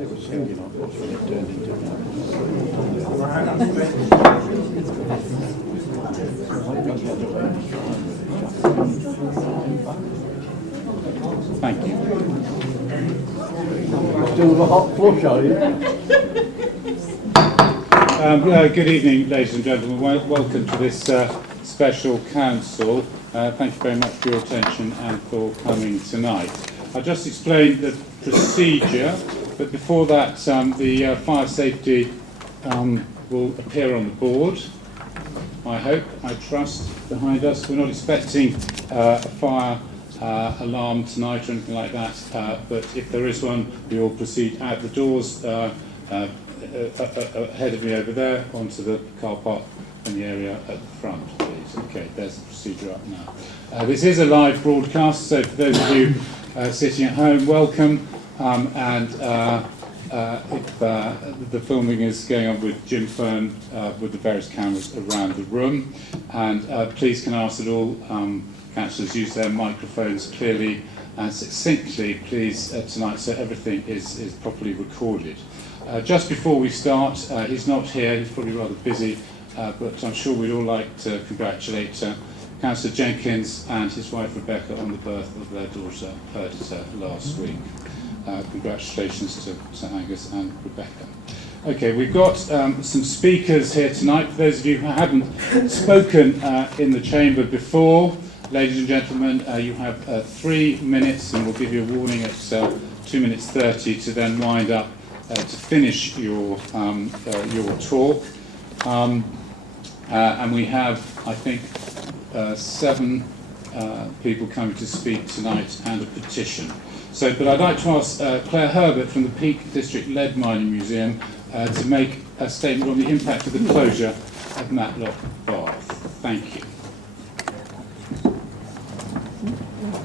It was singing, I thought, when it turned into Thank you. Still a hot flush, are you? Good evening, ladies and gentlemen. Welcome to this special council. Thank you very much for your attention and for coming tonight. I'll just explain the procedure, but before that, the fire safety will appear on the board. I hope, I trust, behind us. We're not expecting a fire alarm tonight or anything like that, but if there is one, we will proceed out the doors ahead of me over there onto the car park in the area at the front, please. Okay, there's the procedure up now. This is a live broadcast, so for those of you sitting at home, welcome. If the filming is going on with Jim Fern with the various cameras around the room, and please can I ask that all councillors use their microphones clearly and succinctly, please, tonight, so everything is properly recorded. Just before we start, he's not here, he's probably rather busy, but I'm sure we'd all like to congratulate Councillor Jenkins and his wife Rebecca on the birth of their daughter Perdita last week. Congratulations to Angus and Rebecca. Okay, we've got some speakers here tonight. For those of you who haven't spoken in the chamber before, ladies and gentlemen, you have 3 minutes, and we'll give you a warning at 2 minutes 30 to then wind up to finish your talk. And we have, I think, 7 people coming to speak tonight and a petition. So, but I'd like to ask Claire Herbert from the Peak District Lead Mining Museum to make a statement on the impact of the closure of Matlock Bath. Thank you.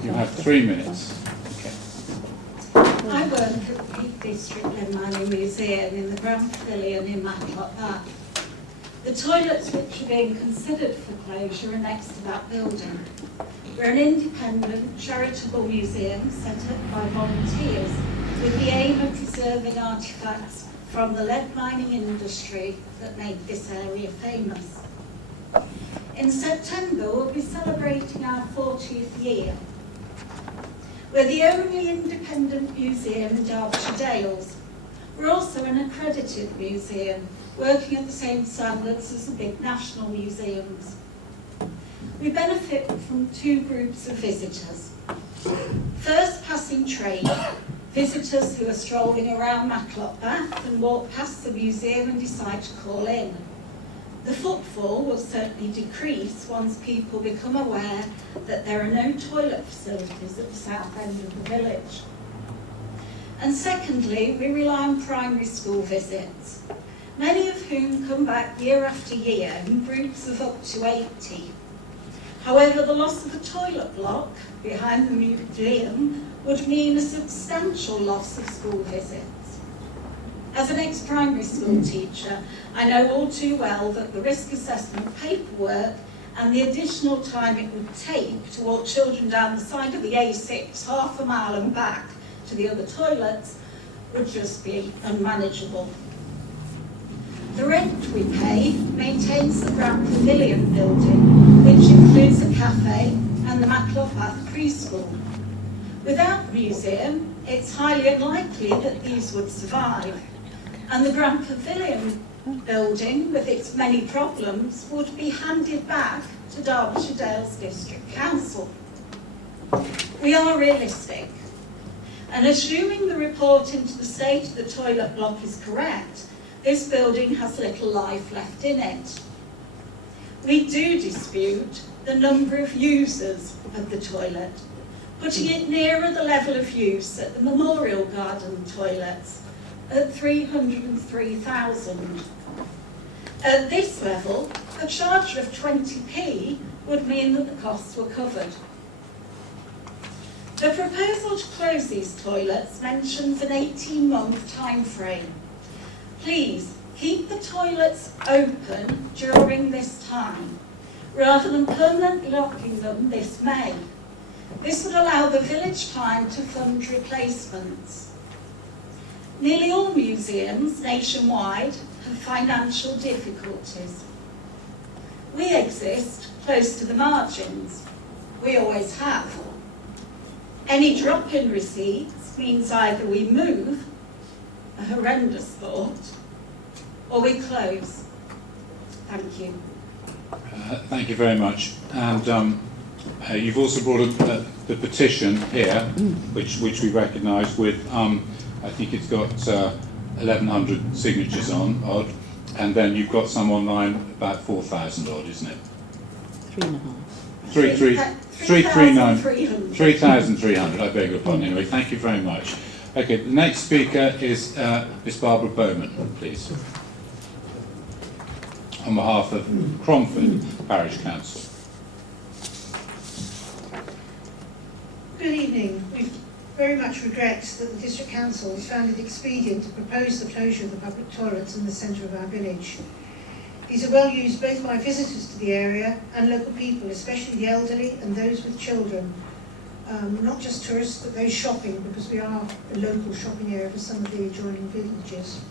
You have 3 minutes. Okay. I work at the Peak District Lead Mining Museum in the Grand Pavilion in Matlock Bath. The toilets which are being considered for closure are next to that building. We're an independent, charitable museum set up by volunteers with the aim of preserving artefacts from the lead mining industry that made this area famous. In September, we'll be celebrating our 40th year. We're the only independent museum in Derbyshire Dales. We're also an accredited museum, working at the same standards as the big national museums. We benefit from 2 groups of visitors. First, passing trade, visitors who are strolling around Matlock Bath and walk past the museum and decide to call in. The footfall will certainly decrease once people become aware that there are no toilet facilities at the south end of the village. And secondly, we rely on primary school visits, many of whom come back year after year in groups of up to 80. However, the loss of a toilet block behind the museum would mean a substantial loss of school visits. As an ex-primary school teacher, I know all too well that the risk assessment paperwork and the additional time it would take to walk children down the side of the A6 half a mile and back to the other toilets would just be unmanageable. The rent we pay maintains the Grand Pavilion building, which includes a cafe and the Matlock Bath preschool. Without the museum, it's highly unlikely that these would survive, and the Grand Pavilion building, with its many problems, would be handed back to Derbyshire Dales District Council. We are realistic, and assuming the report into the state of the toilet block is correct, this building has little life left in it. We do dispute the number of users of the toilet, putting it nearer the level of use at the Memorial Garden toilets at 303,000. At this level, a charge of 20p would mean that the costs were covered. The proposal to close these toilets mentions an 18-month time frame. Please keep the toilets open during this time, rather than permanently locking them this May. This would allow the village time to fund replacements. Nearly all museums nationwide have financial difficulties. We exist close to the margins. We always have. Any drop in receipts means either we move, a horrendous thought, or we close. Thank you. Thank you very much. And you've also brought up the petition here, which we recognise with, I think it's got 1,100 signatures on, odd, and then you've got some online about 4,000 odd, isn't it? 3,300. 3,300, I beg your pardon. Anyway, thank you very much. Okay, the next speaker is Miss Barbara Bowman, please, on behalf of Cromford Parish Council. Good evening. We very much regret that the District Council has found it expedient to propose the closure of the public toilets in the centre of our village. These are well used both by visitors to the area and local people, especially the elderly and those with children. Not just tourists, but those shopping, because we are a local shopping area for some of the adjoining villages.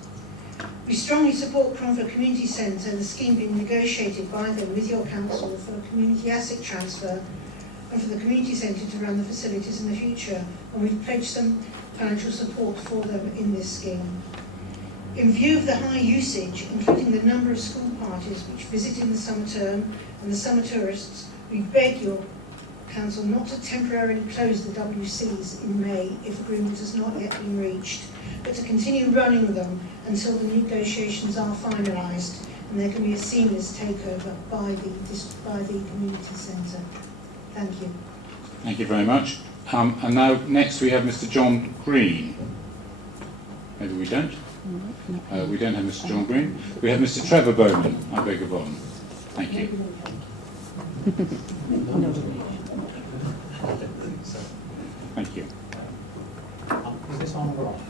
We strongly support Cromford Community Centre and the scheme being negotiated by them with your council for a community asset transfer and for the community centre to run the facilities in the future, and we've pledged some financial support for them in this scheme. In view of the high usage, including the number of school parties which visit in the summer term and the summer tourists, we beg your council not to temporarily close the WCs in May if agreement has not yet been reached, but to continue running them until the negotiations are finalised and there can be a seamless takeover by the community centre. Thank you. Thank you very much. And now next we have Mr. John Green. Maybe we don't. We don't have Mr. John Green. We have Mr. Trevor Bowman. I beg your pardon. Thank you. Thank you. Is this on or off?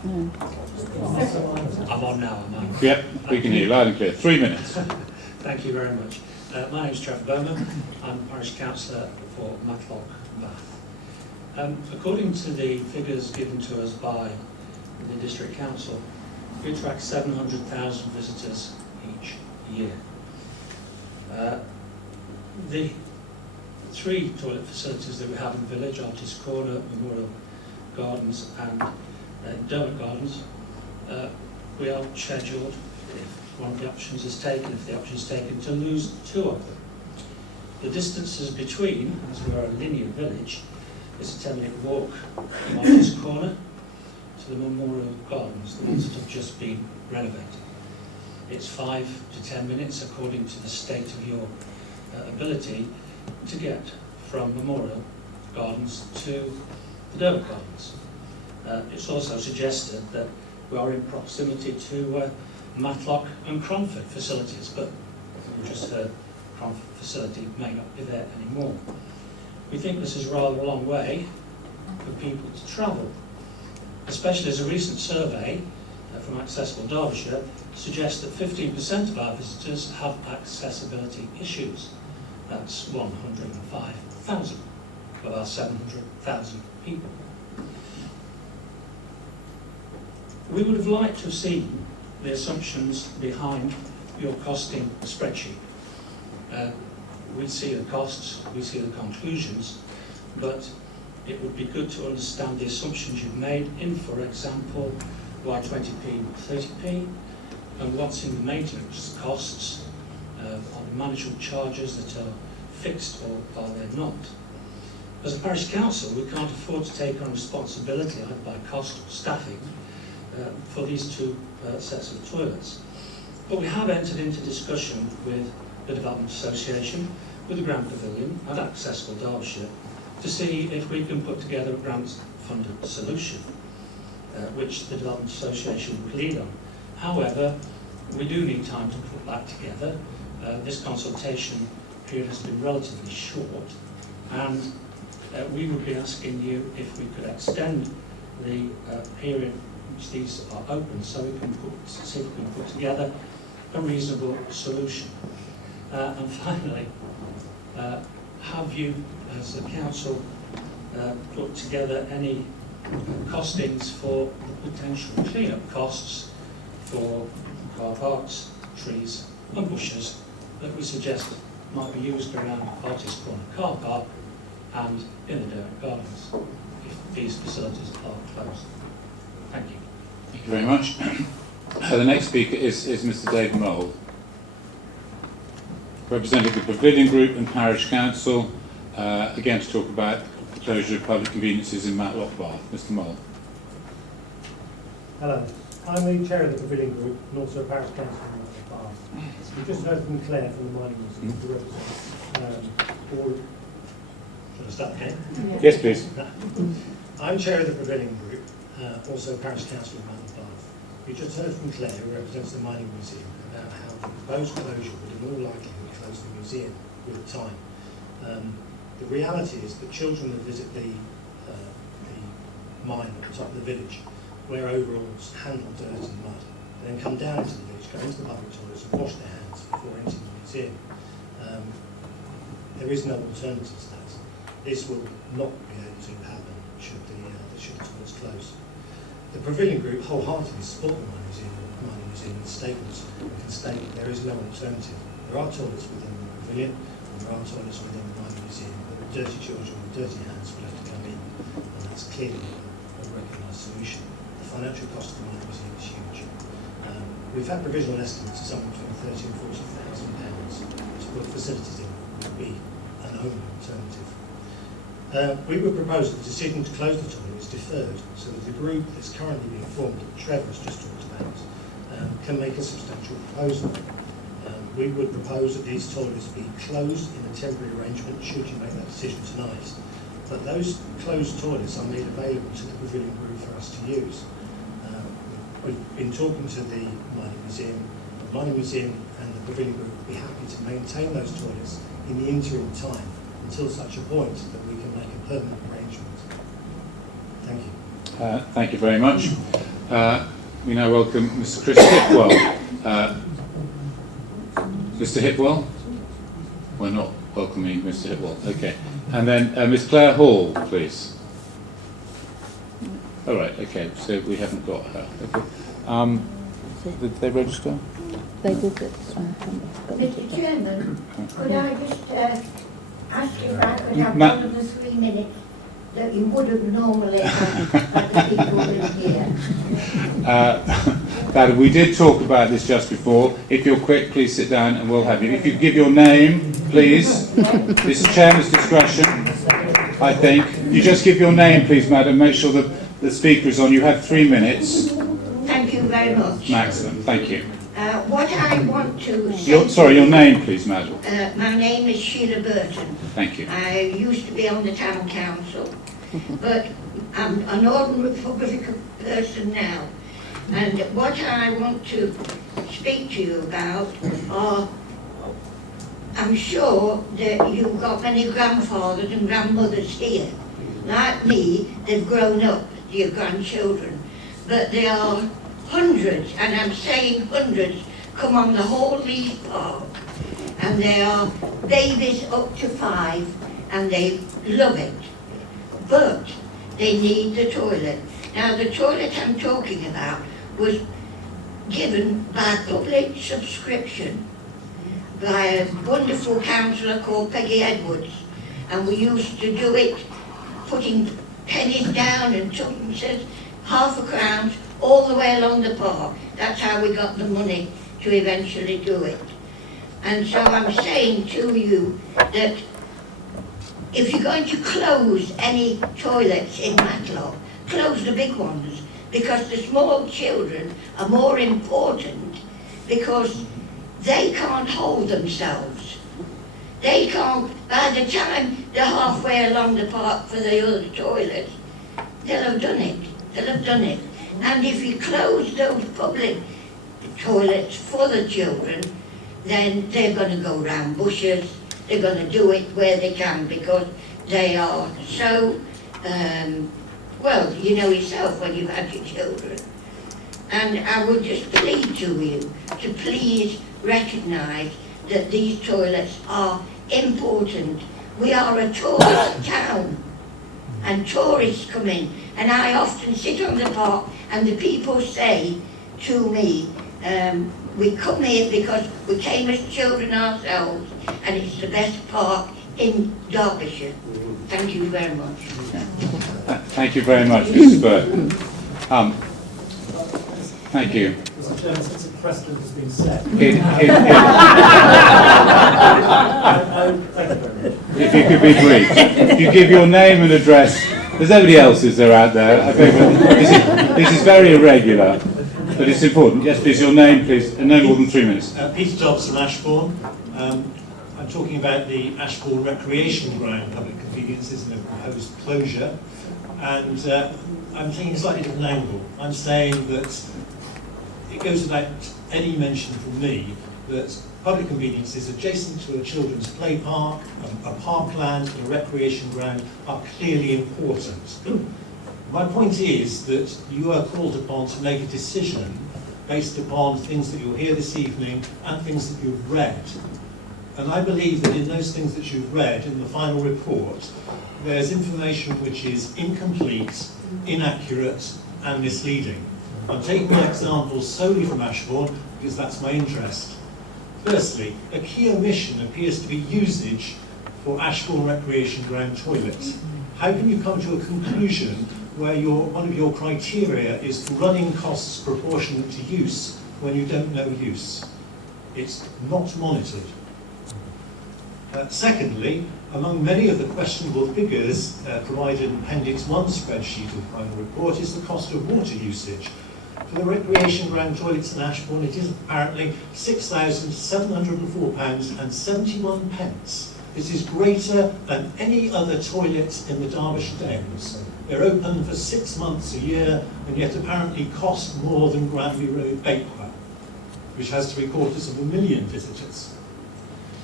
I'm on now, am I? Yep, we can hear you loud and clear. 3 minutes. Thank you very much. My name is Trevor Bowman. I'm Parish Councillor for Matlock, Bath. According to the figures given to us by the District Council, we attract 700,000 visitors each year. The 3 toilet facilities that we have in the village, Artist Corner, Memorial Gardens and Derbyshire Gardens, we are scheduled, if one of the options is taken, to lose 2 of them. The distances between, as we are a linear village, is a 10-minute walk from Artist Corner to the Memorial Gardens, the ones that have just been renovated. It's 5 to 10 minutes according to the state of your ability to get from Memorial Gardens to the Derbyshire Gardens. It's also suggested that we are in proximity to Matlock and Cromford facilities, but we just heard Cromford facility may not be there anymore. We think this is rather a long way for people to travel, especially as a recent survey from Accessible Derbyshire suggests that 15% of our visitors have accessibility issues. That's 105,000 of our 700,000 people. We would have liked to have seen the assumptions behind your costing spreadsheet. We see the costs, we see the conclusions, but it would be good to understand the assumptions you've made in, for example, why 20p, 30p, and what's in the maintenance costs, on the management charges that are fixed or are they not. As a parish council, we can't afford to take on responsibility either by cost or staffing for these 2 sets of toilets. But we have entered into discussion with the Development Association, with the Grand Pavilion and Accessible Derbyshire to see if we can put together a grant-funded solution, which the Development Association would lead on. However, we do need time to put that together. This consultation period has been relatively short, and we would be asking you if we could extend the period which these are open, so we can see if we can put together a reasonable solution. And finally, have you, as the council, put together any costings for the potential clean-up costs for car parks, trees and bushes that we suggest might be used around Artist Corner car park and in the Derbyshire Gardens if these facilities are closed. Thank you. Thank you very much. The next speaker is Mr. David Mould, representing the Pavilion Group and Parish Council, again to talk about the closure of public conveniences in Matlock Bath. Mr. Mould. Hello, I'm the chair of the Pavilion Group and also Parish Council in Matlock Bath. We've just heard from Claire from the Mining Museum who represents all. Should I start again? Yes, please. I'm chair of the Pavilion Group, also Parish Council in Matlock Bath. We just heard from Claire, who represents the Mining Museum, about how the proposed closure would in all likelihood close the museum with time. The reality is that children that visit the mine at the top of the village wear overalls, handle dirt and mud, and then come down into the village, go into the public toilets and wash their hands before entering the museum. There is no alternative to that. This will not be able to happen should the toilets close. The Pavilion Group wholeheartedly support the Mining Museum and statements and can state that there is no alternative. There are toilets within the Pavilion and there are toilets within the Mining Museum, but the dirty children with dirty hands will have to come in, and that's clearly a recognised solution. The financial cost of the Mining Museum is huge. We've had provisional estimates of somewhere between £30,000 and £40,000 to put facilities in would be an only alternative. We would propose that the decision to close the toilet is deferred so that the group that's currently being formed, that Trevor has just talked about, can make a substantial proposal. We would propose that these toilets be closed in a temporary arrangement should you make that decision tonight. But those closed toilets are made available to the Pavilion Group for us to use. We've been talking to the Mining Museum. The Mining Museum and the Pavilion Group would be happy to maintain those toilets in the interim time until such a point that we can make a permanent arrangement. Thank you. Thank you very much. We now welcome Mr. Chris Hipwell. Mr. Hipwell? We're not welcoming Mr. Hipwell. Okay. And then Miss Claire Hall, please. All right. Okay. So we haven't got her. Okay. Did they register? They did it. Mr. Chairman, could I just ask if I could have Ma- one of the 3 minutes that you would have normally had at the people in here? That we did talk about this just before. If you're quick, please sit down and we'll have you. If you give your name, please. This is Chairman's discretion, I think. You just give your name, please, madam. Make sure that the speaker is on. You have 3 minutes. Thank you very much. Maximum. Thank you. What I want to say... Sorry, your name, please, madam. My name is Sheila Burton. Thank you. I used to be on the town council, but I'm an ordinary public person now. And what I want to speak to you about are, I'm sure that you've got many grandfathers and grandmothers here. Like me, they've grown up, your grandchildren. But there are hundreds, and I'm saying hundreds, come on the whole Leith Park. And they are babies up to 5, and they love it. But they need the toilet. Now the toilet I'm talking about was given by public subscription by a wonderful councillor called Peggy Edwards, and we used to do it putting pennies down and twopence, half a crown, all the way along the park. That's how we got the money to eventually do it. And so I'm saying to you that if you're going to close any toilets in Matlock, close the big ones, because the small children are more important, because they can't hold themselves. They can't, by the time they're halfway along the park for the other toilets, they'll have done it. They'll have done it. And if you close those public toilets for the children, then they're going to go round bushes. They're going to do it where they can, because they are so, well, you know yourself when you've had your children. And I would just plead to you to please recognise that these toilets are important. We are a tourist town, and tourists come in, and I often sit on the park and the people say to me, we come here because we came as children ourselves and it's the best park in Derbyshire. Thank you very much. Thank you very much, Mrs. Burke. Thank you. Mr. Chairman, since a precedent has been set, If thank you very much. you could be brief. If you give your name and address, there's nobody else, is there, out there? I think this is very irregular, but it's important. Yes, please, your name, please, and no more than 3 minutes. Peter Dobbs from Ashbourne. I'm talking about the Ashbourne Recreation Ground public conveniences and a proposed closure. And I'm taking a slightly different angle. I'm saying that it goes without any mention from me that public conveniences adjacent to a children's play park, a parkland and a recreation ground are clearly important. My point is that you are called upon to make a decision based upon things that you'll hear this evening and things that you've read. And I believe that in those things that you've read in the final report, there's information which is incomplete, inaccurate and misleading. I'm taking my examples solely from Ashbourne because that's my interest. Firstly, a key omission appears to be usage for Ashbourne Recreation Ground toilets. How can you come to a conclusion where one of your criteria is running costs proportionate to use when you don't know use? It's not monitored. Secondly, among many of the questionable figures provided in Appendix 1 spreadsheet of the final report is the cost of water usage. For the recreation ground toilets in Ashbourne, it is apparently £6,704.71. This is greater than any other toilet in the Derbyshire Dales. They're open for 6 months a year and yet apparently cost more than Granby Road Bakewell, which has 750,000 visitors.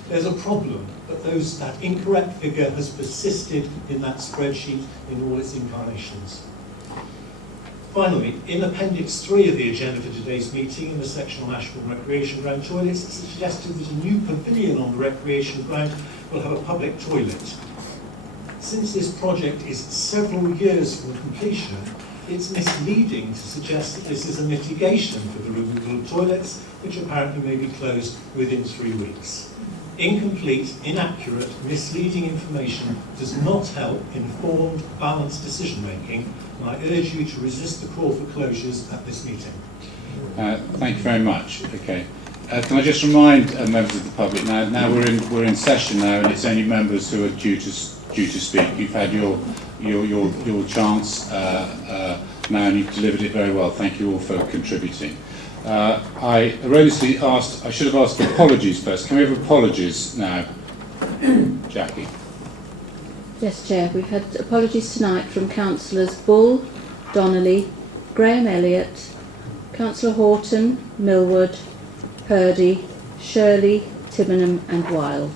There's a problem, but that incorrect figure has persisted in that spreadsheet in all its incarnations. Finally, in Appendix 3 of the agenda for today's meeting, in the section on Ashbourne Recreation Ground toilets, it's suggested that a new pavilion on the recreation ground will have a public toilet. Since this project is several years from completion, it's misleading to suggest that this is a mitigation for the removal of toilets, which apparently may be closed within 3 weeks. Incomplete, inaccurate, misleading information does not help informed, balanced decision-making, and I urge you to resist the call for closures at this meeting. Thank you very much. Okay. Can I just remind members of the public now we're in session now, and it's only members who are due to speak. You've had your chance now, and you've delivered it very well. Thank you all for contributing. I erroneously asked, I should have asked for apologies first. Can we have apologies now? Jackie. Yes, Chair. We've had apologies tonight from councillors Bull, Donnelly, Graham Elliott, Councillor Horton, Millwood, Purdy, Shirley, Timenham and Wilde.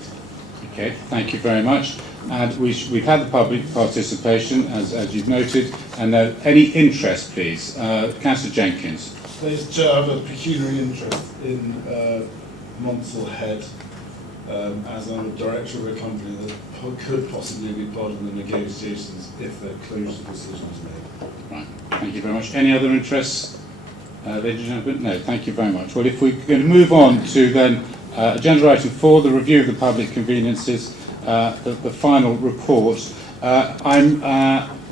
Okay, thank you very much. And we've had the public participation, as you've noted, and any interest, please. Councillor Jenkins. Please, Chair, I have a pecuniary interest in Monsell Head as I'm a director of a company that could possibly be part of the negotiations if their closure decision is made. Right, thank you very much. Any other interests, ladies and gentlemen? No, thank you very much. Well, if we're going to move on to then agenda item 4, the review of the public conveniences, the final report.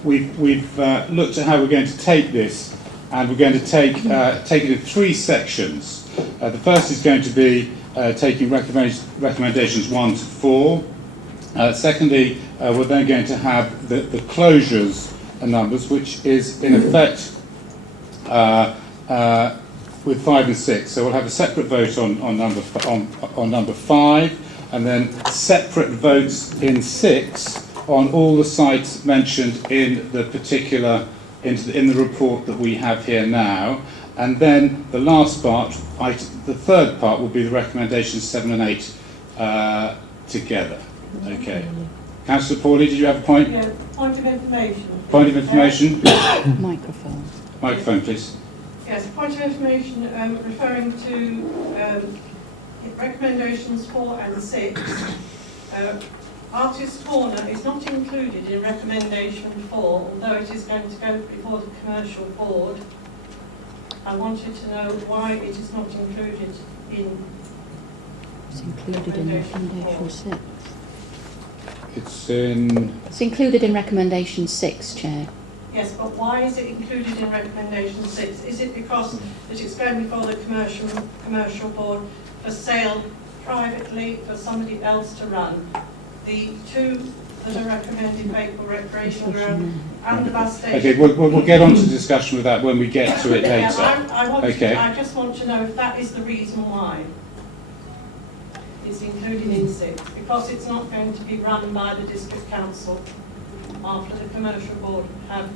We've looked at how we're going to take this, and we're going to take it in 3 sections. The first is going to be taking recommendations 1 to 4. Secondly, we're then going to have the closures numbers, which is in effect with 5 and 6. So we'll have a separate vote on number 5, and then separate votes in 6 on all the sites mentioned in the particular in the report that we have here now. And then the last part, the third part, will be the recommendations 7 and 8 together. Okay. Councillor Pawley, did you have a point? Yeah, point of information. Point of information? Microphone. Microphone, please. Yes, point of information referring to recommendations 4 and 6. Artist Corner is not included in recommendation 4, although it is going to go before the commercial board. I wanted to know why it is not included in It's included in recommendation 6. It's It's included in recommendation 6, Chair. Yes, but why is it included in recommendation 6? Is it because that it's going before the commercial board for sale privately for somebody else to run? The two that are recommended, Maple Recreational Ground and the bus station. Okay, we'll get on to discussion with that when we get to it later. I just want to know if that is the reason why it's included in 6, because it's not going to be run by the district council after the commercial board have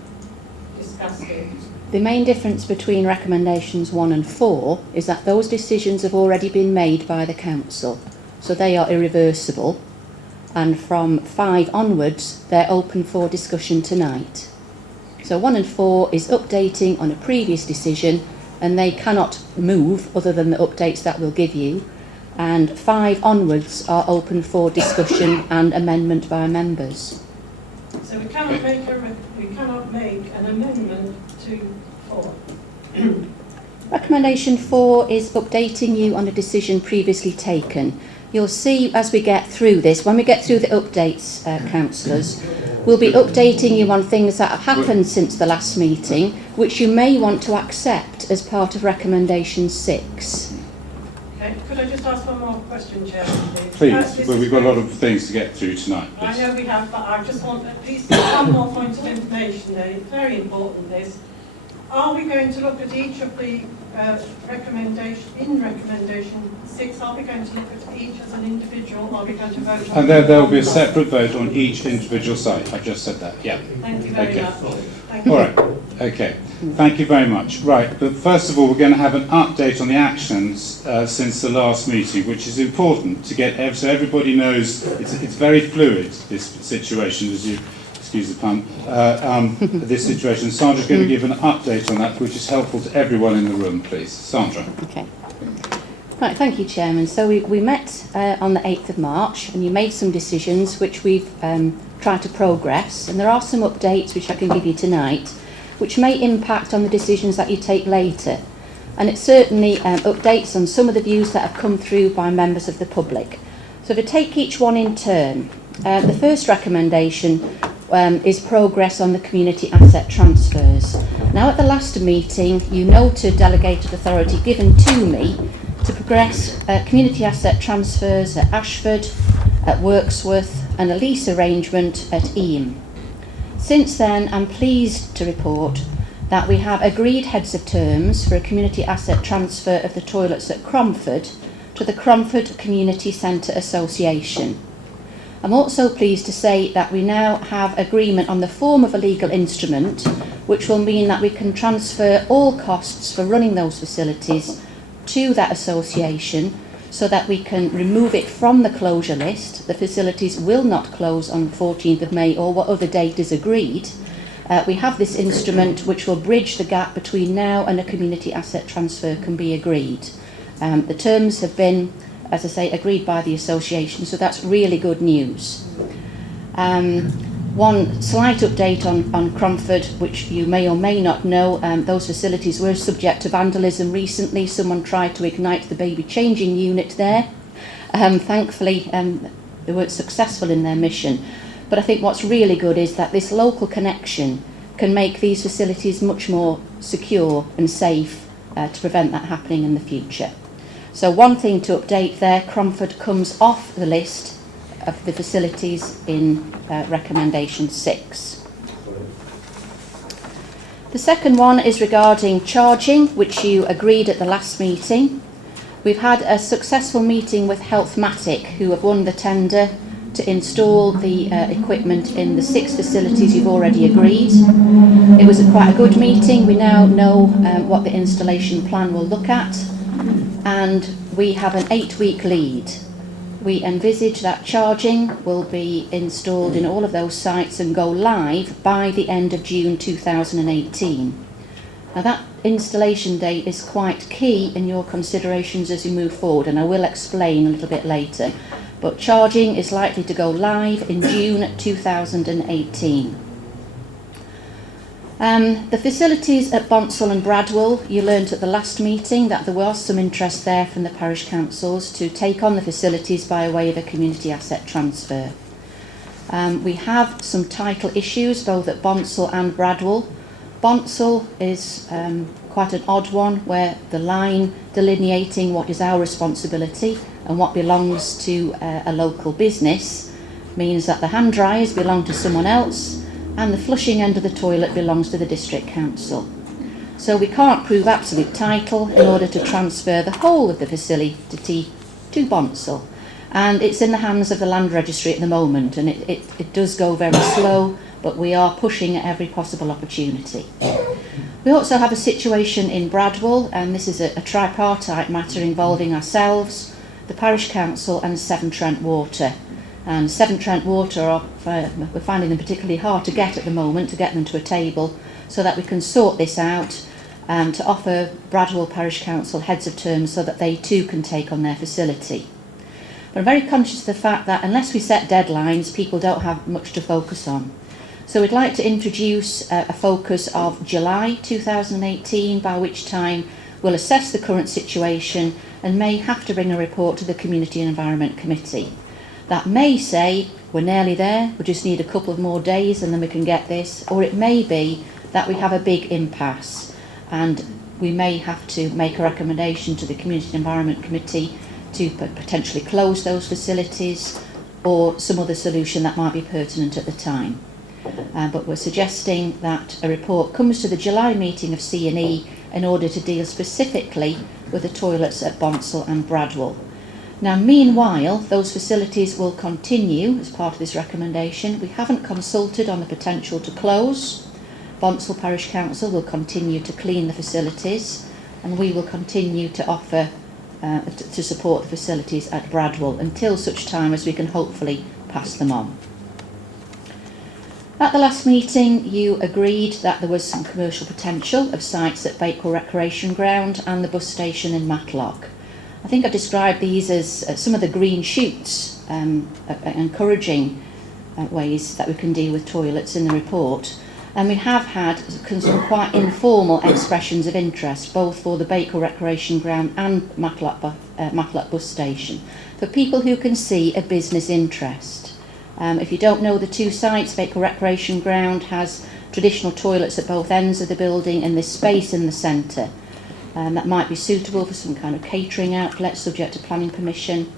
discussed it. The main difference between recommendations 1 and 4 is that those decisions have already been made by the council, so they are irreversible, and from 5 onwards they're open for discussion tonight. So 1 and 4 is updating on a previous decision, and they cannot move other than the updates that we'll give you, and 5 onwards are open for discussion and amendment by members. So we cannot make an amendment to 4. Recommendation 4 is updating you on a decision previously taken. You'll see as we get through this, when we get through the updates, councillors, we'll be updating you on things that have happened since the last meeting, which you may want to accept as part of recommendation 6. Okay, could I just ask one more question, Chairman, please? Please, well, we've got a lot of things to get through tonight. I Please. know we have, but I just want at least one more point of information there. It's very important, this. Are we going to look at each of the recommendation 6, are we going to look at each as an individual, or are we going to vote on And there will be a separate vote on each individual site. I just said that, yeah. Thank you very Okay. much. Thank you. All right, okay. Thank you very much. Right, but first of all, we're going to have an update on the actions since the last meeting, which is important to get, so everybody knows it's very fluid, this situation, as you, excuse the pun, this situation. Sandra's going to give an update on that, which is helpful to everyone in the room, please. Sandra. Okay. Right, thank you, Chairman. So we met on the 8th of March, and you made some decisions which we've tried to progress, and there are some updates which I can give you tonight, which may impact on the decisions that you take later. And it certainly updates on some of the views that have come through by members of the public. So to take each one in turn, the first recommendation is progress on the community asset transfers. Now at the last meeting, you noted delegated authority given to me to progress community asset transfers at Ashford, at Wirksworth, and a lease arrangement at Eyam. Since then, I'm pleased to report that we have agreed heads of terms for a community asset transfer of the toilets at Cromford to the Cromford Community Centre Association. I'm also pleased to say that we now have agreement on the form of a legal instrument, which will mean that we can transfer all costs for running those facilities to that association, so that we can remove it from the closure list. The facilities will not close on the 14th of May or what other date is agreed. We have this instrument which will bridge the gap between now and a community asset transfer can be agreed. The terms have been, as I say, agreed by the association, so that's really good news. One slight update on Cromford, which you may or may not know, those facilities were subject to vandalism recently. Someone tried to ignite the baby changing unit there. Thankfully, they weren't successful in their mission. But I think what's really good is that this local connection can make these facilities much more secure and safe to prevent that happening in the future. So one thing to update there, Cromford comes off the list of the facilities in recommendation 6. The second one is regarding charging, which you agreed at the last meeting. We've had a successful meeting with Healthmatic, who have won the tender to install the equipment in the 6 facilities you've already agreed. It was quite a good meeting. We now know what the installation plan will look at, and we have an 8-week lead. We envisage that charging will be installed in all of those sites and go live by the end of June 2018. Now that installation date is quite key in your considerations as you move forward, and I will explain a little bit later. but charging is likely to go live in June 2018. The facilities at Bonsall and Bradwell, you learnt at the last meeting that there was some interest there from the parish councils to take on the facilities by way of a community asset transfer. We have some title issues both at Bonsall and Bradwell. Bonsall is quite an odd one, where the line delineating what is our responsibility and what belongs to a local business means that the hand dryers belong to someone else and the flushing end of the toilet belongs to the district council. So we can't prove absolute title in order to transfer the whole of the facility to Bonsall. And it's in the hands of the land registry at the moment, and it does go very slow, but we are pushing at every possible opportunity. We also have a situation in Bradwell, and this is a tripartite matter involving ourselves, the parish council and Severn Trent Water. And Severn Trent Water, we're finding them particularly hard to get at the moment, to get them to a table, so that we can sort this out and to offer Bradwell Parish Council heads of terms so that they too can take on their facility. But I'm very conscious of the fact that unless we set deadlines, people don't have much to focus on. So we'd like to introduce a focus of July 2018, by which time we'll assess the current situation and may have to bring a report to the Community and Environment Committee. That may say, we're nearly there, we just need a couple of more days and then we can get this, or it may be that we have a big impasse and we may have to make a recommendation to the Community and Environment Committee to potentially close those facilities or some other solution that might be pertinent at the time. But we're suggesting that a report comes to the July meeting of C&E in order to deal specifically with the toilets at Bonsall and Bradwell. Now, meanwhile, those facilities will continue as part of this recommendation. We haven't consulted on the potential to close. Bonsall Parish Council will continue to clean the facilities, and we will continue to offer to support the facilities at Bradwell until such time as we can hopefully pass them on. At the last meeting, you agreed that there was some commercial potential of sites at Bakewell Recreation Ground and the bus station in Matlock. I think I described these as some of the green shoots, encouraging ways that we can deal with toilets in the report. And we have had some quite informal expressions of interest, both for the Bakewell Recreation Ground and Matlock bus station, for people who can see a business interest. If you don't know the two sites, Bakewell Recreation Ground has traditional toilets at both ends of the building and this space in the centre. That might be suitable for some kind of catering outlet subject to planning permission.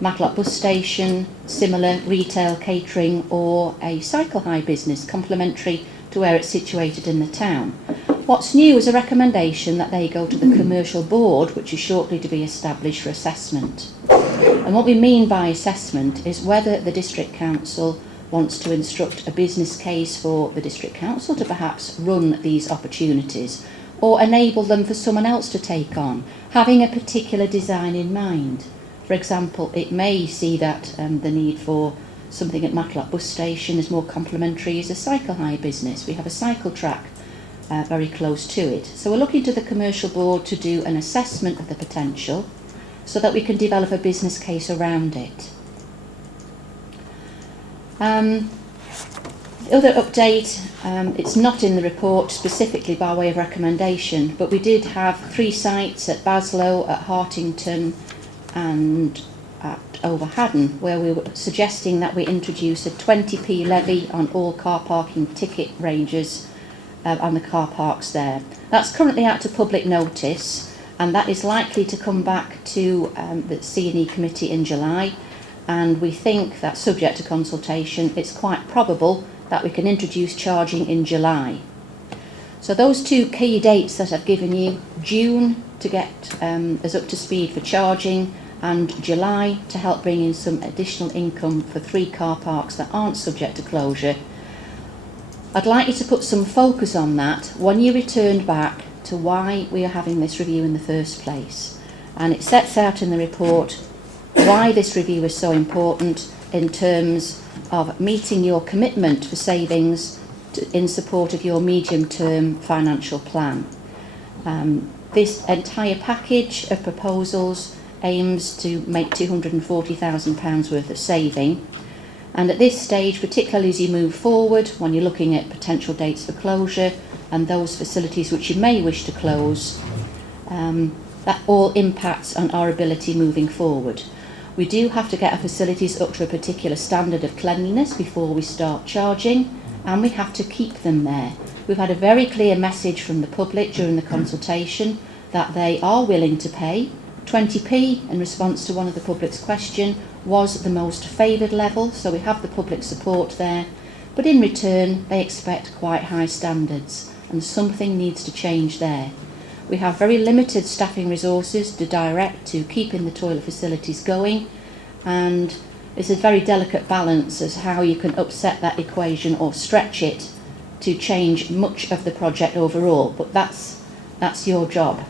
Matlock bus station, similar retail catering or a cycle hire business complementary to where it's situated in the town. What's new is a recommendation that they go to the commercial board, which is shortly to be established for assessment. And what we mean by assessment is whether the district council wants to instruct a business case for the district council to perhaps run these opportunities, or enable them for someone else to take on, having a particular design in mind. For example, it may see that the need for something at Matlock bus station is more complementary as a cycle hire business. We have a cycle track very close to it. So we're looking to the commercial board to do an assessment of the potential so that we can develop a business case around it. The other update, it's not in the report specifically by way of recommendation, but we did have 3 sites at Baslow, at Hartington and at Overhaddon, where we were suggesting that we introduce a 20p levy on all car parking ticket ranges on the car parks there. That's currently out to public notice, and that is likely to come back to the C&E committee in July, and we think that, subject to consultation, it's quite probable that we can introduce charging in July. So those 2 key dates that I've given you, June to get us up to speed for charging, and July to help bring in some additional income for 3 car parks that aren't subject to closure. I'd like you to put some focus on that when you return back to why we are having this review in the first place. And it sets out in the report why this review is so important in terms of meeting your commitment for savings in support of your medium-term financial plan. This entire package of proposals aims to make £240,000 worth of saving. And at this stage, particularly as you move forward, when you're looking at potential dates for closure and those facilities which you may wish to close, that all impacts on our ability moving forward. We do have to get our facilities up to a particular standard of cleanliness before we start charging, and we have to keep them there. We've had a very clear message from the public during the consultation that they are willing to pay. 20p in response to one of the public's question was the most favoured level, so we have the public support there, but in return they expect quite high standards, and something needs to change there. We have very limited staffing resources to direct to keeping the toilet facilities going, and it's a very delicate balance as how you can upset that equation or stretch it to change much of the project overall, but that's your job.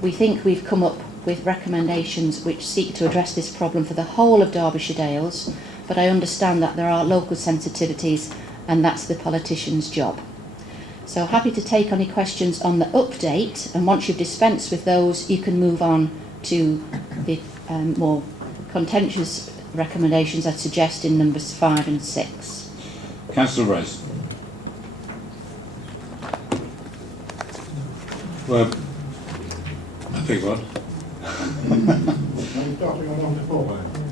We think we've come up with recommendations which seek to address this problem for the whole of Derbyshire Dales, but I understand that there are local sensitivities and that's the politician's job. So happy to take any questions on the update, and once you've dispensed with those you can move on to the more contentious recommendations I'd suggest in numbers 5 and 6. Councillor Rose. Well, I think what?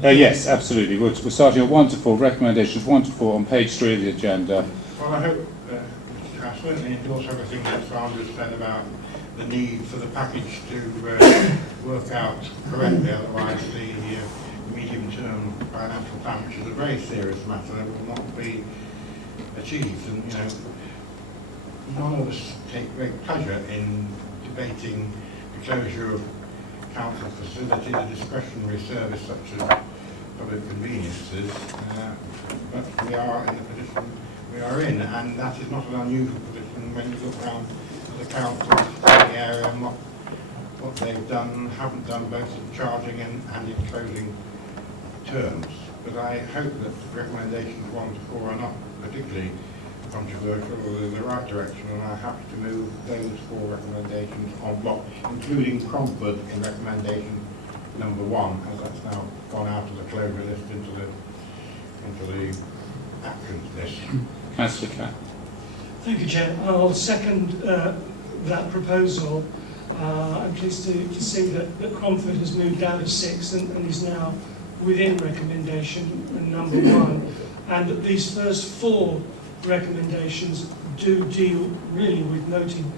Yes, absolutely. We're starting at 1 to 4, recommendations 1 to 4 on page 3 of the agenda. Well, I hope, I certainly endorse everything that Sandra said about the need for the package to work out correctly, otherwise the medium-term financial plan, which is a very serious matter, will not be achieved. And, you know, none of us take great pleasure in debating the closure of council facilities, a discretionary service such as public conveniences, but we are in the position we are in, and that is not an unusual position when you look around the councils in the area and what they've done, haven't done, both in charging and in closing terms. But I hope that recommendations 1 to 4 are not particularly controversial or in the right direction, and I'm happy to move those 4 recommendations en bloc, including Cromford in recommendation number 1, as that's now gone out of the closure list into the actions list. Councillor Catt. Thank you, Chair. I'll second that proposal. I'm pleased to see that Cromford has moved out of 6 and is now within recommendation number 1, and that these first 4 recommendations do deal really with noting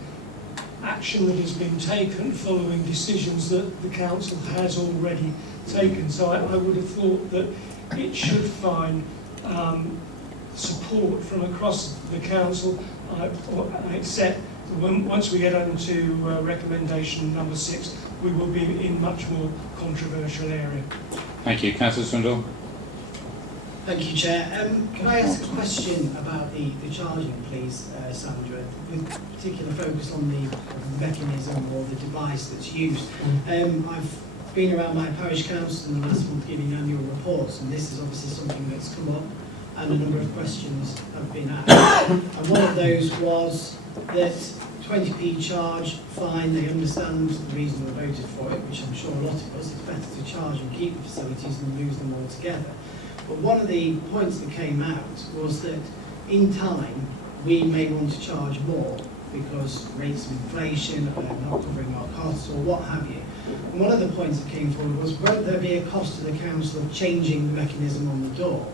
action that has been taken following decisions that the council has already taken. So I would have thought that it should find support from across the council. I accept that once we get on to recommendation number 6, we will be in much more controversial area. Thank you. Councillor Swindle. Thank you, Chair. Can I ask a question about the charging, please, Sandra, with particular focus on the mechanism or the device that's used? I've been around my parish council in the last month giving annual reports, and this is obviously something that's come up, and a number of questions have been asked. And one of those was that 20p charge, fine, they understand the reason they voted for it, which I'm sure a lot of us, it's better to charge and keep the facilities than lose them altogether. But one of the points that came out was that in time we may want to charge more because rates of inflation are not covering our costs or what have you. And one of the points that came forward was whether there be a cost to the council of changing the mechanism on the door,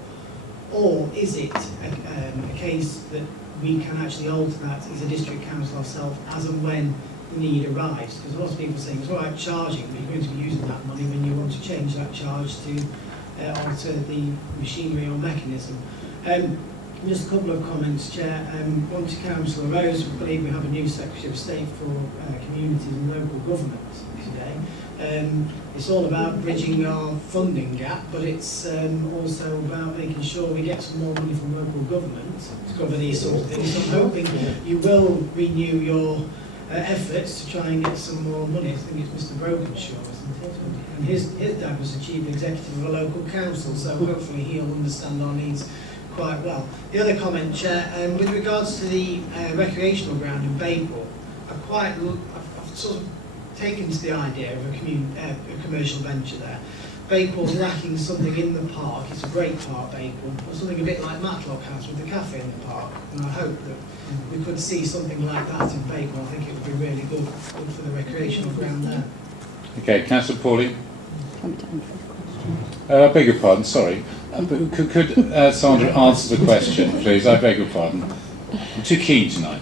or is it a case that we can actually alter that as a district council ourselves as and when the need arrives? Because a lot of people are saying it's all right charging, but you're going to be using that money when you want to change that charge to alter the machinery or mechanism. Just a couple of comments, Chair. One to Councillor Rose. We believe we have a new Secretary of State for Communities and Local Government today. It's all about bridging our funding gap, but it's also about making sure we get some more money from local government to cover these sorts of things. So I'm hoping you will renew your efforts to try and get some more money. I think it's Mr. Brokenshaw, isn't it? And his dad was the chief executive of a local council, so hopefully he'll understand our needs quite well. The other comment, Chair, with regards to the recreational ground in Bayport, I've sort of taken to the idea of a commercial venture there. Bakewell's lacking something in the park. It's a great park, Bakewell, but something a bit like Matlock House with the cafe in the park. And I hope that we could see something like that in Bakewell. I think it would be really good for the recreational ground there. Okay, Councillor Pauling. I beg your pardon, sorry. But could Sandra answer the question, please? I beg your pardon. I'm too keen tonight.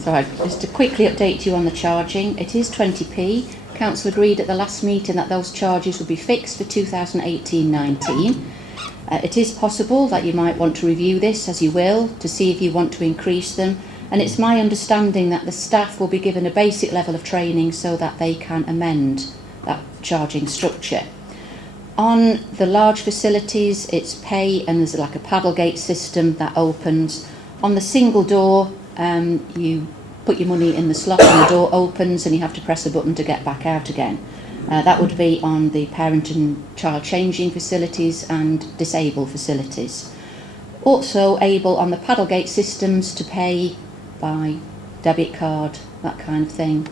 So just to quickly update you on the charging, it is 20p. Council agreed at the last meeting that those charges would be fixed for 2018-19. It is possible that you might want to review this, as you will, to see if you want to increase them. And it's my understanding that the staff will be given a basic level of training so that they can amend that charging structure. On the large facilities, it's pay, and there's like a paddle gate system that opens. On the single door, you put your money in the slot and the door opens and you have to press a button to get back out again. That would be on the parent and child changing facilities and disabled facilities. Also able on the paddle gate systems to pay by debit card, that kind of thing.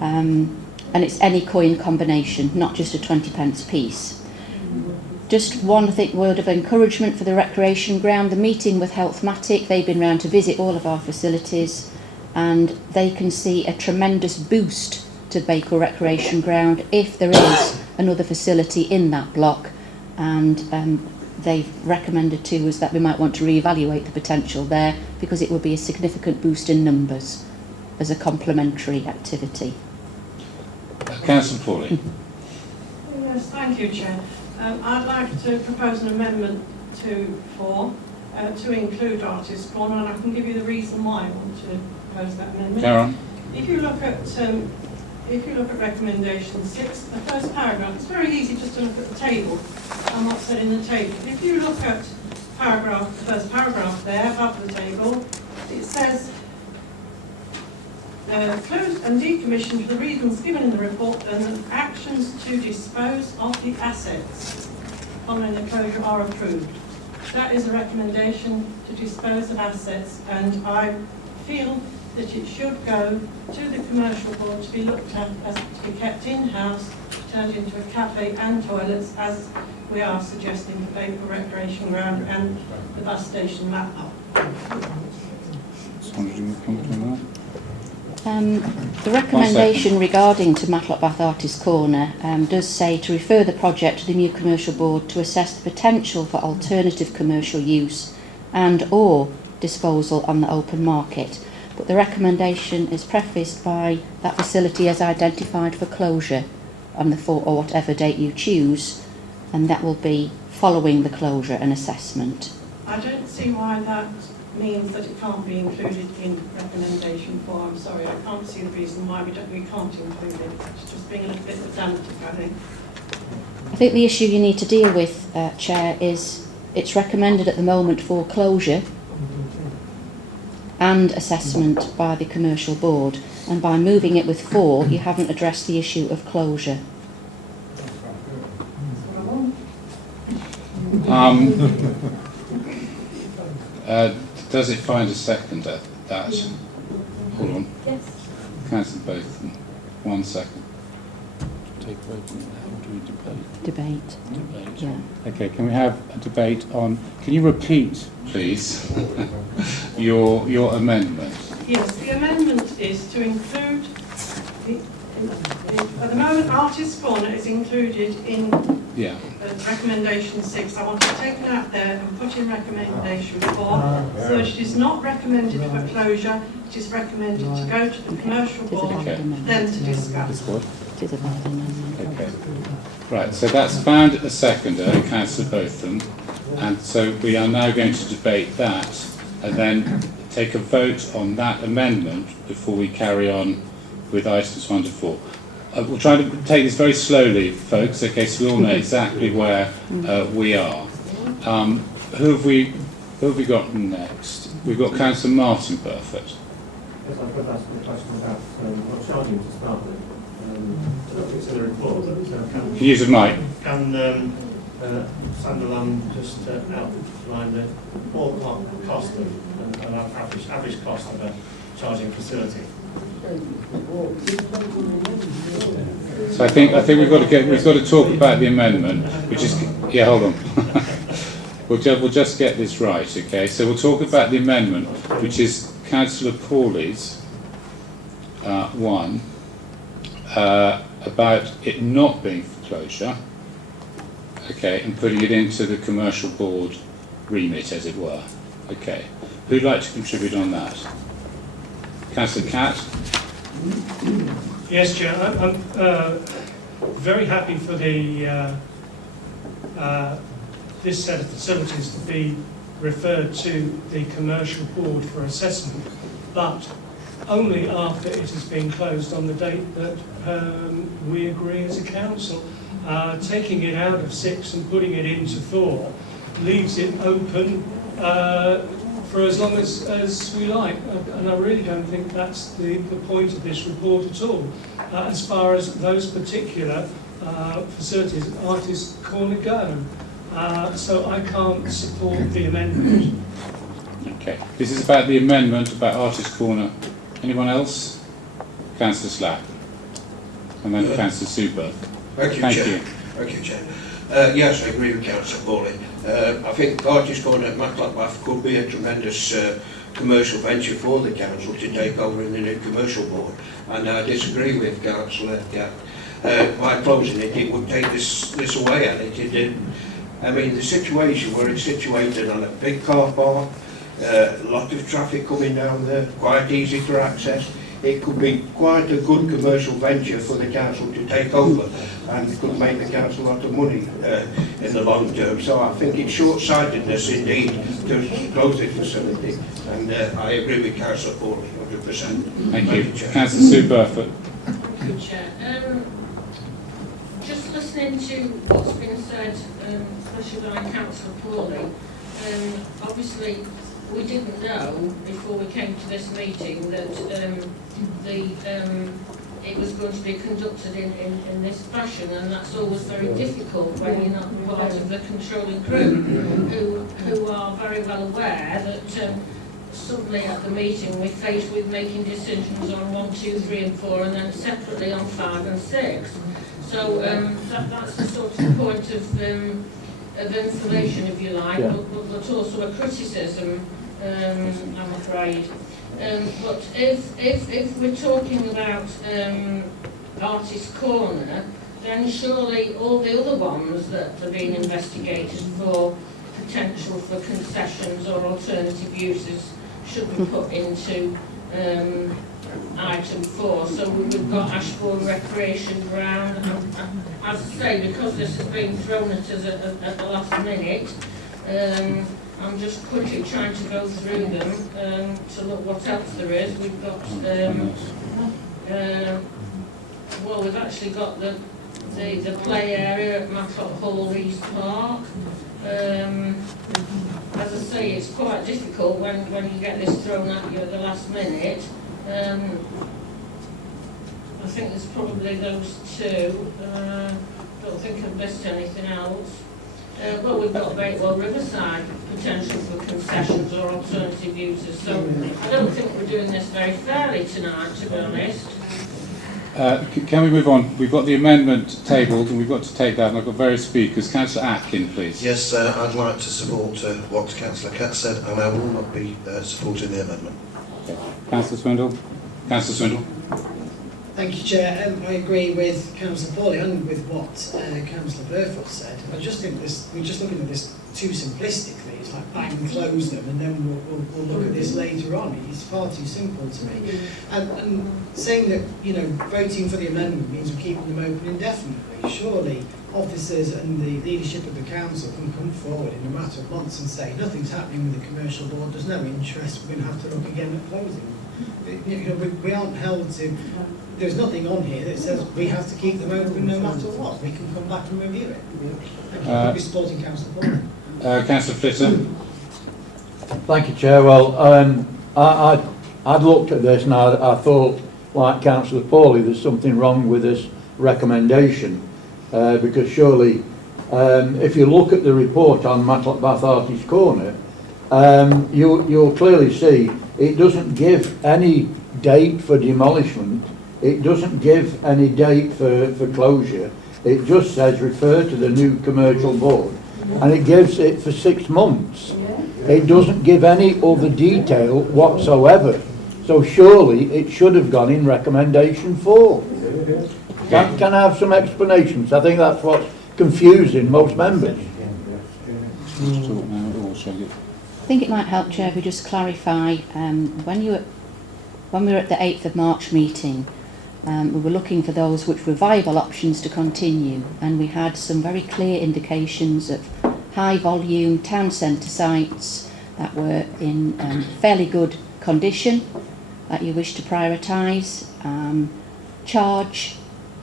And it's any coin combination, not just a 20p piece. Just one word of encouragement for the recreation ground. The meeting with Healthmatic, they've been round to visit all of our facilities and they can see a tremendous boost to Bakewell Recreation Ground if there is another facility in that block, and they've recommended to us that we might want to reevaluate the potential there because it would be a significant boost in numbers as a complementary activity. Councillor Pauling. Yes, thank you, Chair. I'd like to propose an amendment to include Artist Corner, and I can give you the reason why I want to propose that amendment. Karen. If you look at recommendation 6, the first paragraph, it's very easy just to look at the table and what's said in the table. If you look at the first paragraph there above the table, it says closed and decommissioned for the reasons given in the report, and actions to dispose of the assets following the closure are approved. That is a recommendation to dispose of assets, and I feel that it should go to the commercial board to be looked at as to be kept in-house, turned into a cafe and toilets, as we are suggesting for Bakewell Recreation Ground and the bus station Matlock. Sandra, do you want to comment on that? The recommendation regarding to Matlock Bath Artist Corner does say to refer the project to the new commercial board to assess the potential for alternative commercial use and or disposal on the open market. But the recommendation is prefaced by that facility as identified for closure on the 4 or whatever date you choose, and that will be following the closure and assessment. I don't see why that means that it can't be included in recommendation 4. I'm sorry, I can't see the reason why we can't include it. It's just being a little bit pedantic, I think. I think the issue you need to deal with, Chair, is it's recommended at the moment for closure and assessment by the commercial board, and by moving it with 4 you haven't addressed the issue of closure. Does it find a second at that? Hold on. Yes. Councillor Botham. 1 second. Take a vote on that, or do we debate? Debate. Debate. Yeah. Okay, can we have a debate on... Can you repeat, please, your amendment? Yes, the amendment is to include, at the moment, Artist Corner is included in recommendation 6. I want it taken out there and put in recommendation 4. So it is not recommended for closure, it is recommended to go to the commercial board, then to discuss. Okay. Right, so that's found a seconder, Councillor Botham, and so we are now going to debate that and then take a vote on that amendment before we carry on with items 1 to 4. We'll try to take this very slowly, folks, okay, so we all know exactly where we are. Who have we got next? We've got Councillor Martin Burford. Yes, I've got to ask a question about what charging to start with. It's in the report, but Can you use a mic? Can Sunderland just outline the ballpark cost and average cost of a charging facility? So I think we've got to talk about the amendment, which is, yeah, hold on. We'll just get this right, okay? So we'll talk about the amendment, which is Councillor Pawley's one, about it not being foreclosure, okay, and putting it into the commercial board remit, as it were. Okay. Who'd like to contribute on that? Councillor Catt? Yes, Chair. I'm very happy for the this set of facilities to be referred to the commercial board for assessment, but only after it has been closed on the date that we agree as a council. Taking it out of 6 and putting it into 4 leaves it open for as long as we like, and I really don't think that's the point of this report at all. As far as those particular facilities, Artist Corner go. So I can't support the amendment. Okay. This is about the amendment about Artist Corner. Anyone else? Councillor Slack. And then Councillor Super. Thank you, Chair. Yes, I agree with Councillor Pawley. I think Artist Corner at Matlockbath could be a tremendous commercial venture for the council to take over in the new commercial board. And I disagree with Councillor Gatt. By closing it, it would take this away, and it did. I mean, the situation where it's situated on a big car park, a lot of traffic coming down there, quite easy to access. It could be quite a good commercial venture for the council to take over, and could make the council a lot of money in the long term. So I think it's short-sightedness indeed to close this facility, and I agree with Councillor Pawley 100%. Thank you. Councillor Sue Burford. Thank you, Chair. Just listening to what's been said, especially by Councillor Pawley, obviously we didn't know before we came to this meeting that it was going to be conducted in this fashion, and that's always very difficult when you're not part of the controlling group, who are very well aware that suddenly at the meeting we're faced with making decisions on 1, 2, 3 and 4, and then separately on 5 and 6. So that's the sort of point of information, if you like, Yeah. but also a criticism, I'm afraid. But if we're talking about Artist Corner, then surely all the other ones that are being investigated for potential for concessions or alternative uses should be put into item 4. So we've got Ashbourne Recreation Ground. As I say, because this has been thrown at us at the last minute, I'm just quickly trying to go through them to look what else there is. We've got, well, we've actually got the play area at Matlock Hall East Park. As I say, it's quite difficult when you get this thrown at you at the last minute. I think there's probably those 2. Don't think I've missed anything else. Well, we've got Bakewell Riverside potential for concessions or alternative uses. So I don't think we're doing this very fairly tonight, to be honest. Can we move on? We've got the amendment tabled, and we've got to take that, and I've got various speakers. Councillor Atkin, please. Yes, I'd like to support what Councillor Catt said, and I will not be supporting the amendment. Okay. Councillor Swindle. Councillor Swindle. Thank you, Chair. I agree with Councillor Pawley and with what Councillor Burford said. I just think we're just looking at this too simplistically. It's like bang, close them, and then we'll look at this later on. It's far too simple to me. And saying that, you know, voting for the amendment means we're keeping them open indefinitely. Surely officers and the leadership of the council can come forward in a matter of months and say nothing's happening with the commercial board, there's no interest, we're going to have to look again at closing. You know, we aren't held to. There's nothing on here that says we have to keep them open no matter what. We can come back and review it. I'll be supporting Councillor Pawley. Councillor Flitter. Thank you, Chair. Well, I'd looked at this and I thought, like Councillor Pawley, there's something wrong with this recommendation because surely, if you look at the report on Matlock Bath Artist Corner, you'll clearly see it doesn't give any date for demolishment. It doesn't give any date for closure. It just says refer to the new commercial board, and it gives it for 6 months. It doesn't give any other detail whatsoever. So surely it should have gone in recommendation 4. Can I have some explanations? I think that's what's confusing most members. Talk now or shall I get- I think it might help, Chair, if we just clarify, when we were at the 8th of March meeting, we were looking for those which were viable options to continue, and we had some very clear indications of high volume town centre sites that were in fairly good condition that you wish to prioritise, charge,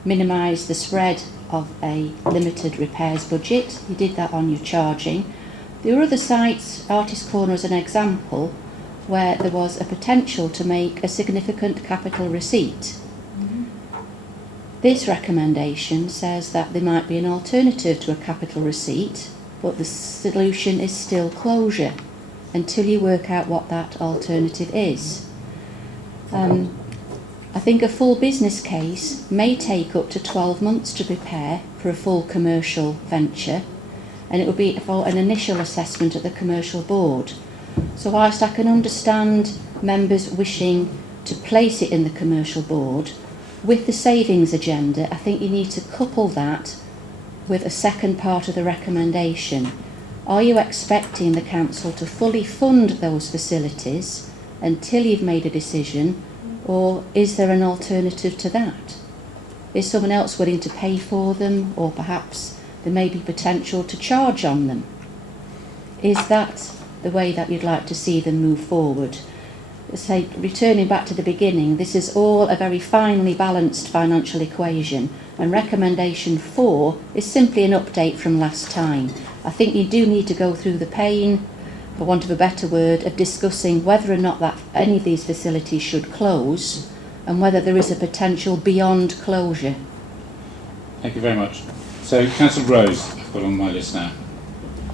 minimise the spread of a limited repairs budget. You did that on your charging. There were other sites, Artist Corner as an example, where there was a potential to make a significant capital receipt. This recommendation says that there might be an alternative to a capital receipt, but the solution is still closure until you work out what that alternative is. I think a full business case may take up to 12 months to prepare for a full commercial venture, and it will be for an initial assessment at the commercial board. So whilst I can understand members wishing to place it in the commercial board, with the savings agenda, I think you need to couple that with a second part of the recommendation. Are you expecting the council to fully fund those facilities until you've made a decision, or is there an alternative to that? Is someone else willing to pay for them, or perhaps there may be potential to charge on them? Is that the way that you'd like to see them move forward? Say, returning back to the beginning, this is all a very finely balanced financial equation, and recommendation 4 is simply an update from last time. I think you do need to go through the pain, for want of a better word, of discussing whether or not that any of these facilities should close, and whether there is a potential beyond closure. Thank you very much. So, Councillor Rose, I've got on my list now.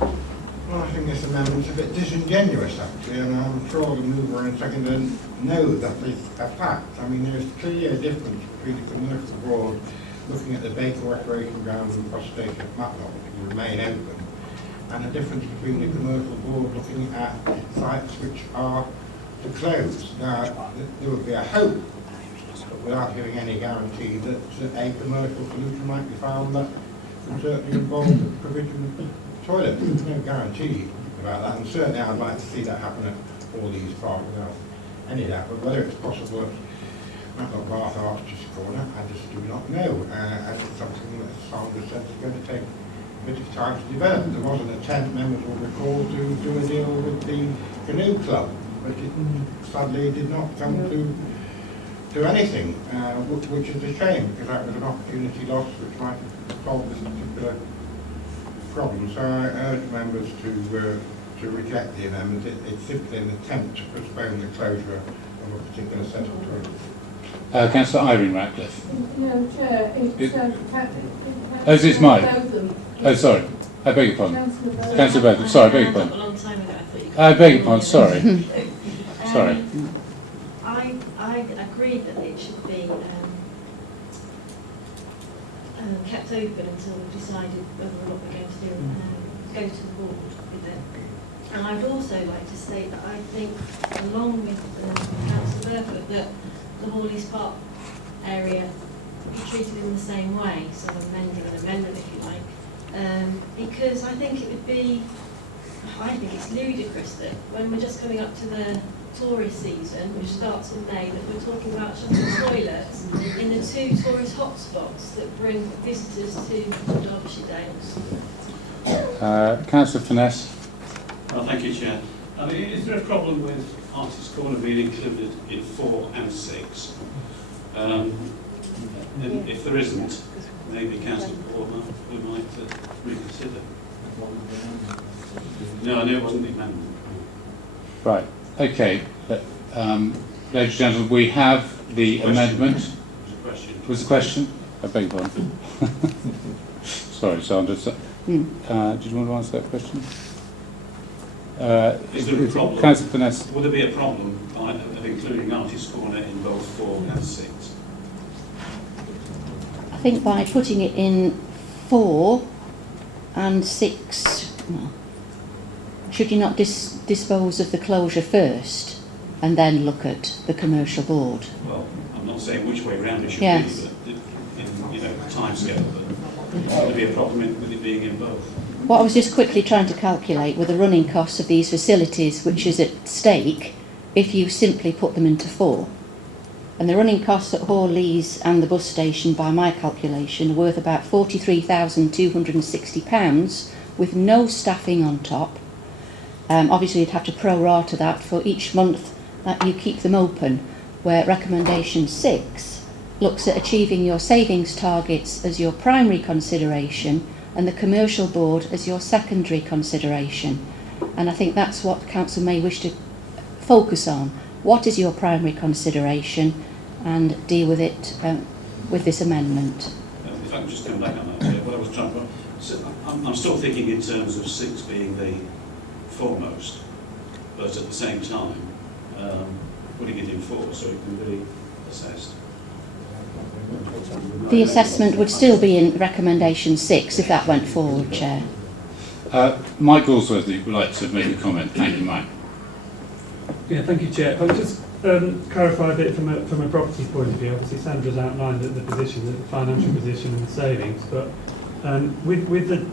Well, I think this amendment's a bit disingenuous, actually, and I'm sure the mover and seconder know that it's a fact. I mean, there's clearly a difference between the commercial board looking at the Baker Recreation Ground and Cross Station at Matlock to remain open, and a difference between the commercial board looking at sites which are to close. Now, there would be a hope, but without giving any guarantee, that a commercial solution might be found that would certainly involve the provision of toilets. There's no guarantee about that, and certainly I'd like to see that happen at all these parks without any doubt, but whether it's possible at Matlock Bath Artist Corner, I just do not know, and it's something that Sandra said is going to take a bit of time to develop. There was an attempt, members will recall, to do a deal with the canoe club, but it sadly did not come to anything, which is a shame, because that was an opportunity lost which might have solved this particular problem. So I urge members to reject the amendment. It's simply an attempt to postpone the closure of a particular set of toilets. Councillor Irene Ratcliffe. No, Chair, Oh, it's mine. Oh, sorry. I beg your pardon. Councillor Bowden. Sorry, I beg your pardon. I beg your pardon, sorry. Sorry. I agree that it should be kept open until we've decided whether or not we're going to go to the board with it. And I'd also like to state that I think, along with Councillor Burfoot, that the Hawleys Park area be treated in the same way, so amending an amendment if you like, because I think it would be, I think it's ludicrous that when we're just coming up to the tourist season, which starts in May, that we're talking about shutting toilets in the 2 tourist hotspots that bring visitors to Derbyshire Dales. Councillor Finesse. Thank you, Chair. I mean, is there a problem with Artist Corner being included in 4 and 6? And if there isn't, maybe Councillor Portman we might reconsider. No, I know it wasn't the amendment. Right. Okay. Ladies and gentlemen, we have the amendment. Was the question? I beg your pardon. Sorry, Sandra. Did you want to answer that question? Is there a problem? Councillor Finesse. Would there be a problem of including Artist Corner in both 4 and 6? I think by putting it in 4 and 6, well, should you not dispose of the closure first and then look at the commercial board? Well, I'm not saying which way round it should Yes. be, but in time scale, but it's going to be a problem with it being in both. What I was just quickly trying to calculate were the running costs of these facilities, which is at stake if you simply put them into 4. And the running costs at Hall Lees and the bus station, by my calculation, are worth about £43,260 with no staffing on top. Obviously, you'd have to pro-rata that for each month that you keep them open, where recommendation 6 looks at achieving your savings targets as your primary consideration and the commercial board as your secondary consideration. And I think that's what Council may wish to focus on. What is your primary consideration, and deal with it with this amendment. If I can just come back on that, what I was trying to... So I'm still thinking in terms of 6 being the foremost, but at the same time putting it in 4 so it can be assessed. The assessment would still be in recommendation 6 if that went forward, Chair. Mike Galsworthy would like to make a comment. Thank you, Mike. Yeah, thank you, Chair. I'll just clarify a bit from a property point of view. Obviously, Sandra's outlined the position, the financial position and the savings, but with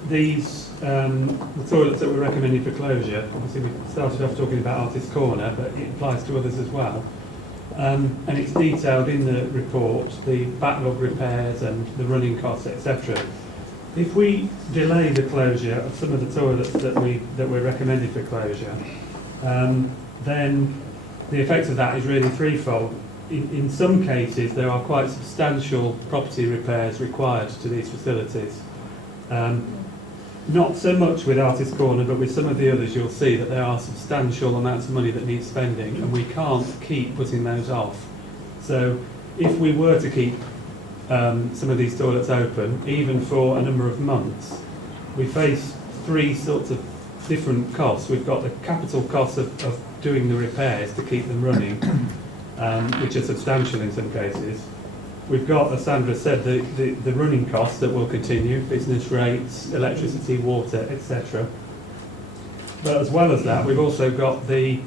these the toilets that were recommended for closure, obviously we started off talking about Artist Corner, but it applies to others as well. And it's detailed in the report, the backlog repairs and the running costs, etc. If we delay the closure of some of the toilets that were recommended for closure, then the effect of that is really threefold. In some cases, there are quite substantial property repairs required to these facilities. Not so much with Artist Corner, but with some of the others, you'll see that there are substantial amounts of money that need spending, and we can't keep putting those off. So if we were to keep some of these toilets open, even for a number of months, we face 3 sorts of different costs. We've got the capital costs of doing the repairs to keep them running, which are substantial in some cases. We've got, as Sandra said, the running costs that will continue, business rates, electricity, water, etc. But as well as that, we've also got the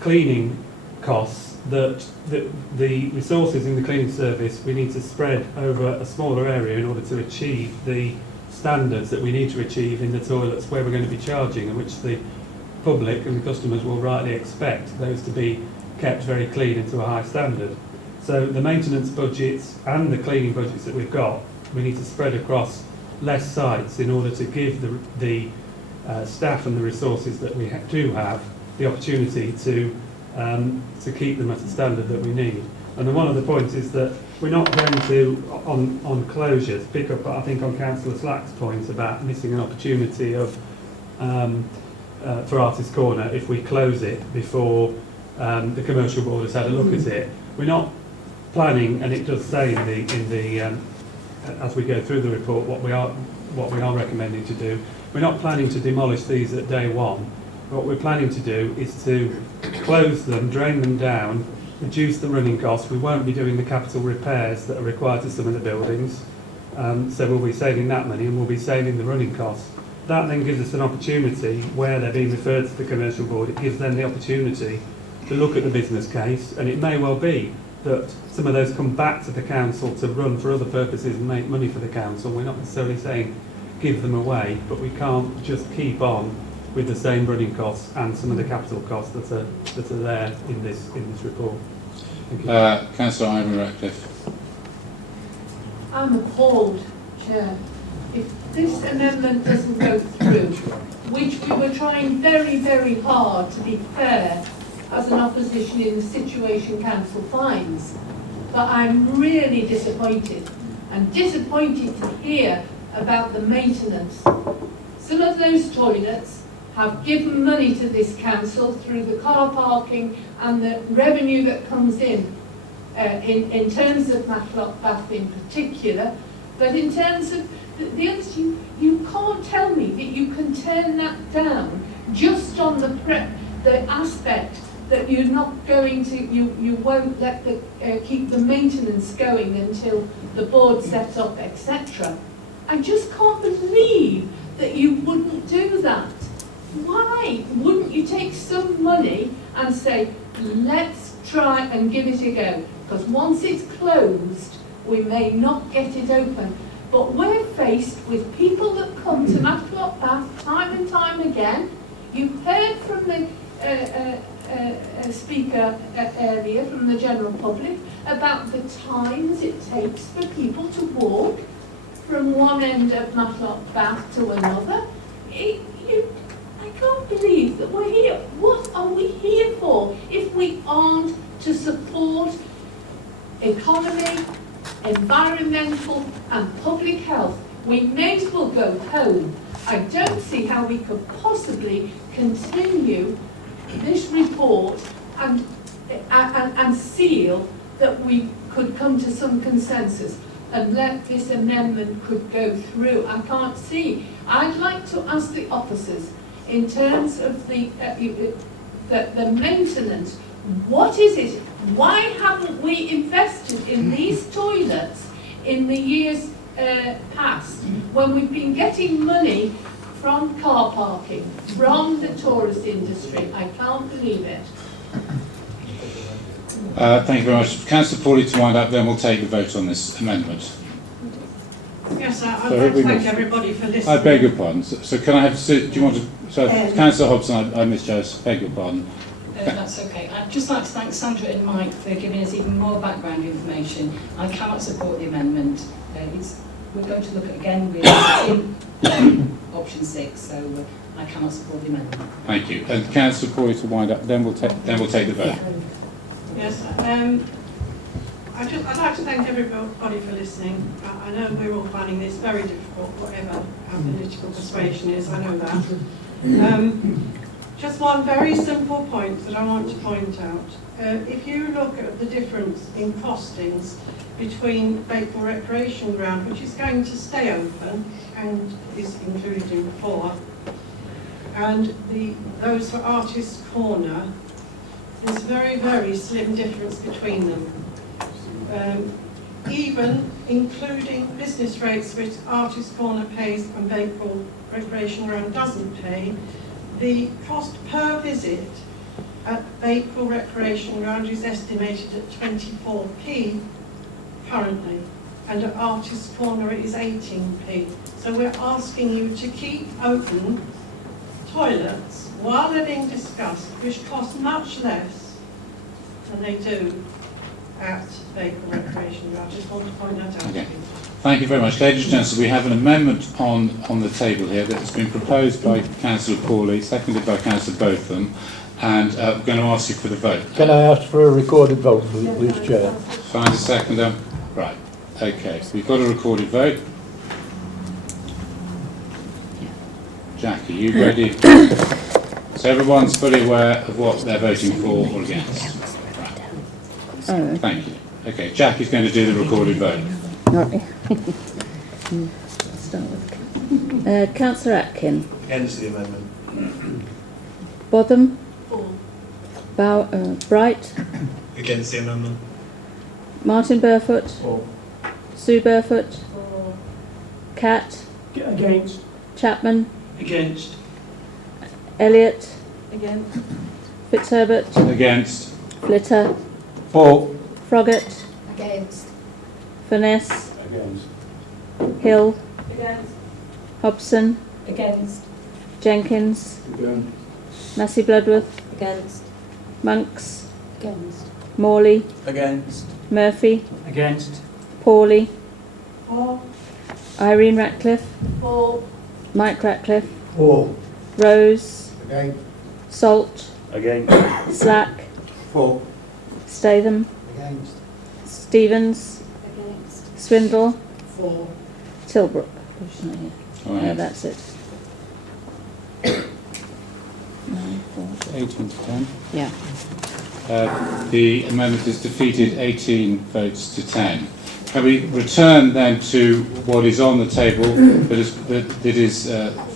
cleaning costs that the resources in the cleaning service we need to spread over a smaller area in order to achieve the standards that we need to achieve in the toilets where we're going to be charging, and which the public and the customers will rightly expect those to be kept very clean and to a high standard. So the maintenance budgets and the cleaning budgets that we've got, we need to spread across less sites in order to give the staff and the resources that we do have the opportunity to keep them at the standard that we need. And then one of the points is that we're not going to, on closures, pick up, I think, on Councillor Slack's point about missing an opportunity of for Artist Corner if we close it before the commercial board has had a look at it. We're not planning, and it does say in the as we go through the report what we are recommending to do. We're not planning to demolish these at day one. What we're planning to do is to close them, drain them down, reduce the running costs. We won't be doing the capital repairs that are required to some of the buildings, so we'll be saving that money and we'll be saving the running costs. That then gives us an opportunity, where they're being referred to the commercial board, it gives them the opportunity to look at the business case, and it may well be that some of those come back to the council to run for other purposes and make money for the council. We're not necessarily saying give them away, but we can't just keep on with the same running costs and some of the capital costs that are there in this report. Thank you. Councillor Ivan Ratcliffe. I'm appalled, Chair. If this amendment doesn't go through, which we were trying very, very hard to be fair as an opposition in the situation council finds, but I'm really disappointed. I'm disappointed to hear about the maintenance. Some of those toilets have given money to this council through the car parking and the revenue that comes in terms of Matlock Bath in particular, but in terms of the others, you can't tell me that you can turn that down just on the aspect that you're not going to, you won't let the, keep the maintenance going until the board sets up, etc. I just can't believe that you wouldn't do that. Why wouldn't you take some money and say, let's try and give it a go? Because once it's closed, we may not get it open. But we're faced with people that come to Matlock Bath time and time again. You've heard from the speaker earlier, from the general public, about the times it takes for people to walk from one end of Matlock Bath to another. I can't believe that we're here. What are we here for if we aren't to support economy, environmental and public health? We may as well go home. I don't see how we could possibly continue this report and seal that we could come to some consensus and let this amendment could go through. I can't see. I'd like to ask the officers, in terms of the maintenance, what is it? Why haven't we invested in these toilets in the years past, when we've been getting money from car parking, from the tourist industry? I can't believe it. Thank you very much. Councillor Pawley to wind up, then we'll take the vote on this amendment. Yes, I'd like to thank everybody for listening. I beg your pardon. So can I have, do you want to, so Councillor Hobson, I misjudged, beg your pardon. That's okay. I'd just like to thank Sandra and Mike for giving us even more background information. I cannot support the amendment. We're going to look at again with option 6, so I cannot support the amendment. Thank you. And Councillor Pawley to wind up, then we'll take the vote. Yes, I'd like to thank everybody for listening. I know we're all finding this very difficult, whatever our political persuasion is, I know that. Just one very simple point that I want to point out. If you look at the difference in costings between Bakewell Recreation Ground, which is going to stay open and is included in 4, and those for Artist's Corner, there's a very, very slim difference between them. Even including business rates which Artist's Corner pays and Bakewell Recreation Ground doesn't pay, the cost per visit at Bakewell Recreation Ground is estimated at 24p currently, and at Artist's Corner it is 18p. So we're asking you to keep open toilets while they're being discussed, which cost much less than they do at Bakewell Recreation Ground. I just want to point that out. Okay. Thank you very much. Ladies and gentlemen, we have an amendment on the table here that has been proposed by Councillor Pawley, seconded by Councillor Botham, and we're going to ask you for the vote. Can I ask for a recorded vote, please, Chair? Find a seconder. Right. Okay, so we've got a recorded vote. Jack, are you ready? So everyone's fully aware of what they're voting for or against? Right. Thank you. Okay, Jack is going to do the recorded vote. Right. Start with Councillor Atkin. Against the amendment. Botham. Bright. Against the amendment. Martin Burfoot. Sue Burfoot. Cat. Against. Chapman. Against. Elliott. Against. Fitzherbert. Against. Flitter. For. Froggatt. Against. Furness. Against. Hill. Against. Hobson. Against. Jenkins. Against. Massey Bloodworth. Against. Monks. Against. Morley. Against. Murphy. Against. Pawley. For. Irene Ratcliffe. For. Mike Ratcliffe. For. Rose. Against. Salt. Against. Slack. For. Statham. Against. Stevens. Against. Swindle. For. Tilbrook. Who's not here? All right. No, that's it. 18 to 10. Yeah. The amendment is defeated 18 votes to 10. Can we return then to what is on the table that is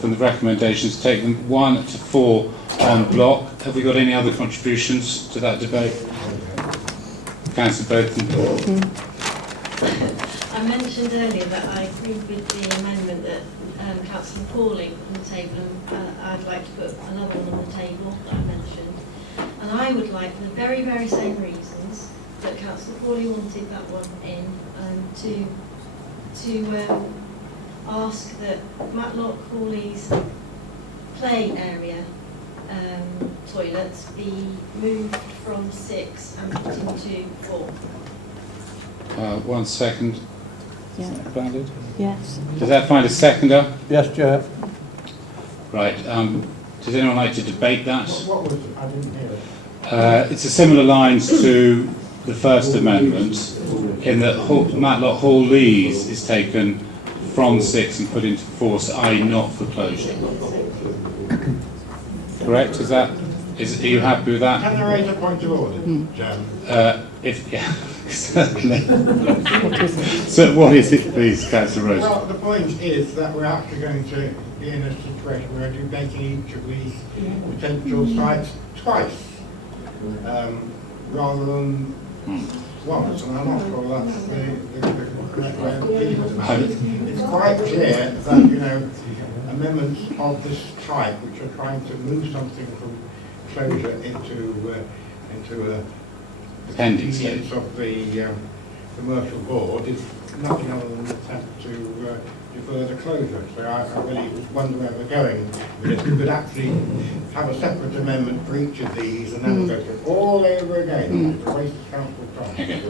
from the recommendations, take them 1 to 4 on block. Have we got any other contributions to that debate? Councillor Botham. I mentioned earlier that I agreed with the amendment that Councillor Pauling on the table, and I'd like to put another one on the table that I mentioned. And I would like, for the very, very same reasons that Councillor Pauling wanted that one in, to ask that Matlock Hawley's play area toilets be moved from 6 and put into 4. 1 second. Yeah. Is that valid? Yes. Does that find a seconder? Yes, Chair. Right. Does anyone like to debate that? What was it? I didn't hear it. It's a similar lines to the first amendment, in that Matlock Hall-Lees is taken from 6 and put into 4, so i.e. not for closure. Correct? Are you happy with that? Can I raise a point of order, Chairman? Certainly. So what is it, please, Councillor Rose? Well, the point is that we're actually going to be in a situation where we're debating each of these potential sites twice, rather than once, and I'm not sure that's the correct way of dealing with the matter. It's quite clear that, amendments of this type, which are trying to move something from closure into a pending convenience of the commercial board, is nothing other than an attempt to defer the closure. So I really wonder where we're going with this. We could actually have a separate amendment for each of these, and then we'll go through it all over again. It's a waste of council time. Okay.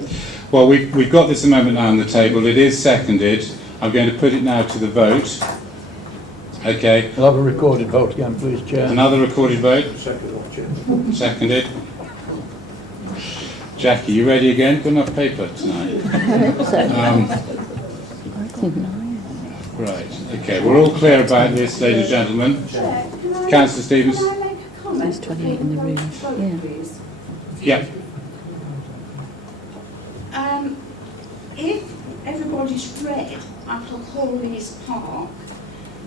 Well, we've got this amendment now on the table. It is seconded. I'm going to put it now to the vote. Okay. We'll have a recorded vote again, please, Chair. Another recorded vote. Seconded. Jackie, you ready again? Got enough paper tonight? Right. Okay. We're all clear about this, ladies and gentlemen. Councillor Stevens. Can I make a comment? There's 28 in the room. Yeah. If everybody's read Matlock Hawley's Park,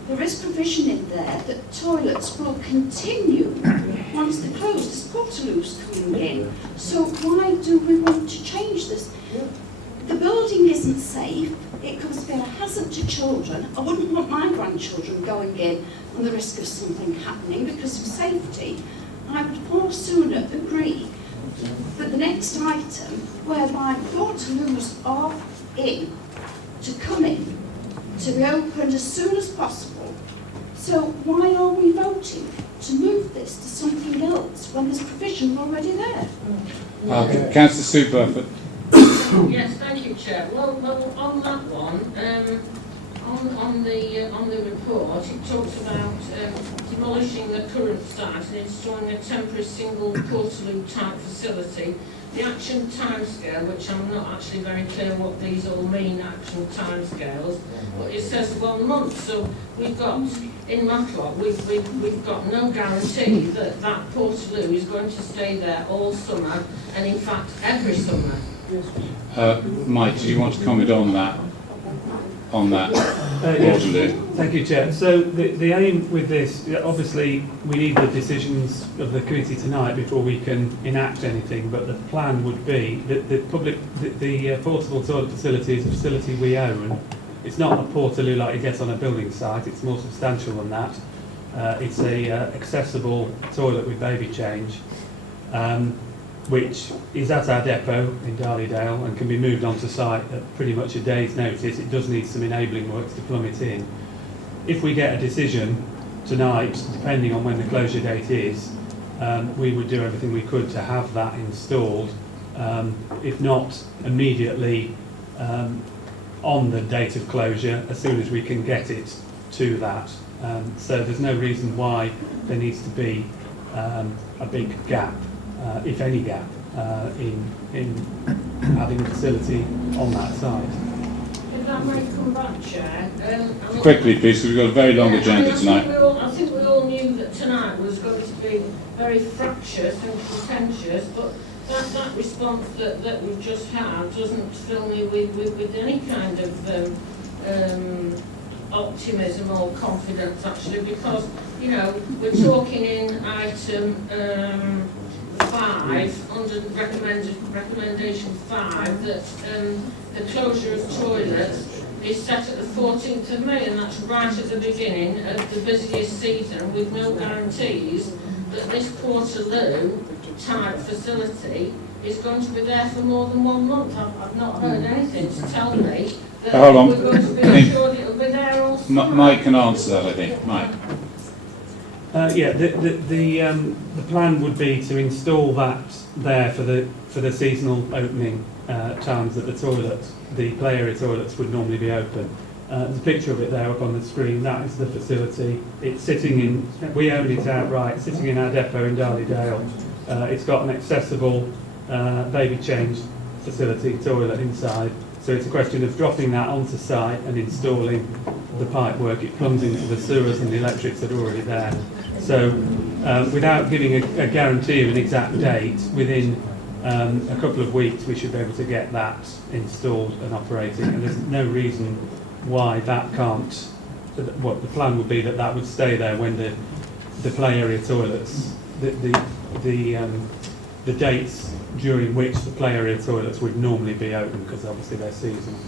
there is provision in there that toilets will continue once they're closed. There's portaloos coming in. So why do we want to change this? The building isn't safe. It could be a hazard to children. I wouldn't want my grandchildren going in on the risk of something happening because of safety. I would far sooner agree that the next item, whereby portaloos are in, to come in, to be opened as soon as possible. So why are we voting to move this to something else when there's provision already there? Councillor Sue Burford. Yes, thank you, Chair. Well, on that one, on the report, it talks about demolishing the current site and installing a temporary single portaloo type facility. The action timescale, which I'm not actually very clear what these all mean, action timescales, but it says 1 month. So we've got in Matlock, we've got no guarantee that that portaloo is going to stay there all summer, and in fact every summer. Mike, do you want to comment on that? Yes. Thank you, Chair. So the aim with this, obviously, we need the decisions of the committee tonight before we can enact anything. But the plan would be that the portable toilet facility is a facility we own. It's not a portaloo like you get on a building site. It's more substantial than that. It's a accessible toilet with baby change, which is at our depot in Derbyshire and can be moved onto site at pretty much a day's notice. It does need some enabling works to plumb it in. If we get a decision tonight, depending on when the closure date is, we would do everything we could to have that installed, if not immediately on the date of closure, as soon as we can get it to that. So there's no reason why there needs to be a big gap, if any gap, in having a facility on that site. If that may come back, Chair. Quickly, please, because we've got a very long agenda tonight. I think we all knew that tonight was going to be very fractious and contentious, but that response that we've just had doesn't fill me with any kind of optimism or confidence, actually, because, you know, we're talking in item 5, under recommendation 5, that the closure of toilets is set at the 14th of May, and that's right at the beginning of the busiest season, with no guarantees that this Portaloo type facility is going to be there for more than 1 month. I've not heard anything to tell me that Hold on. we're going to be assured it'll be there all summer. Mike can answer that, I think. Mike. Yeah, the plan would be to install that there for the seasonal opening times that the play area toilets would normally be open. There's a picture of it there up on the screen. That is the facility. It's sitting in, we own it outright, sitting in our depot in Derbyshire Dales. It's got an accessible baby change facility toilet inside. So it's a question of dropping that onto site and installing the pipe work. It plumbs into the sewers and the electrics that are already there. So without giving a guarantee of an exact date, within a couple of weeks we should be able to get that installed and operating. And there's no reason why that can't, what the plan would be that would stay there when the play area toilets, the dates during which the play area toilets would normally be open, because obviously they're seasonal.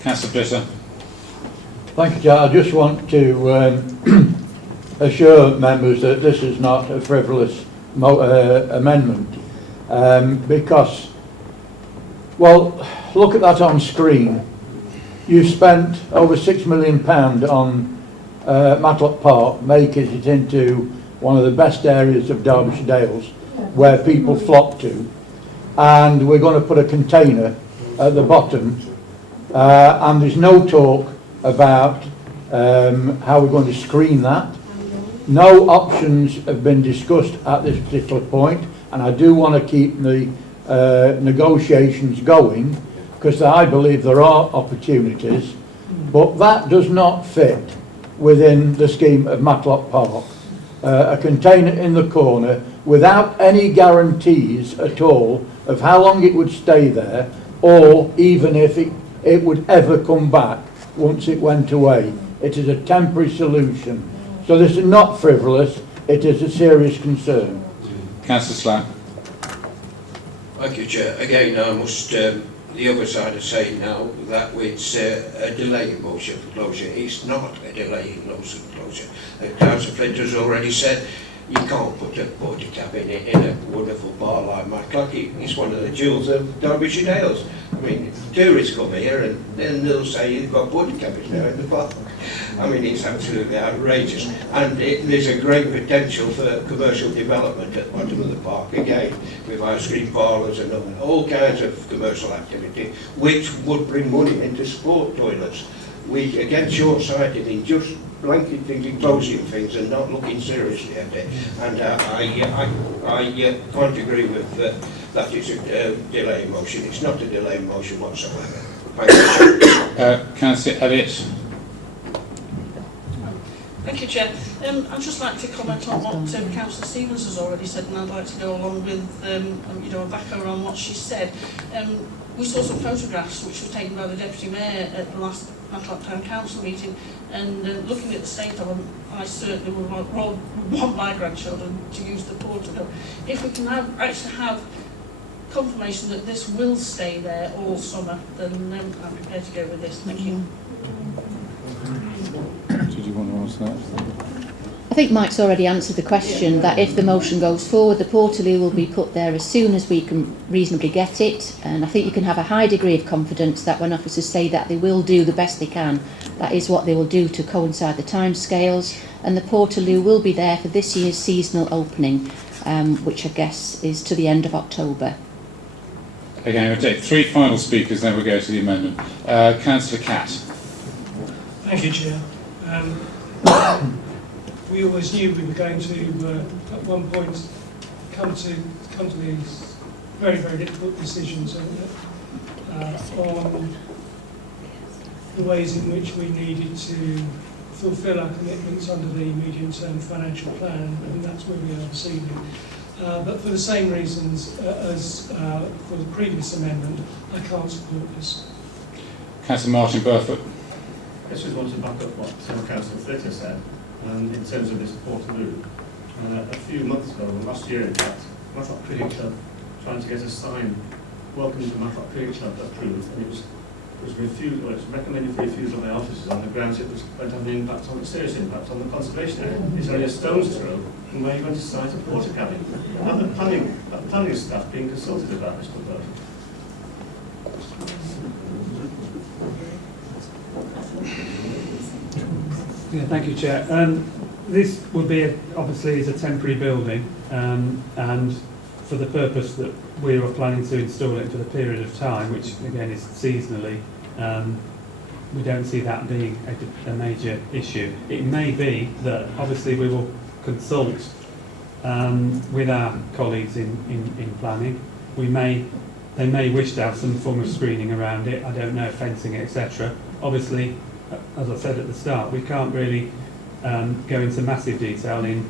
Councillor Blitter. Thank you, Chair. I just want to assure members that this is not a frivolous amendment, because, well, look at that on screen. You spent over £6 million on Matlock Park, making it into one of the best areas of Derbyshire Dales, where people flock to, and we're going to put a container at the bottom, and there's no talk about how we're going to screen that. No options have been discussed at this particular point, and I do want to keep the negotiations going, because I believe there are opportunities, but that does not fit within the scheme of Matlock Park. A container in the corner without any guarantees at all of how long it would stay there, or even if it would ever come back once it went away. It is a temporary solution. So this is not frivolous, it is a serious concern. Councillor Slack. Thank you, Chair. Again, I must, the other side is saying now that it's a delaying motion for closure. It's not a delaying motion for closure. Councillor Flint has already said you can't put a body cap in a wonderful bar like Matlock. It's one of the jewels of Derbyshire Dales. I mean, tourists come here and then they'll say you've got body cabins now in the park. I mean, it's absolutely outrageous. And there's a great potential for commercial development at the bottom of the park, again, with ice cream parlours and all kinds of commercial activity, which would bring money into sport toilets. We, again, short-sighted in just blanket thinking, closing things and not looking seriously at it. And I can't agree with that it's a delay motion. It's not a delay motion whatsoever. Thank you. Councillor Elliott. Thank you, Chair. I'd just like to comment on what Councillor Stevens has already said, and I'd like to go along with, a backer on what she said. We saw some photographs which were taken by the Deputy Mayor at the last Matlock Town Council meeting, and looking at the state of them, I certainly would want my grandchildren to use the portal. If we can actually have confirmation that this will stay there all summer, then I'm prepared to go with this. Thank you. Did you want to answer that? I think Mike's already answered the question, that if the motion goes forward, the Portaloo will be put there as soon as we can reasonably get it, and I think you can have a high degree of confidence that when officers say that they will do the best they can, that is what they will do to coincide the timescales, and the Portaloo will be there for this year's seasonal opening, which I guess is to the end of October. Okay, we'll take 3 final speakers, then we'll go to the amendment. Councillor Catt. Thank you, Chair. We always knew we were going to, at one point, come to these very, very difficult decisions on the ways in which we needed to fulfil our commitments under the medium-term financial plan, and that's where we are this evening. but for the same reasons as for the previous amendment, I can't support this. Councillor Martin Burfoot. I just want to back up what Councillor Flitter said in terms of this Portaloo. A few months ago, last year in fact, Matlock Cricket Club trying to get a sign welcome to Matlock Cricket Club approved, and it was refused, or it's recommended for refusal by officers on the grounds it was going to have an impact on, a serious impact on the conservation area. It's only a stone's throw from where you're going to site a porta cabin. Have the planning staff being consulted about this proposal? Yeah, thank you, Chair. This would be obviously is a temporary building, and for the purpose that we were planning to install it for the period of time, which again is seasonally, we don't see that being a major issue. It may be that obviously we will consult with our colleagues in planning. They may wish to have some form of screening around it. I don't know, fencing, etc. Obviously, as I said at the start, we can't really go into massive detail in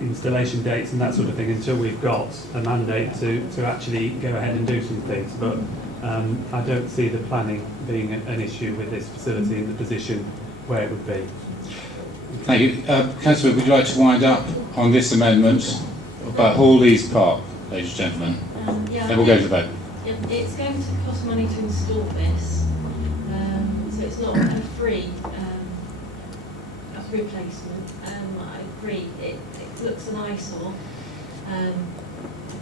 installation dates and that sort of thing until we've got a mandate to actually go ahead and do some things. But I don't see the planning being an issue with this facility in the position where it would be. Thank you. Councillor, would you like to wind up on this amendment about Hawleys Park, ladies and gentlemen? Yeah, Then we'll go to the vote. It's going to cost money to install this, so it's not a free replacement. I agree, it looks an eyesore. I've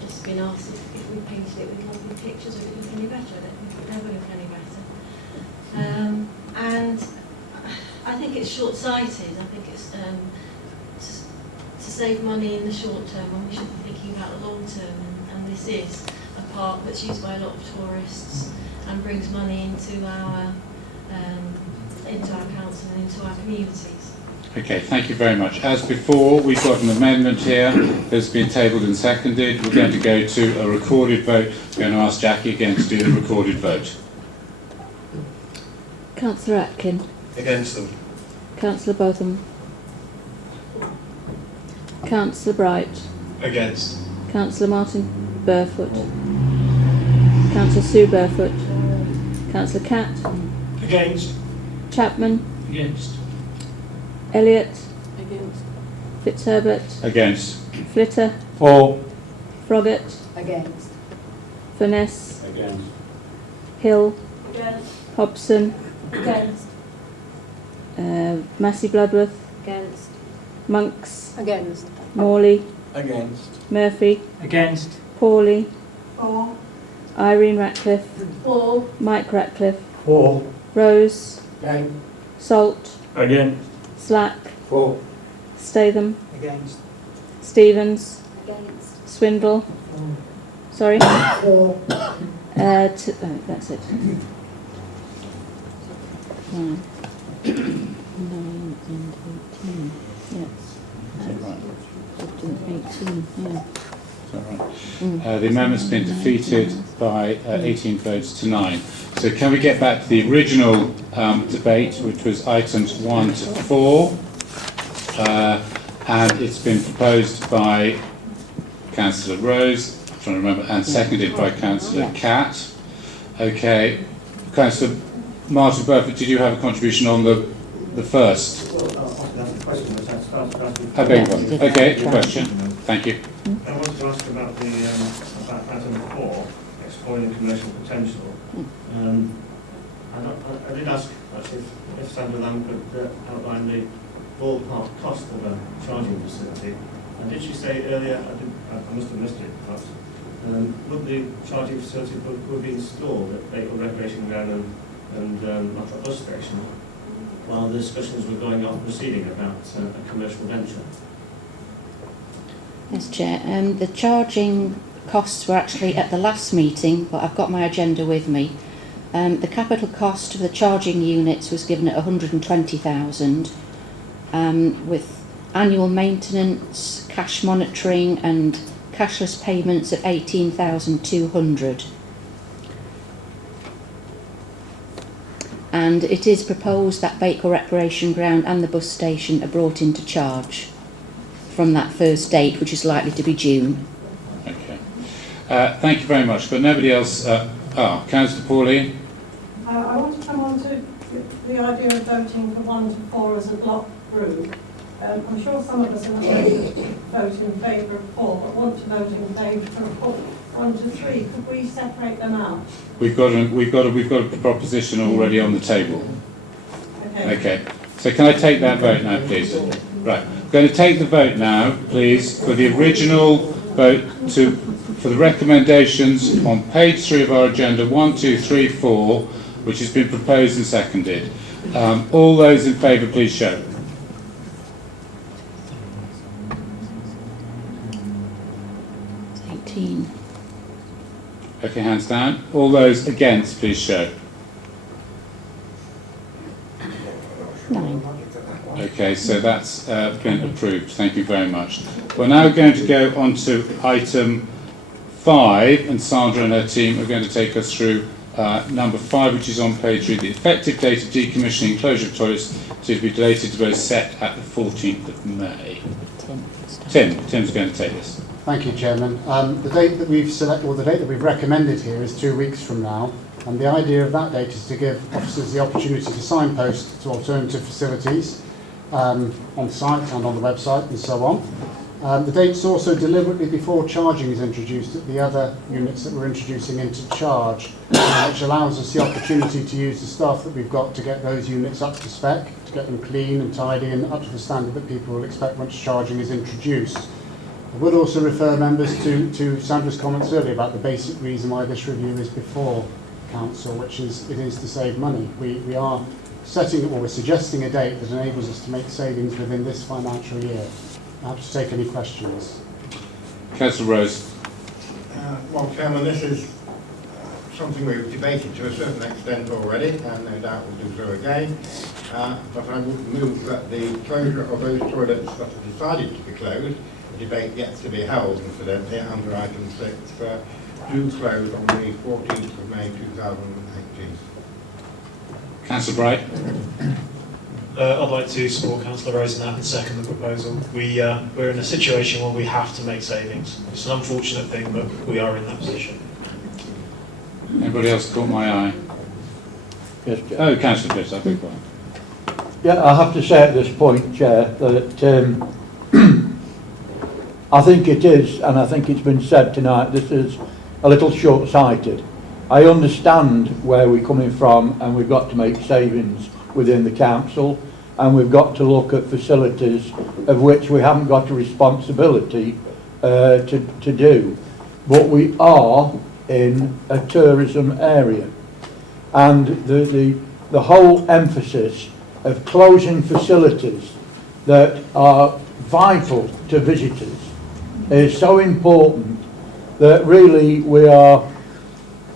just been asked if we painted it with lovely pictures, would it look any better? I don't think it would ever look any better. And I think it's short-sighted. I think it's to save money in the short term when we should be thinking about the long term. And this is a park that's used by a lot of tourists and brings money into our council and into our communities. Okay, thank you very much. As before, we've got an amendment here that's been tabled and seconded. We're going to go to a recorded vote. We're going to ask Jackie again to do the recorded vote. Councillor Atkin. Against them. Councillor Botham. Councillor Bright. Against. Councillor Martin Burfoot. Councillor Sue Burfoot. Councillor Catt. Against. Chapman. Against. Elliott. Against. Fitzherbert. Against. Flitter. For. Froggatt. Against. Furness. Against. Hill. Against. Hobson. Against. Massey Bloodworth. Against. Monks. Against. Morley. Against. Murphy. Against. Pawley. For. Irene Ratcliffe. For. Mike Ratcliffe. For. Rose. Against. Salt. Against. Slack. For. Statham. Against. Stevens. Against. Swindle. Sorry. For. That's it. 9. 9 and 18. Yeah. 15, 18. Yeah. Is that right? The amendment's been defeated by 18 votes to 9. So can we get back to the original debate, which was items 1 to 4, and it's been proposed by Councillor Rose, I'm trying to remember, and seconded by Councillor Catt. Okay, Councillor Martin Burfoot, did you have a contribution on the first? Well, that's the question. I beg your pardon. Okay, the question. Thank you. I wanted to ask about about item 4, exploring commercial potential. I did ask actually if Sandra Lamb could outline the ballpark cost of a charging facility. And did she say earlier, I must have missed it perhaps, would the charging facility would be installed at Bakewell Recreation Ground and Matlock Bus Station while the discussions were going on proceeding about a commercial venture? Yes, Chair. The charging costs were actually at the last meeting, but I've got my agenda with me. The capital cost of the charging units was given at 120,000, with annual maintenance, cash monitoring and cashless payments at 18,200. And it is proposed that Bakewell Recreation Ground and the bus station are brought into charge. from that first date, which is likely to be June. Okay. Thank you very much. But nobody else. Councillor Pauline. I want to come on to the idea of voting for 1 to 4 as a block group. I'm sure some of us are not going to vote in favour of 4, but want to vote in favour of 1 to 3. Could we separate them out? We've got a proposition already on the table. Okay. So can I take that vote now, please? Right. I'm going to take the vote now, please, for the original vote for the recommendations on page 3 of our agenda, 1, 2, 3, 4, which has been proposed and seconded. All those in favour, please show. Okay, hands down. All those against, please show. 9. Okay, so that's been approved. Thank you very much. We're now going to go on to item 5, and Sandra and her team are going to take us through number 5, which is on page 3, the effective date of decommissioning closure of toilets to be dated to be set at the 14th of May. Tim's going to take this. Thank you, Chairman. The date that we've selected, or the date that we've recommended here, is 2 weeks from now, and the idea of that date is to give officers the opportunity to signpost to alternative facilities on site and on the website and so on. The date's also deliberately before charging is introduced at the other units that we're introducing into charge, which allows us the opportunity to use the staff that we've got to get those units up to spec, to get them clean and tidy and up to the standard that people will expect once charging is introduced. I would also refer members to Sandra's comments earlier about the basic reason why this review is before Council, which is it is to save money. We are setting, or we're suggesting a date that enables us to make savings within this financial year. I have to take any questions. Councillor Rose. Well, Chairman, this is something we've debated to a certain extent already, and no doubt we'll do so again. But I would move that the closure of those toilets that are decided to be closed, the debate yet to be held, incidentally, under item 6, do close on the 14th of May 2018. Councillor Bright. I'd like to support Councillor Rose in that and second the proposal. We're in a situation where we have to make savings. It's an unfortunate thing, but we are in that position. Anybody else caught my eye? Yes. Oh, Councillor Pitt, I beg your pardon. Yeah, I have to say at this point, Chair, that I think it is, and I think it's been said tonight, this is a little short-sighted. I understand where we're coming from, and we've got to make savings within the council, and we've got to look at facilities of which we haven't got a responsibility to do. But we are in a tourism area, and the whole emphasis of closing facilities that are vital to visitors is so important that really we are.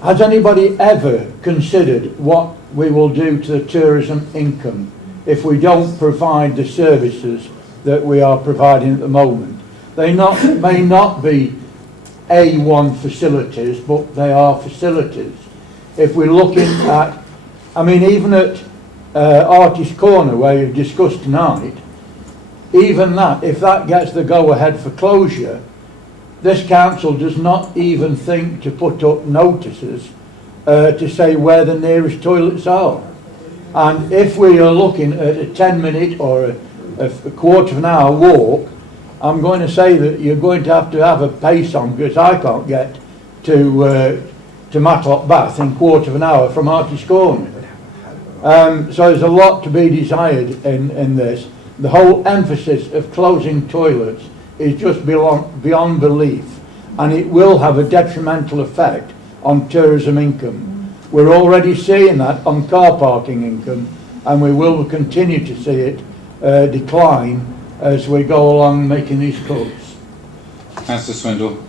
Has anybody ever considered what we will do to the tourism income if we don't provide the services that we are providing at the moment? They may not be A1 facilities, but they are facilities. If we're looking at, I mean, even at Artist Corner, where you've discussed tonight, even that, if that gets the go-ahead for closure, this council does not even think to put up notices to say where the nearest toilets are. And if we are looking at a 10-minute or a quarter of an hour walk, I'm going to say that you're going to have a pace on, because I can't get to Matlock Bath in a quarter of an hour from Artist Corner. So there's a lot to be desired in this. The whole emphasis of closing toilets is just beyond belief, and it will have a detrimental effect on tourism income. We're already seeing that on car parking income, and we will continue to see it decline as we go along making these cuts. Councillor Swindle.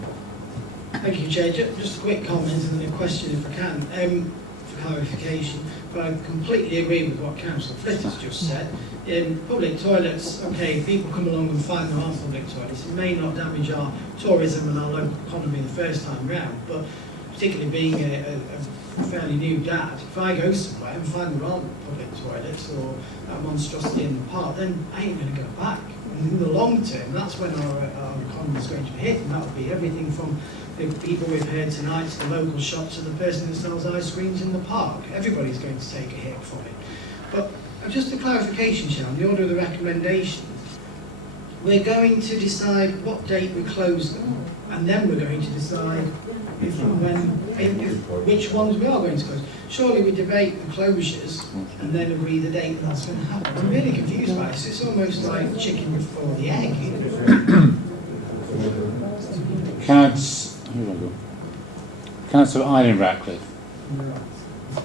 Thank you, Chair. Just a quick comment and then a question if I can, for clarification. But I completely agree with what Councillor Flitt has just said. In public toilets, okay, people come along and find there are public toilets. It may not damage our tourism and our local economy the first time round, but particularly being a fairly new dad, if I go somewhere and find there aren't public toilets or that monstrosity in the park, then I ain't going to go back. And in the long term, that's when our economy is going to be hit, and that will be everything from the people we've heard tonight to the local shops to the person who sells ice creams in the park. Everybody's going to take a hit from it. But just a clarification, Sharon, the order of the recommendations. We're going to decide what date we close them, and then we're going to decide if and when, which ones we are going to close. Surely we debate the closures and then agree the date that's going to happen. I'm really confused by this. It's almost like chicken before the egg. Councillor Eileen Ratcliffe.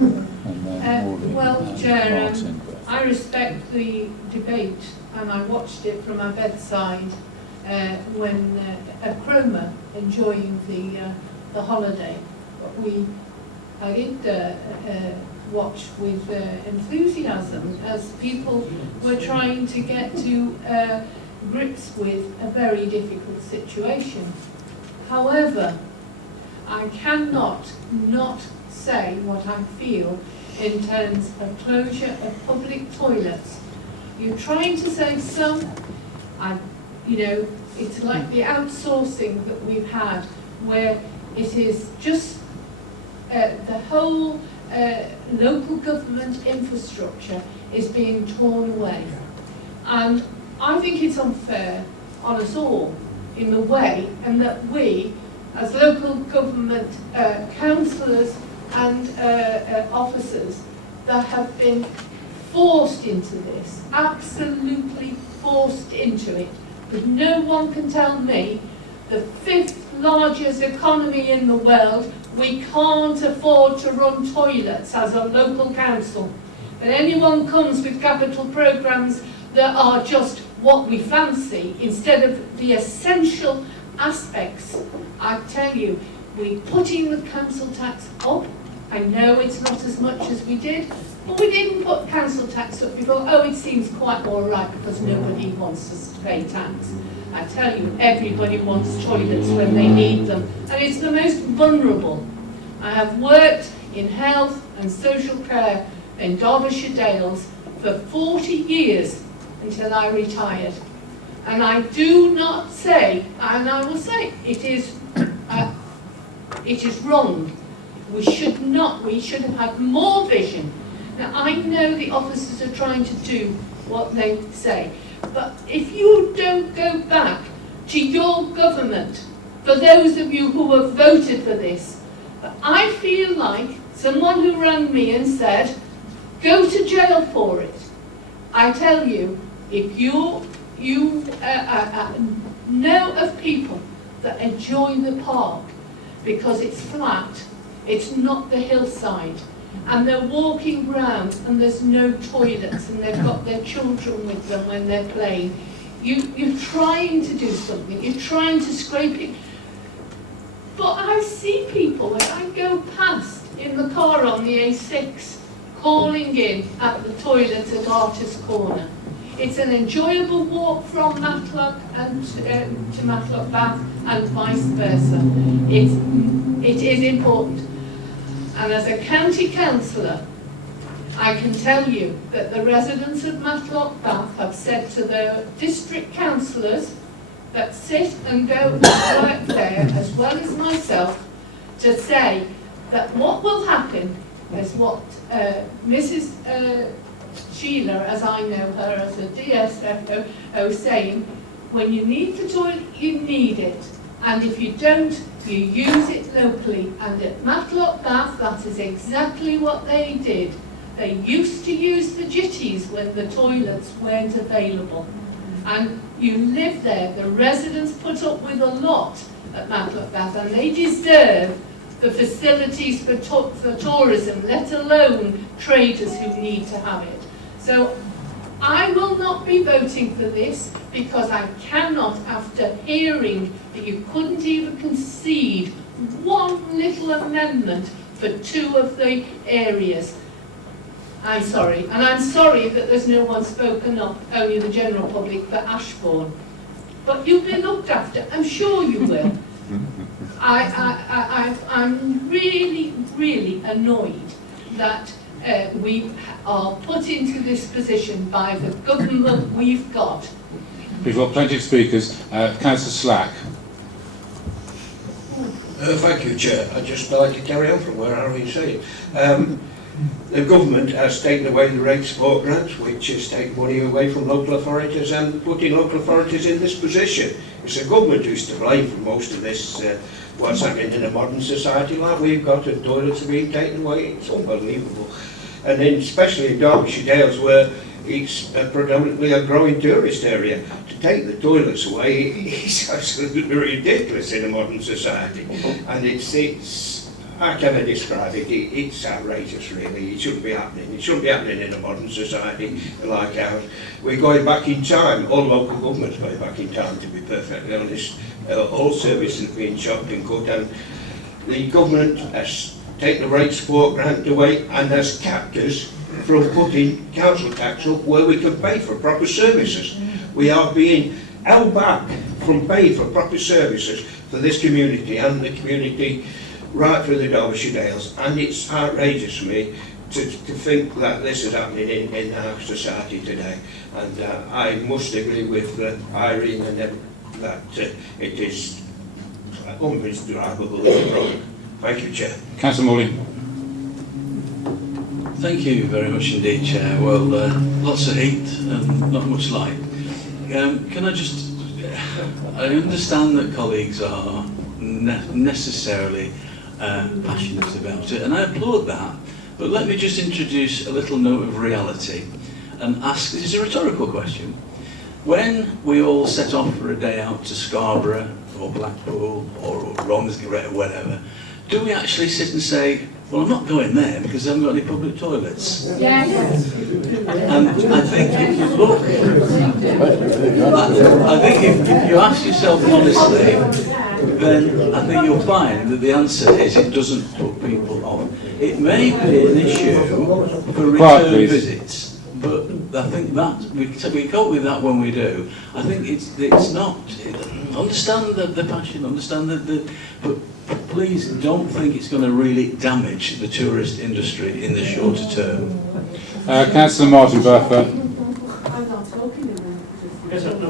And then Well, Chair, Martin. I respect the debate, and I watched it from my bedside when at Cromer, enjoying the holiday. But I did watch with enthusiasm as people were trying to get to grips with a very difficult situation. However, I cannot not say what I feel in terms of closure of public toilets. You're trying to save some, it's like the outsourcing that we've had, where it is just the whole local government infrastructure is being torn away. And I think it's unfair on us all in the way, and that we, as local government councillors and officers, that have been forced into this, absolutely forced into it. But no one can tell me, the 5th largest economy in the world, we can't afford to run toilets as a local council. But anyone comes with capital programmes that are just what we fancy, instead of the essential aspects. I tell you, we're putting the council tax up. I know it's not as much as we did, but we didn't put council tax up before. Oh, it seems quite all right because nobody wants us to pay tax. I tell you, everybody wants toilets when they need them, and it's the most vulnerable. I have worked in health and social care in Derbyshire Dales for 40 years until I retired. And I do not say, and I will say, it is wrong. We should have had more vision. Now, I know the officers are trying to do what they say, but if you don't go back to your government, for those of you who have voted for this, I feel like someone who rang me and said, go to jail for it. I tell you, if you know of people that enjoy the park because it's flat, it's not the hillside, and they're walking round and there's no toilets and they've got their children with them when they're playing, you're trying to do something, you're trying to scrape it. But I see people as I go past in the car on the A6 calling in at the toilet at Artist Corner. It's an enjoyable walk from Matlock and to Matlock Bath and vice versa. It is important. And as a county councillor, I can tell you that the residents of Matlock Bath have said to their district councillors that sit and go and work there, as well as myself, to say that what will happen is what Mrs. Sheila, as I know her as a DSFO, saying, when you need the toilet, you need it. And if you don't, you use it locally. And at Matlock Bath, that is exactly what they did. They used to use the jitties when the toilets weren't available. And you live there. The residents put up with a lot at Matlock Bath, and they deserve the facilities for tourism, let alone traders who need to have it. So I will not be voting for this, because I cannot, after hearing that you couldn't even concede one little amendment for 2 of the areas. I'm sorry, and I'm sorry that there's no one spoken up, only the general public, for Ashbourne. But you'll be looked after, I'm sure you will. I'm really, really annoyed that we are put into this position by the government we've got. We've got plenty of speakers. Councillor Slack. Thank you, Chair. I'd just like to carry on from where Harry said. The government has taken away the rate support grants, which has taken money away from local authorities and putting local authorities in this position. It's the government who's to blame for most of this, what's happening in a modern society like we've got, and toilets are being taken away. It's unbelievable. And then especially in Derbyshire Dales, where it's predominantly a growing tourist area, to take the toilets away is absolutely ridiculous in a modern society. And it's I cannot describe it. It's outrageous, really. It shouldn't be happening. It shouldn't be happening in a modern society like ours. We're going back in time. All local governments going back in time, to be perfectly honest. All services have been chopped and cut, and the government has taken the rate support grant away and has capped us from putting council tax up where we can pay for proper services. We are being held back from paying for proper services for this community and the community right through the Derbyshire Dales, and it's outrageous for me to think that this is happening in our society today. And I must agree with Irene and them that it is undescribable as a problem. Thank you, Chair. Councillor Morley. Thank you very much indeed, Chair. Well, lots of heat and not much light. Can I just... I understand that colleagues are necessarily passionate about it, and I applaud that, but let me just introduce a little note of reality and ask, this is a rhetorical question. When we all set off for a day out to Scarborough or Blackpool or Romsgate or whatever, do we actually sit and say, well, I'm not going there because I haven't got any public toilets? Yes. And I think if you look, I think if you ask yourself honestly, then I think you'll find that the answer is it doesn't put people off. It may be an issue for return visits, but I think that we cope with that when we do. I think it's not. Understand the passion, understand but please don't think it's going to really damage the tourist industry in the shorter term. Councillor Martin Burfer. Yes, I'm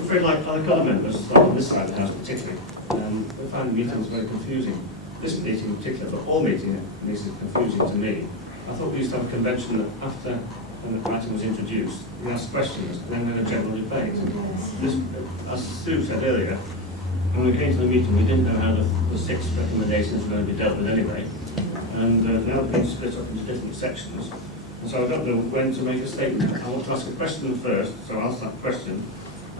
afraid, like other members on this side of the House particularly, I find the meetings very confusing. This meeting in particular, but all meetings is confusing to me. I thought we used to have a convention that after when the item was introduced, we asked questions and then we had a general debate. This, as Sue said earlier, when we came to the meeting, we didn't know how the 6 recommendations were going to be dealt with anyway. And now they've been split up into different sections. And so I don't know when to make a statement. I want to ask a question first, so I'll ask that question.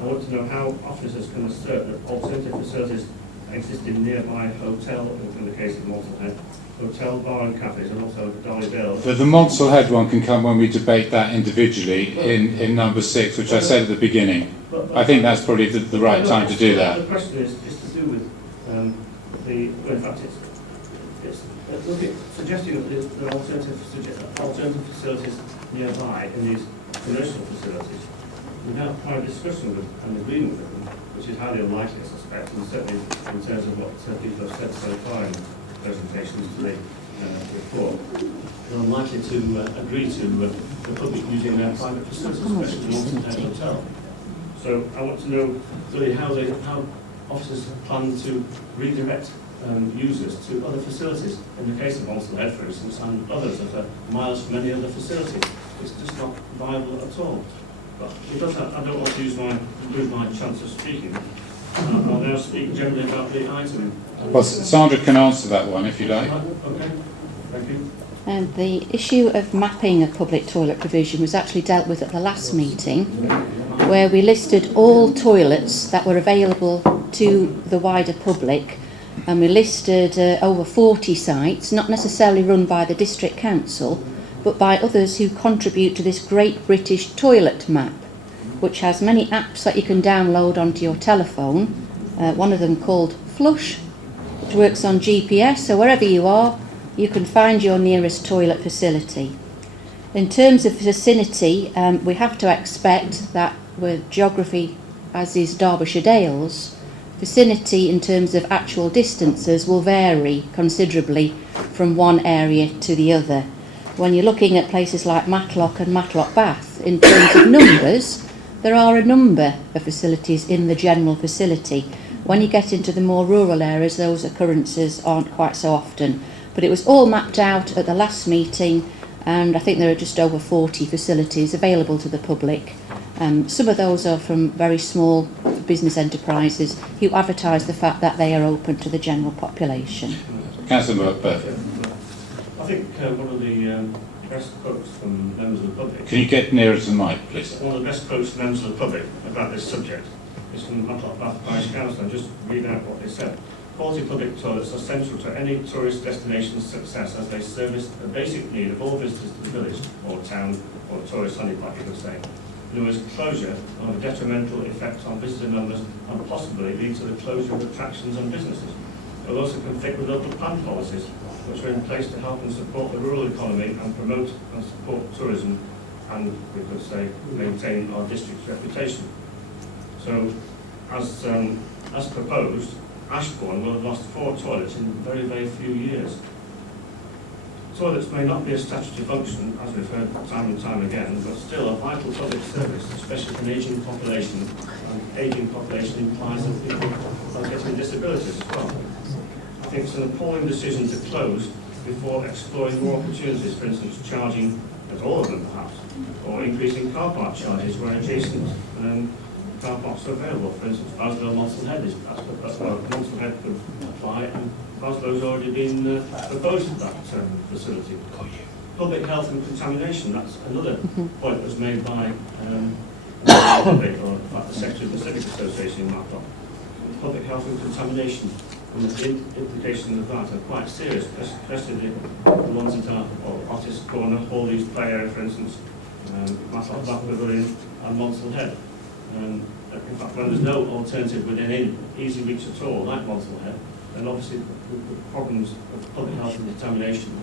I want to know how officers can assert that alternative facilities exist in nearby hotel, in the case of Malton Head, hotel, bar and cafes, and also Derbyshire Dales. The Monsell Head one can come when we debate that individually in number 6, which I said at the beginning. I think that's probably the right time to do that. The question is to do with well, in fact, it's look at suggesting that there are alternative facilities nearby in these commercial facilities. We have had a discussion with an agreement with them, which is highly unlikely, I suspect, and certainly in terms of what people have said so far in presentations to the report, they're unlikely to agree to the public using their private facilities, especially the Malton Head Hotel. So I want to know really how officers plan to redirect users to other facilities. In the case of Malton Head, for instance, and others that are miles from any other facility, it's just not viable at all. But because I don't want to improve my chance of speaking, I'll now speak generally about the item. Well, Sandra can answer that one if you like. Okay, thank you. And the issue of mapping of public toilet provision was actually dealt with at the last meeting, where we listed all toilets that were available to the wider public, and we listed over 40 sites, not necessarily run by the district council, but by others who contribute to this great British toilet map, which has many apps that you can download onto your telephone. One of them called Flush, which works on GPS, so wherever you are, you can find your nearest toilet facility. In terms of vicinity, we have to expect that with geography, as is Derbyshire Dales, vicinity in terms of actual distances will vary considerably from one area to the other. When you're looking at places like Matlock and Matlock Bath, in terms of numbers, There are a number of facilities in the general facility. When you get into the more rural areas, those occurrences aren't quite so often. But it was all mapped out at the last meeting, and I think there are just over 40 facilities available to the public. Some of those are from very small business enterprises who advertise the fact that they are open to the general population. Councillor Murphy. I think one of the best quotes from members of the public... Can you get nearer to the mic, please? One of the best quotes from members of the public about this subject is from Matlock Bath Parish Council. I'll just read out what they said. Quality public toilets are central to any tourist destination's success as they service a basic need of all visitors to the village, or town, or tourist honeypot, you could say. Lewis closure will have a detrimental effect on visitor numbers and possibly lead to the closure of attractions and businesses. It will also conflict with local plan policies, which are in place to help and support the rural economy and promote and support tourism and, we could say, maintain our district's reputation. So, as proposed, Ashbourne will have lost 4 toilets in very, very few years. Toilets may not be a statutory function, as we've heard time and time again, but still a vital public service, especially for an ageing population. And ageing population implies that people are getting disabilities as well. I think it's an appalling decision to close before exploring more opportunities, for instance, charging at all of them perhaps, or increasing car park charges where adjacent car parks are available. For instance, Baslow, Monsell Head is Monsell Head could apply, and Baslow's already been proposed for that facility. Public health and contamination, that's another point that was made by the public, or in fact the Secretary of the Civic Association in Matlock. Public health and contamination, and the implications of that are quite serious, especially the ones that are Artist Corner, Hawley's Play Area, for instance, Matlock Bath Pavilion, and Monsell Head. In fact, when there's no alternative within any easy reach at all, like Monsell Head, then obviously the problems of public health and contamination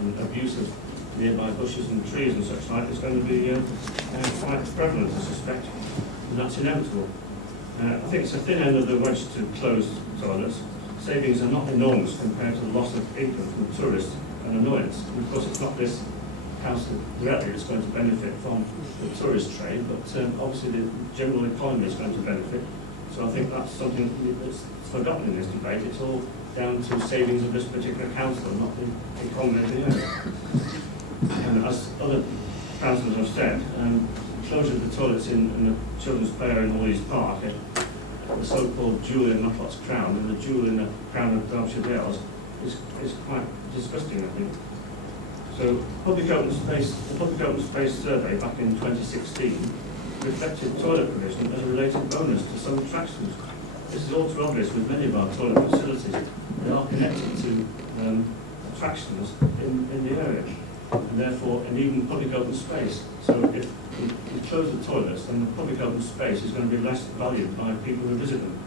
and abuse of nearby bushes and trees and such like is going to be quite prevalent, I suspect, and that's inevitable. I think it's a thin end of the wedge to close toilets. Savings are not enormous compared to the loss of income from tourists and annoyance. And of course, it's not this council directly that's going to benefit from the tourist trade, but obviously the general economy is going to benefit. So I think that's something that's forgotten in this debate. It's all down to savings of this particular council, not the economy of the area. And as other councillors have said, the closure of the toilets in the children's play area in Hawley's Park, the so-called jewel in Matlock's crown, and the jewel in the crown of Derbyshire Dales, is quite disgusting, I think. So, the Public Open Space Survey back in 2016 reflected toilet provision as a related bonus to some attractions. This is all too obvious with many of our toilet facilities. They are connected to attractions in the area, and therefore, and even public open space. So if you close the toilets, then the public open space is going to be less valued by people who visit them.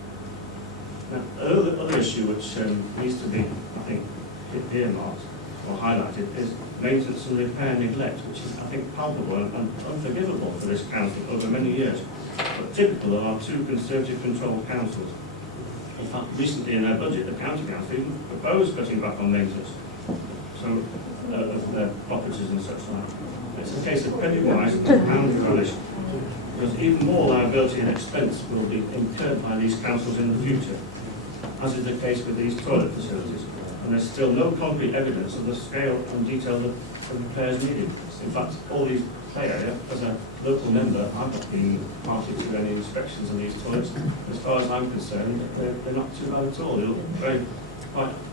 Now, another issue which needs to be, I think, earmarked or highlighted is maintenance and repair neglect, which is, I think, palpable and unforgivable for this council over many years, but typical of our 2 Conservative controlled councils. In fact, recently in their budget, the county council even proposed cutting back on maintenance of their properties and such like. It's a case of penny wise and pound relish, because even more liability and expense will be incurred by these councils in the future, as is the case with these toilet facilities. And there's still no concrete evidence of the scale and detail of the repairs needed. In fact, all these play area, as a local member, I've not been party to any inspections of these toilets. As far as I'm concerned, they're not too bad at all. They look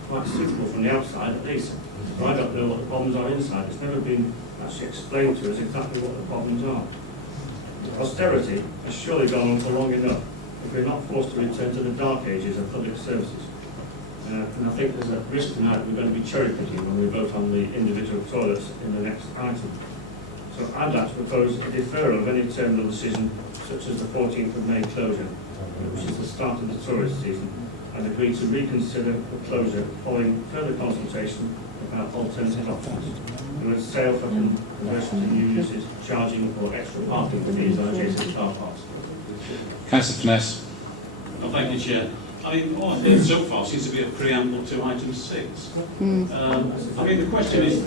quite suitable from the outside, at least. But I don't know what the problems are inside. It's never been actually explained to us exactly what the problems are. Austerity has surely gone on for long enough if we're not forced to return to the dark ages of public services. And I think there's a risk tonight we're going to be cherry picking when we vote on the individual toilets in the next item. So I'd like to propose a deferral of any terminal decision, such as the 14th of May closure, which is the start of the tourist season, and agree to reconsider the closure following further consultation about alternative options. There was sale for conversion to new uses, charging or extra parking for these on adjacent car parks. Councillor Finesse. Well, thank you, Chair. I mean, all I've heard so far seems to be a preamble to item 6. I mean, the question is,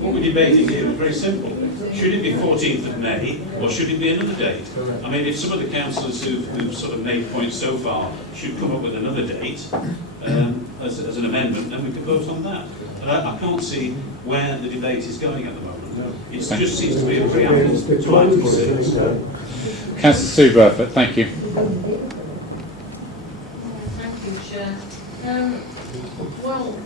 what we're debating here is very simple. Should it be 14th of May, or should it be another date? I mean, if some of the councillors who've sort of made points so far should come up with another date as an amendment, then we can vote on that. But I can't see where the debate is going at the moment. It just seems to be a preamble to item 6. Councillor Sue Burford, thank you. Well,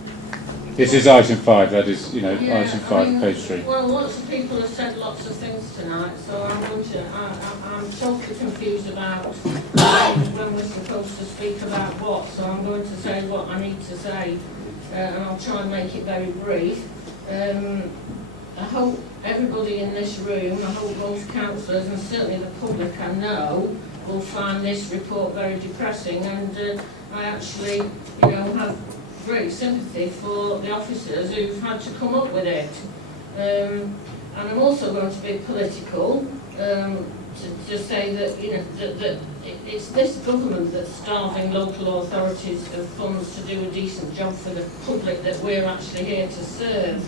This is item 5, that is, you know, yeah, item 5, page 3. Well, lots of people have said lots of things tonight, so I'm totally confused about when we're supposed to speak about what, so I'm going to say what I need to say, and I'll try and make it very brief. I hope everybody in this room, I hope most councillors and certainly the public I know will find this report very depressing, and I actually, you know, have great sympathy for the officers who've had to come up with it. And I'm also going to be political, to say that, you know, that it's this government that's starving local authorities of funds to do a decent job for the public that we're actually here to serve.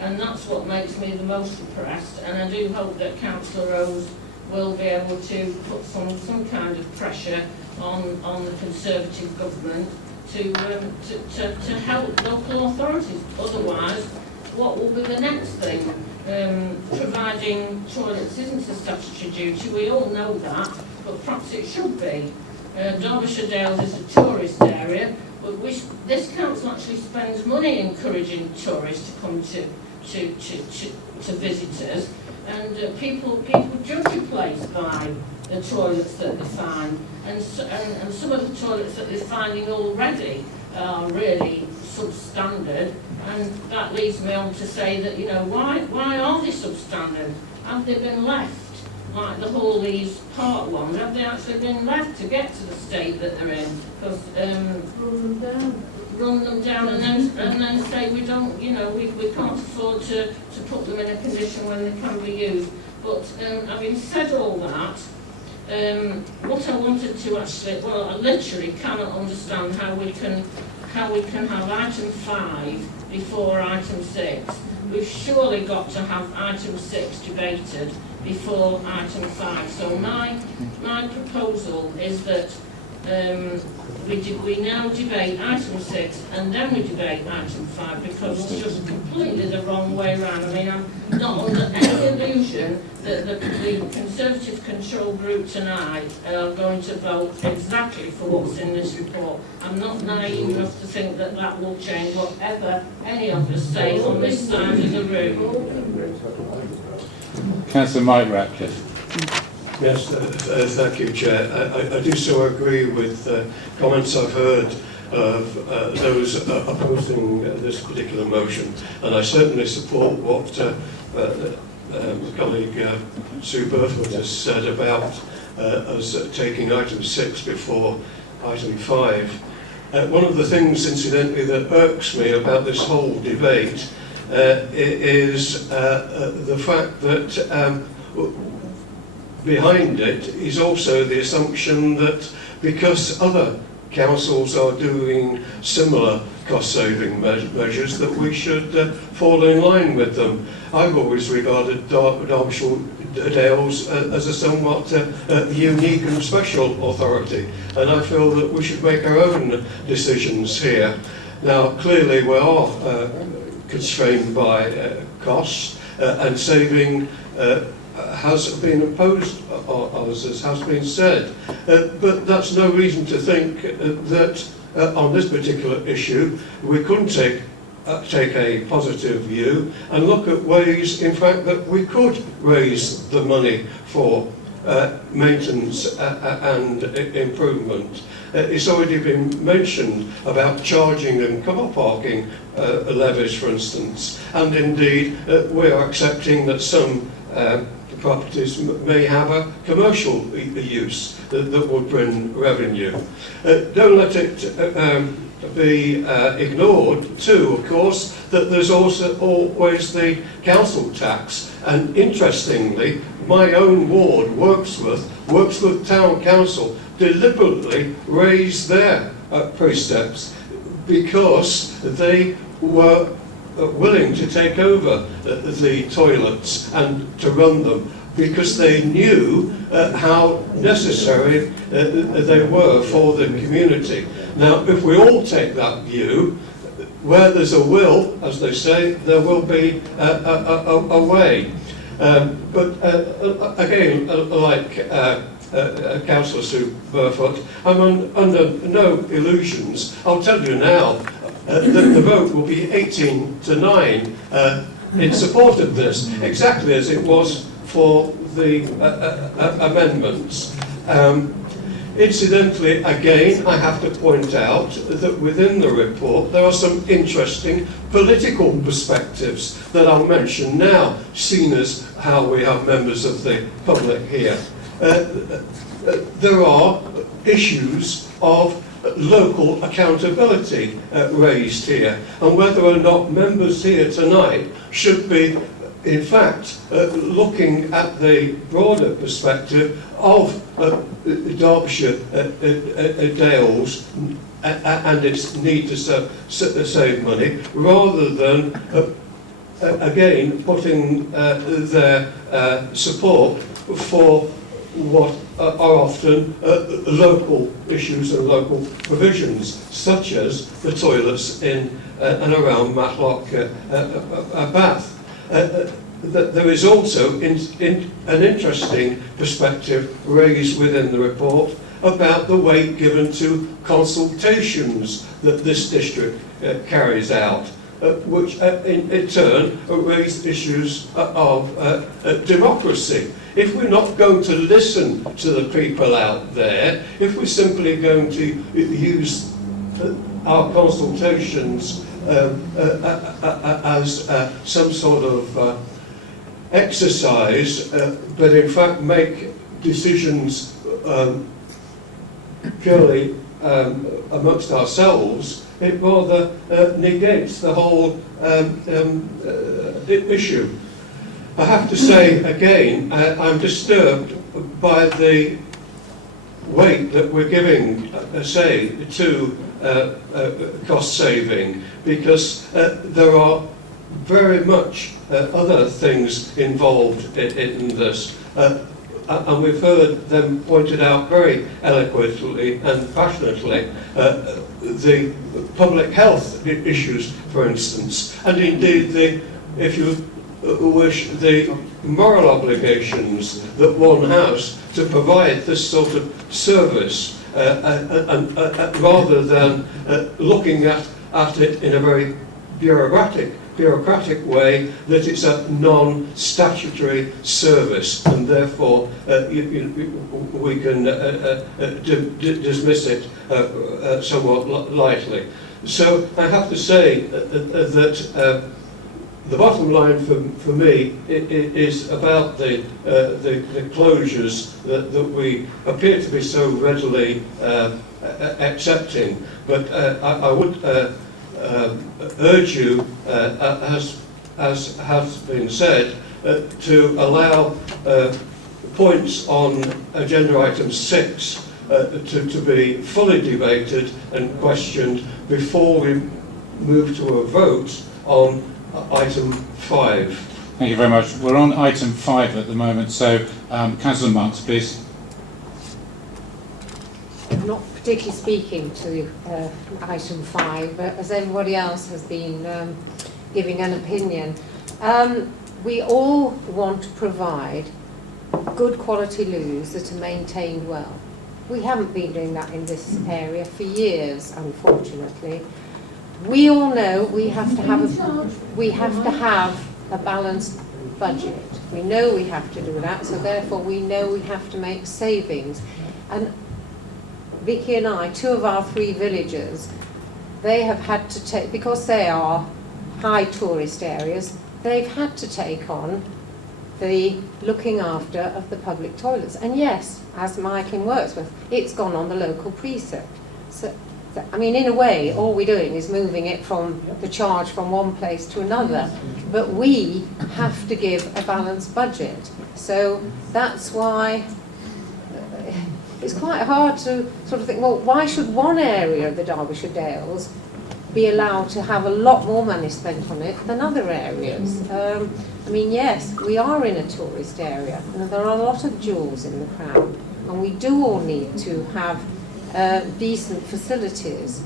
And that's what makes me the most depressed, and I do hope that Councillor Rose will be able to put some kind of pressure on the Conservative government to help local authorities. Otherwise, what will be the next thing? Providing toilets isn't a statutory duty, we all know that, but perhaps it should be. Derbyshire Dales is a tourist area, but this council actually spends money encouraging tourists to come to visitors, and people judge a place by the toilets that they find, and some of the toilets that they're finding already are really substandard, and that leads me on to say that, you know, why are they substandard? Have they been left, like the Hawleys Park ones, have they actually been left to get to the state that they're in? Because run them down and then say we don't, you know, we can't afford to put them in a condition when they can be used. But having said all that, what I wanted to actually, well, I literally cannot understand how we can have item 5 before item 6. We've surely got to have item 6 debated before item 5. So my proposal is that we now debate item 6 and then we debate item 5, because it's just completely the wrong way around. I mean, I'm not under any illusion that the Conservative control group tonight are going to vote exactly for what's in this report. I'm not naive enough to think that that will change whatever any of us say on this side of the room. Councillor Mike Ratcliffe. Yes, thank you, Chair. I do so agree with comments I've heard of those opposing this particular motion, and I certainly support what colleague Sue Burford has said about us taking item 6 before item 5. One of the things, incidentally, that irks me about this whole debate is the fact that behind it is also the assumption that because other councils are doing similar cost-saving measures that we should fall in line with them. I've always regarded Derbyshire Dales as a somewhat unique and special authority, and I feel that we should make our own decisions here. Now, clearly we are constrained by costs, and saving has been imposed on us, as has been said. But that's no reason to think that on this particular issue we couldn't take a positive view and look at ways, in fact, that we could raise the money for maintenance and improvement. It's already been mentioned about charging and car parking levies, for instance, and indeed we are accepting that some properties may have a commercial use that would bring revenue. Don't let it be ignored too, of course, that there's also always the council tax, and interestingly my own ward, Wirksworth Town Council, deliberately raised their precepts because they were willing to take over the toilets and to run them, because they knew how necessary they were for the community. Now, if we all take that view, where there's a will, as they say, there will be a way. But again, like Councillor Sue Burfoot, I'm under no illusions. I'll tell you now that the vote will be 18 to 9 in support of this, exactly as it was for the amendments. Incidentally, again, I have to point out that within the report there are some interesting political perspectives that I'll mention now, seen as how we have members of the public here. There are issues of local accountability raised here, and whether or not members here tonight should be in fact looking at the broader perspective of Derbyshire Dales and its need to save money, rather than again putting their support for what are often local issues and local provisions, such as the toilets in and around Matlock Bath. There is also an interesting perspective raised within the report about the weight given to consultations that this district carries out, which in turn raise issues of democracy. If we're not going to listen to the people out there, if we're simply going to use our consultations as some sort of exercise, but in fact make decisions purely amongst ourselves, it rather negates the whole issue. I have to say again, I'm disturbed by the weight that we're giving, say, to cost saving, because there are very much other things involved in this, and we've heard them pointed out very eloquently and passionately, the public health issues, for instance, and indeed if you wish, the moral obligations that one has to provide this sort of service, rather than looking at it in a very bureaucratic way, that it's a non-statutory service, and therefore we can dismiss it somewhat lightly. So I have to say that the bottom line for me is about the closures that we appear to be so readily accepting. But I would urge you, as has been said, to allow points on agenda item 6 to be fully debated and questioned before we move to a vote on item 5. Thank you very much. We're on item 5 at the moment, so Councillor Marks, please. I'm not particularly speaking to item 5, but as everybody else has been giving an opinion, we all want to provide good quality loos that are maintained well. We haven't been doing that in this area for years, unfortunately. We all know we have to have a balanced budget. We know we have to do that, so therefore we know we have to make savings. And Vicky and I, 2 of our 3 villages, they have had to take, because they are high tourist areas, they've had to take on the looking after of the public toilets. And yes, as Mike in Wordsworth, it's gone on the local precept. So, I mean, in a way, all we're doing is moving it from the charge from one place to another. But we have to give a balanced budget. So that's why it's quite hard to sort of think, well, why should one area of the Derbyshire Dales be allowed to have a lot more money spent on it than other areas? I mean, yes, we are in a tourist area, and there are a lot of jewels in the crown, and we do all need to have decent facilities.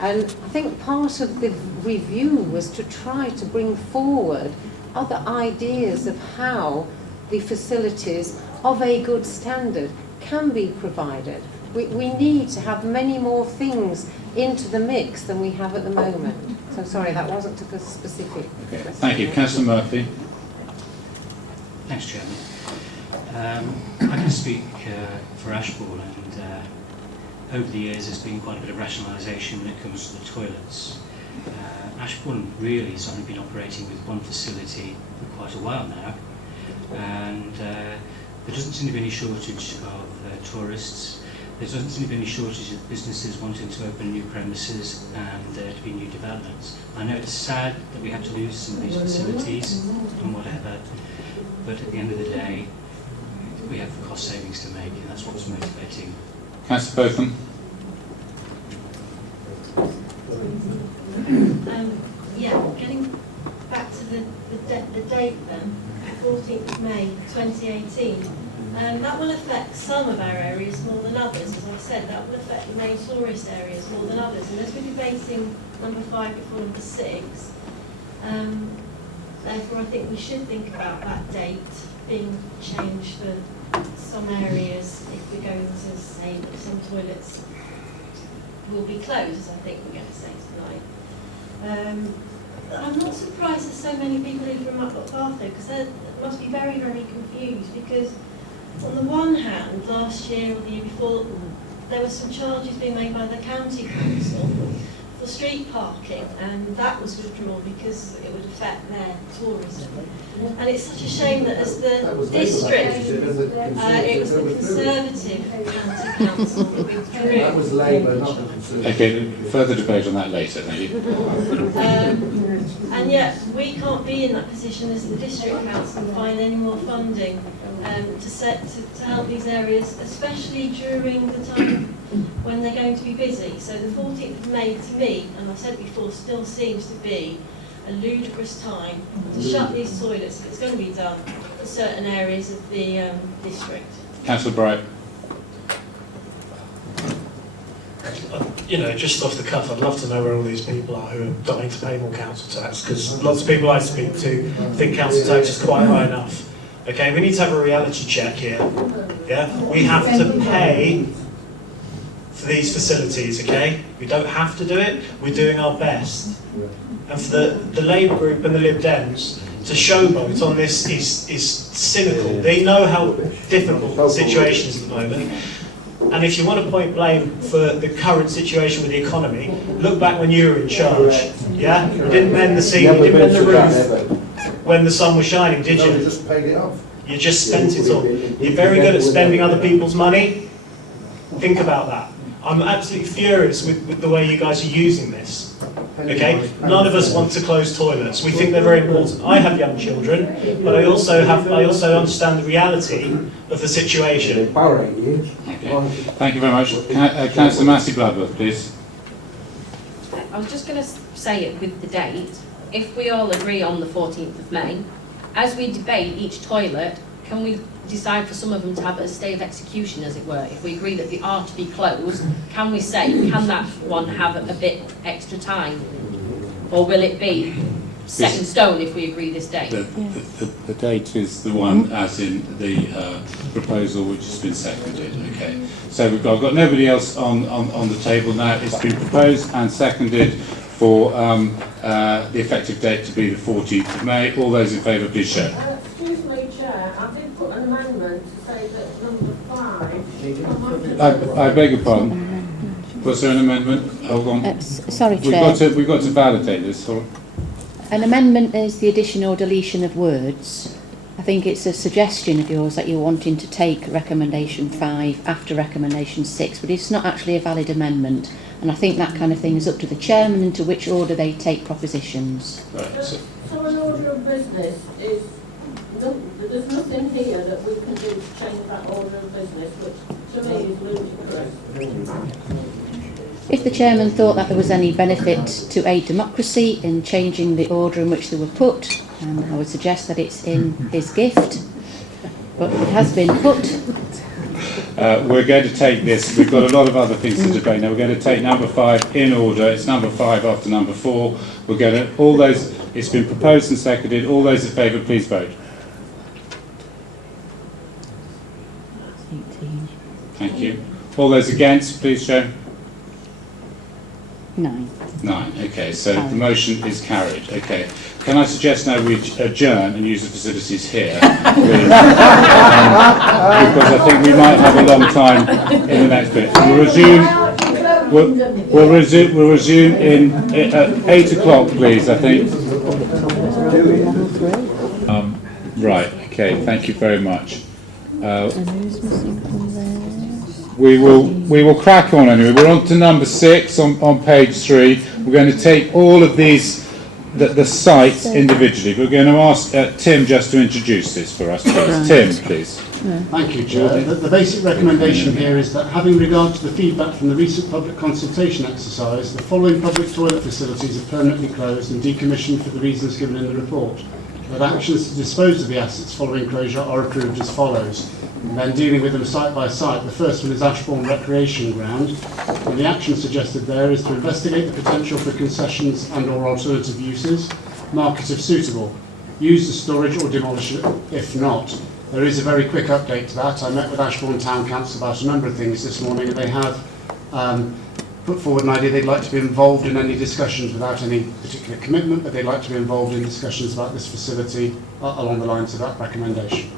And I think part of the review was to try to bring forward other ideas of how the facilities of a good standard can be provided. We need to have many more things into the mix than we have at the moment. So sorry, that wasn't a specific. Okay, thank you. Councillor Murphy. Thanks, Chairman. I can speak for Ashbourne, and over the years there's been quite a bit of rationalisation when it comes to the toilets. Ashbourne really has only been operating with one facility for quite a while now, and there doesn't seem to be any shortage of tourists. There doesn't seem to be any shortage of businesses wanting to open new premises and to be new developments. I know it's sad that we have to lose some of these facilities and whatever, but at the end of the day, we have cost savings to make, and that's what's motivating. Councillor Botham. Yeah, getting back to the date then, 14th of May 2018. That will affect some of our areas more than others. As I said, that will affect the main tourist areas more than others. And as we're debating number 5 before number 6, therefore I think we should think about that date being changed for some areas if we're going to say that some toilets will be closed, as I think we're going to say tonight. I'm not surprised there's so many people who from up at Bath because they must be very, very confused, because on the one hand, last year or the year before, there were some charges being made by the county council for street parking, and that was withdrawn because it would affect their tourism. And it's such a shame that as the district, it was the Conservative county council that withdrew. That was Labour, not the Conservative. Okay, further debate on that later, thank you. And yet we can't be in that position as the district council and find any more funding to help these areas, especially during the time when they're going to be busy. So the 14th of May to me, and I've said before, still seems to be a ludicrous time to shut these toilets if it's going to be done for certain areas of the district. Councillor Bright. You know, just off the cuff, I'd love to know where all these people are who are dying to pay more council tax, because lots of people I speak to think council tax is quite high enough. Okay, we need to have a reality check here. Yeah, we have to pay for these facilities. Okay, we don't have to do it. We're doing our best. And for the Labour group and the Lib Dems to showboat on this is cynical. They know how difficult the situation is at the moment. And if you want to point blame for the current situation with the economy, look back when you were in charge. Yeah, you didn't mend the ceiling, you didn't mend the roof when the sun was shining, did you? No, we just paid it off. You just spent it all. You're very good at spending other people's money. Think about that. I'm absolutely furious with the way you guys are using this. Okay? None of us want to close toilets. We think they're very important. I have young children, but I also understand the reality of the situation. Okay. Thank you very much. Councillor Massey Bloodworth, please. I was just going to say it with the date. If we all agree on the 14th of May, as we debate each toilet, can we decide for some of them to have a stay of execution, as it were? If we agree that they are to be closed, can we say, can that one have a bit extra time? Or will it be set in stone if we agree this date? The date is the one as in the proposal which has been seconded. Okay. So I've got nobody else on the table now. It's been proposed and seconded for the effective date to be the 14th of May. All those in favour, please show. Excuse me, Chair, I did put an amendment to say that number 5... I beg your pardon. Was there an amendment? Hold on. Sorry, Chair. We've got to validate this. Sorry. An amendment is the addition or deletion of words. I think it's a suggestion of yours that you're wanting to take recommendation 5 after recommendation 6, but it's not actually a valid amendment. And I think that kind of thing is up to the chairman into which order they take propositions. Right, so an order of business is there's nothing here that we can do to change that order of business, which to me is ludicrous. If the chairman thought that there was any benefit to aid democracy in changing the order in which they were put, I would suggest that it's in his gift, but it has been put. We're going to take this, we've got a lot of other things to debate now. We're going to take number 5 in order. It's number 5 after number 4. We're going to, all those, it's been proposed and seconded. All those in favour, please vote. 18. Thank you. All those against, please show. 9. 9. Okay, so the motion is carried. Okay. Can I suggest now we adjourn and use the facilities here? Because I think we might have a long time in the next bit. We'll resume in at 8 o'clock, please, I think. Right, okay, thank you very much. We will crack on anyway. We're on to number 6 on page 3. We're going to take all of these the sites individually. We're going to ask Tim just to introduce this for us, please. Tim, please. Thank you, Chair. The basic recommendation here is that, having regard to the feedback from the recent public consultation exercise, the following public toilet facilities are permanently closed and decommissioned for the reasons given in the report. That actions to dispose of the assets following closure are approved as follows. And then dealing with them site by site, the first one is Ashbourne Recreation Ground, and the action suggested there is to investigate the potential for concessions and or alternative uses, market if suitable, use the storage or demolish it if not. There is a very quick update to that. I met with Ashbourne Town Council about a number of things this morning, and they have put forward an idea they'd like to be involved in any discussions without any particular commitment, but they'd like to be involved in discussions about this facility along the lines of that recommendation.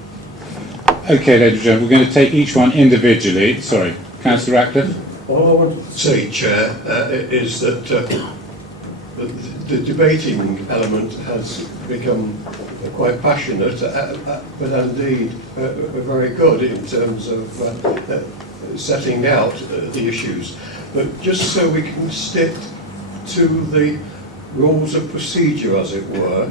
Okay, ladies and gentlemen, we're going to take each one individually. Sorry, Councillor Ratcliffe. All I want to say, Chair, is that the debating element has become quite passionate, but indeed very good in terms of setting out the issues. But just so we can stick to the rules of procedure, as it were,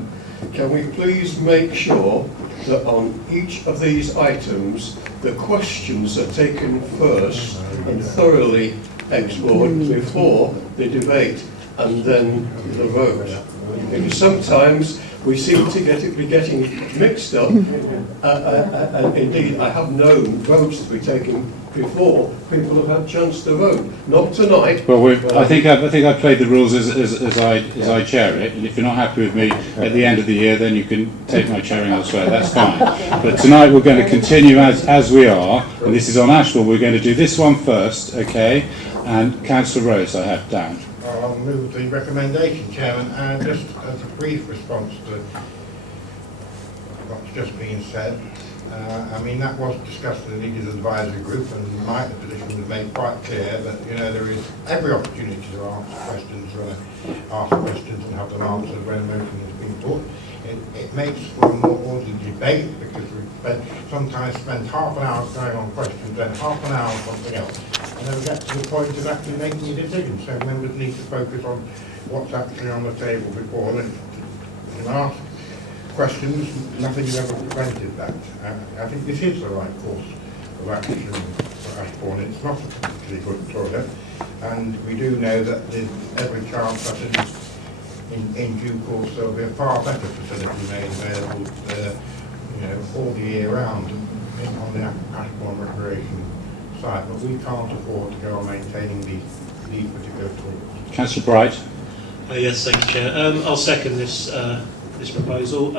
can we please make sure that on each of these items the questions are taken first and thoroughly explored before the debate and then the vote? Because sometimes we seem to be getting mixed up, and indeed I have known votes to be taken before people have had a chance to vote. Not tonight. Well, I think I've played the rules as I chair it, and if you're not happy with me at the end of the year, then you can take my chairing elsewhere. That's fine. But tonight we're going to continue as we are, and this is on Ashbourne. We're going to do this one first, okay? And Councillor Rose, I have down. I'll move the recommendation, Chairman, and just as a brief response to what's just been said. I mean, that was discussed in the Leaders Advisory Group, and my position was made quite clear that, you know, there is every opportunity to ask questions and have them answered when a motion has been put. It makes for a more orderly debate, because we sometimes spend half an hour going on questions, then half an hour on something else, and then we get to the point of actually making a decision. So members need to focus on what's actually on the table before they ask questions. Nothing has ever prevented that. I think this is the right course of action for Ashbourne. It's not a particularly good toilet, and we do know that there's every chance that in due course there will be a far better facility made available, all the year round on the Ashbourne Recreation site. But we can't afford to go on maintaining these particular toilets. Councillor Bright. Yes, thank you, Chair. I'll second this proposal.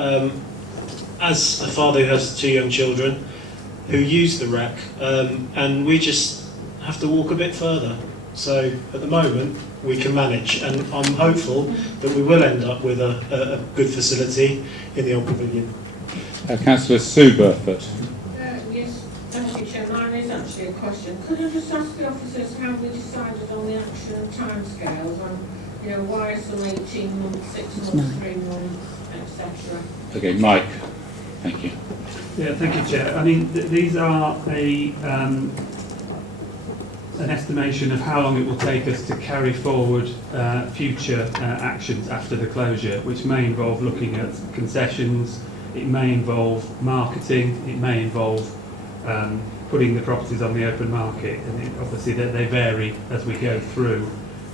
As a father who has 2 young children who use the rec, and we just have to walk a bit further. So at the moment we can manage, and I'm hopeful that we will end up with a good facility in the old pavilion. Councillor Sue Burford. Yes, thank you, Chair. Mine is actually a question. Could I just ask the officers how we decided on the action timescales on, why some 18 months, 6 months, 3 months, etc.? Okay, Mike. Thank you. Yeah, thank you, Chair. I mean, these are an estimation of how long it will take us to carry forward future actions after the closure, which may involve looking at concessions, It may involve marketing, it may involve putting the properties on the open market, and obviously they vary as we go through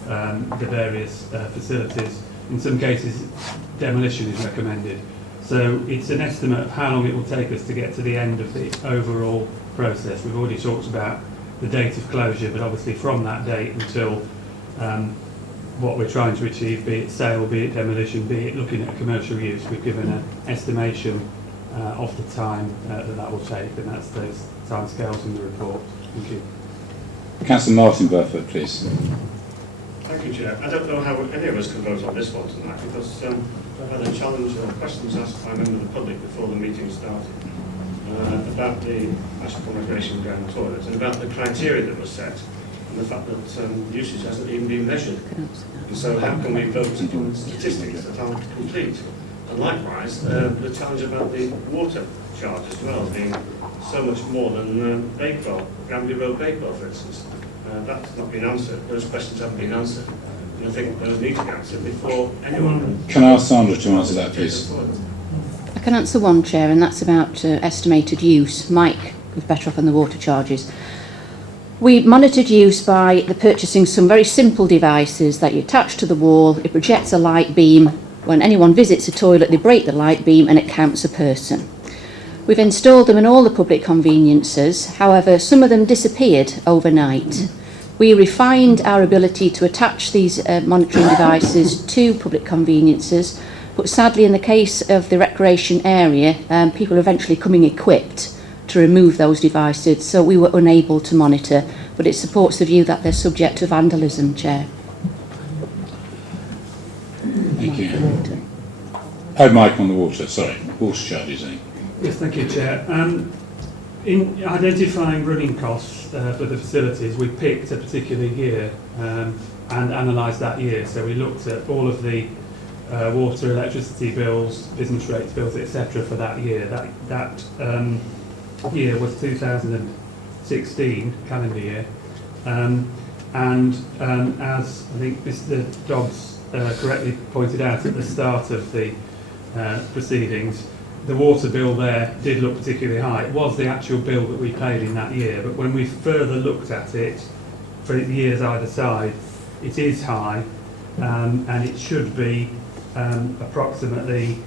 the various facilities. In some cases, demolition is recommended. So it's an estimate of how long it will take us to get to the end of the overall process. We've already talked about the date of closure, but obviously from that date until what we're trying to achieve, be it sale, be it demolition, be it looking at commercial use, we've given an estimation of the time that will take, and that's those timescales in the report. Thank you. Councillor Martin Burford, please. Thank you, Chair. I don't know how any of us can vote on this one tonight because I've had a challenge or questions asked by a member of the public before the meeting started about the Ashbourne Recreation Ground toilets and about the criteria that was set and the fact that usage hasn't even been measured. And so how can we vote on statistics that aren't complete? And likewise, the challenge about the water charge as well, being so much more than Bakewell, Granby Road Bakewell, for instance. That's not been answered. Those questions haven't been answered. And I think those need to be answered before anyone... Can I ask Sandra to answer that, please? I can answer one, Chair, and that's about estimated use. Mike was better off on the water charges. We monitored use by the purchasing some very simple devices that you attach to the wall. It projects a light beam. When anyone visits a toilet, they break the light beam and it counts a person. We've installed them in all the public conveniences. However, some of them disappeared overnight. We refined our ability to attach these monitoring devices to public conveniences, but sadly in the case of the recreation area, people are eventually coming equipped to remove those devices, so we were unable to monitor, but it supports the view that they're subject to vandalism, Chair. Thank you. Oh, Mike on the water, sorry. Water charges, eh? Yes, thank you, Chair. In identifying running costs for the facilities, we picked a particular year and analysed that year. So we looked at all of the water, electricity bills, business rates bills, etc. for that year. That year was 2016, calendar year. And as I think Mr. Dobbs correctly pointed out at the start of the proceedings, the water bill there did look particularly high. It was the actual bill that we paid in that year, but when we further looked at it for the years either side, it is high, and it should be approximately,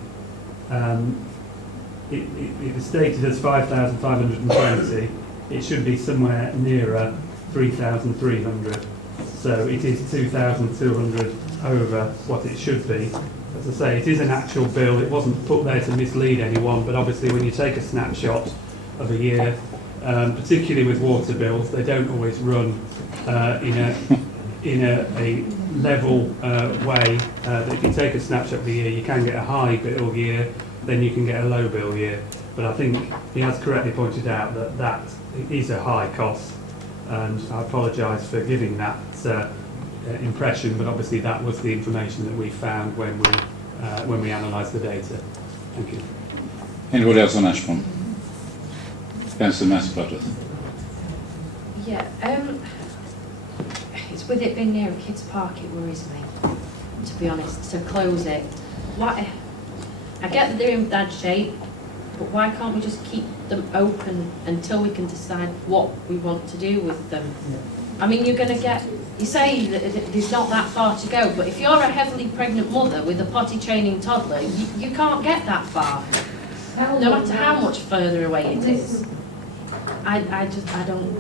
it was stated as 5,520, it should be somewhere nearer 3,300. So it is 2,200 over what it should be. As I say, it is an actual bill. It wasn't put there to mislead anyone, but obviously when you take a snapshot of a year, particularly with water bills, they don't always run in a level way. That if you take a snapshot of the year, you can get a high bill year, then you can get a low bill year. But I think he has correctly pointed out that is a high cost, and I apologise for giving that impression, but obviously that was the information that we found when we analysed the data. Thank you. Anybody else on Ashbourne? Councillor Massey-Bloodworth. Yeah, it's with it being near a kids' park, it worries me, to be honest, to close it. Why? I get that they're in bad shape, but why can't we just keep them open until we can decide what we want to do with them? I mean, you're going to get, you say that there's not that far to go, but if you're a heavily pregnant mother with a potty training toddler, you can't get that far, no matter how much further away it is. I don't,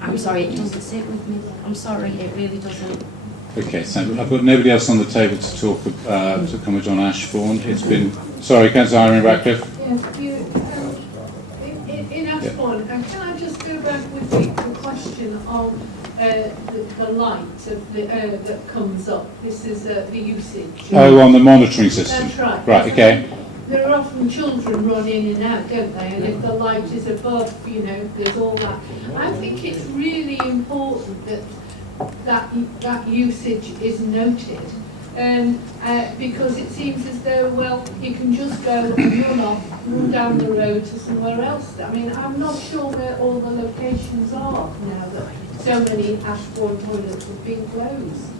I'm sorry, it doesn't sit with me. I'm sorry, it really doesn't. Okay, so I've got nobody else on the table to talk, to comment on Ashbourne. It's been, sorry, Councillor Irene Ratcliffe. Yes, in Ashbourne, can I just go back with the question of the light of that comes up? This is the usage. Oh, on the monitoring system. That's right. Right, okay. There are often children run in and out, don't they? And if the light is above, there's all that. I think it's really important that usage is noted, because it seems as though, well, you can just go and run down the road to somewhere else. I mean, I'm not sure where all the locations are now that so many Ashbourne toilets have been closed.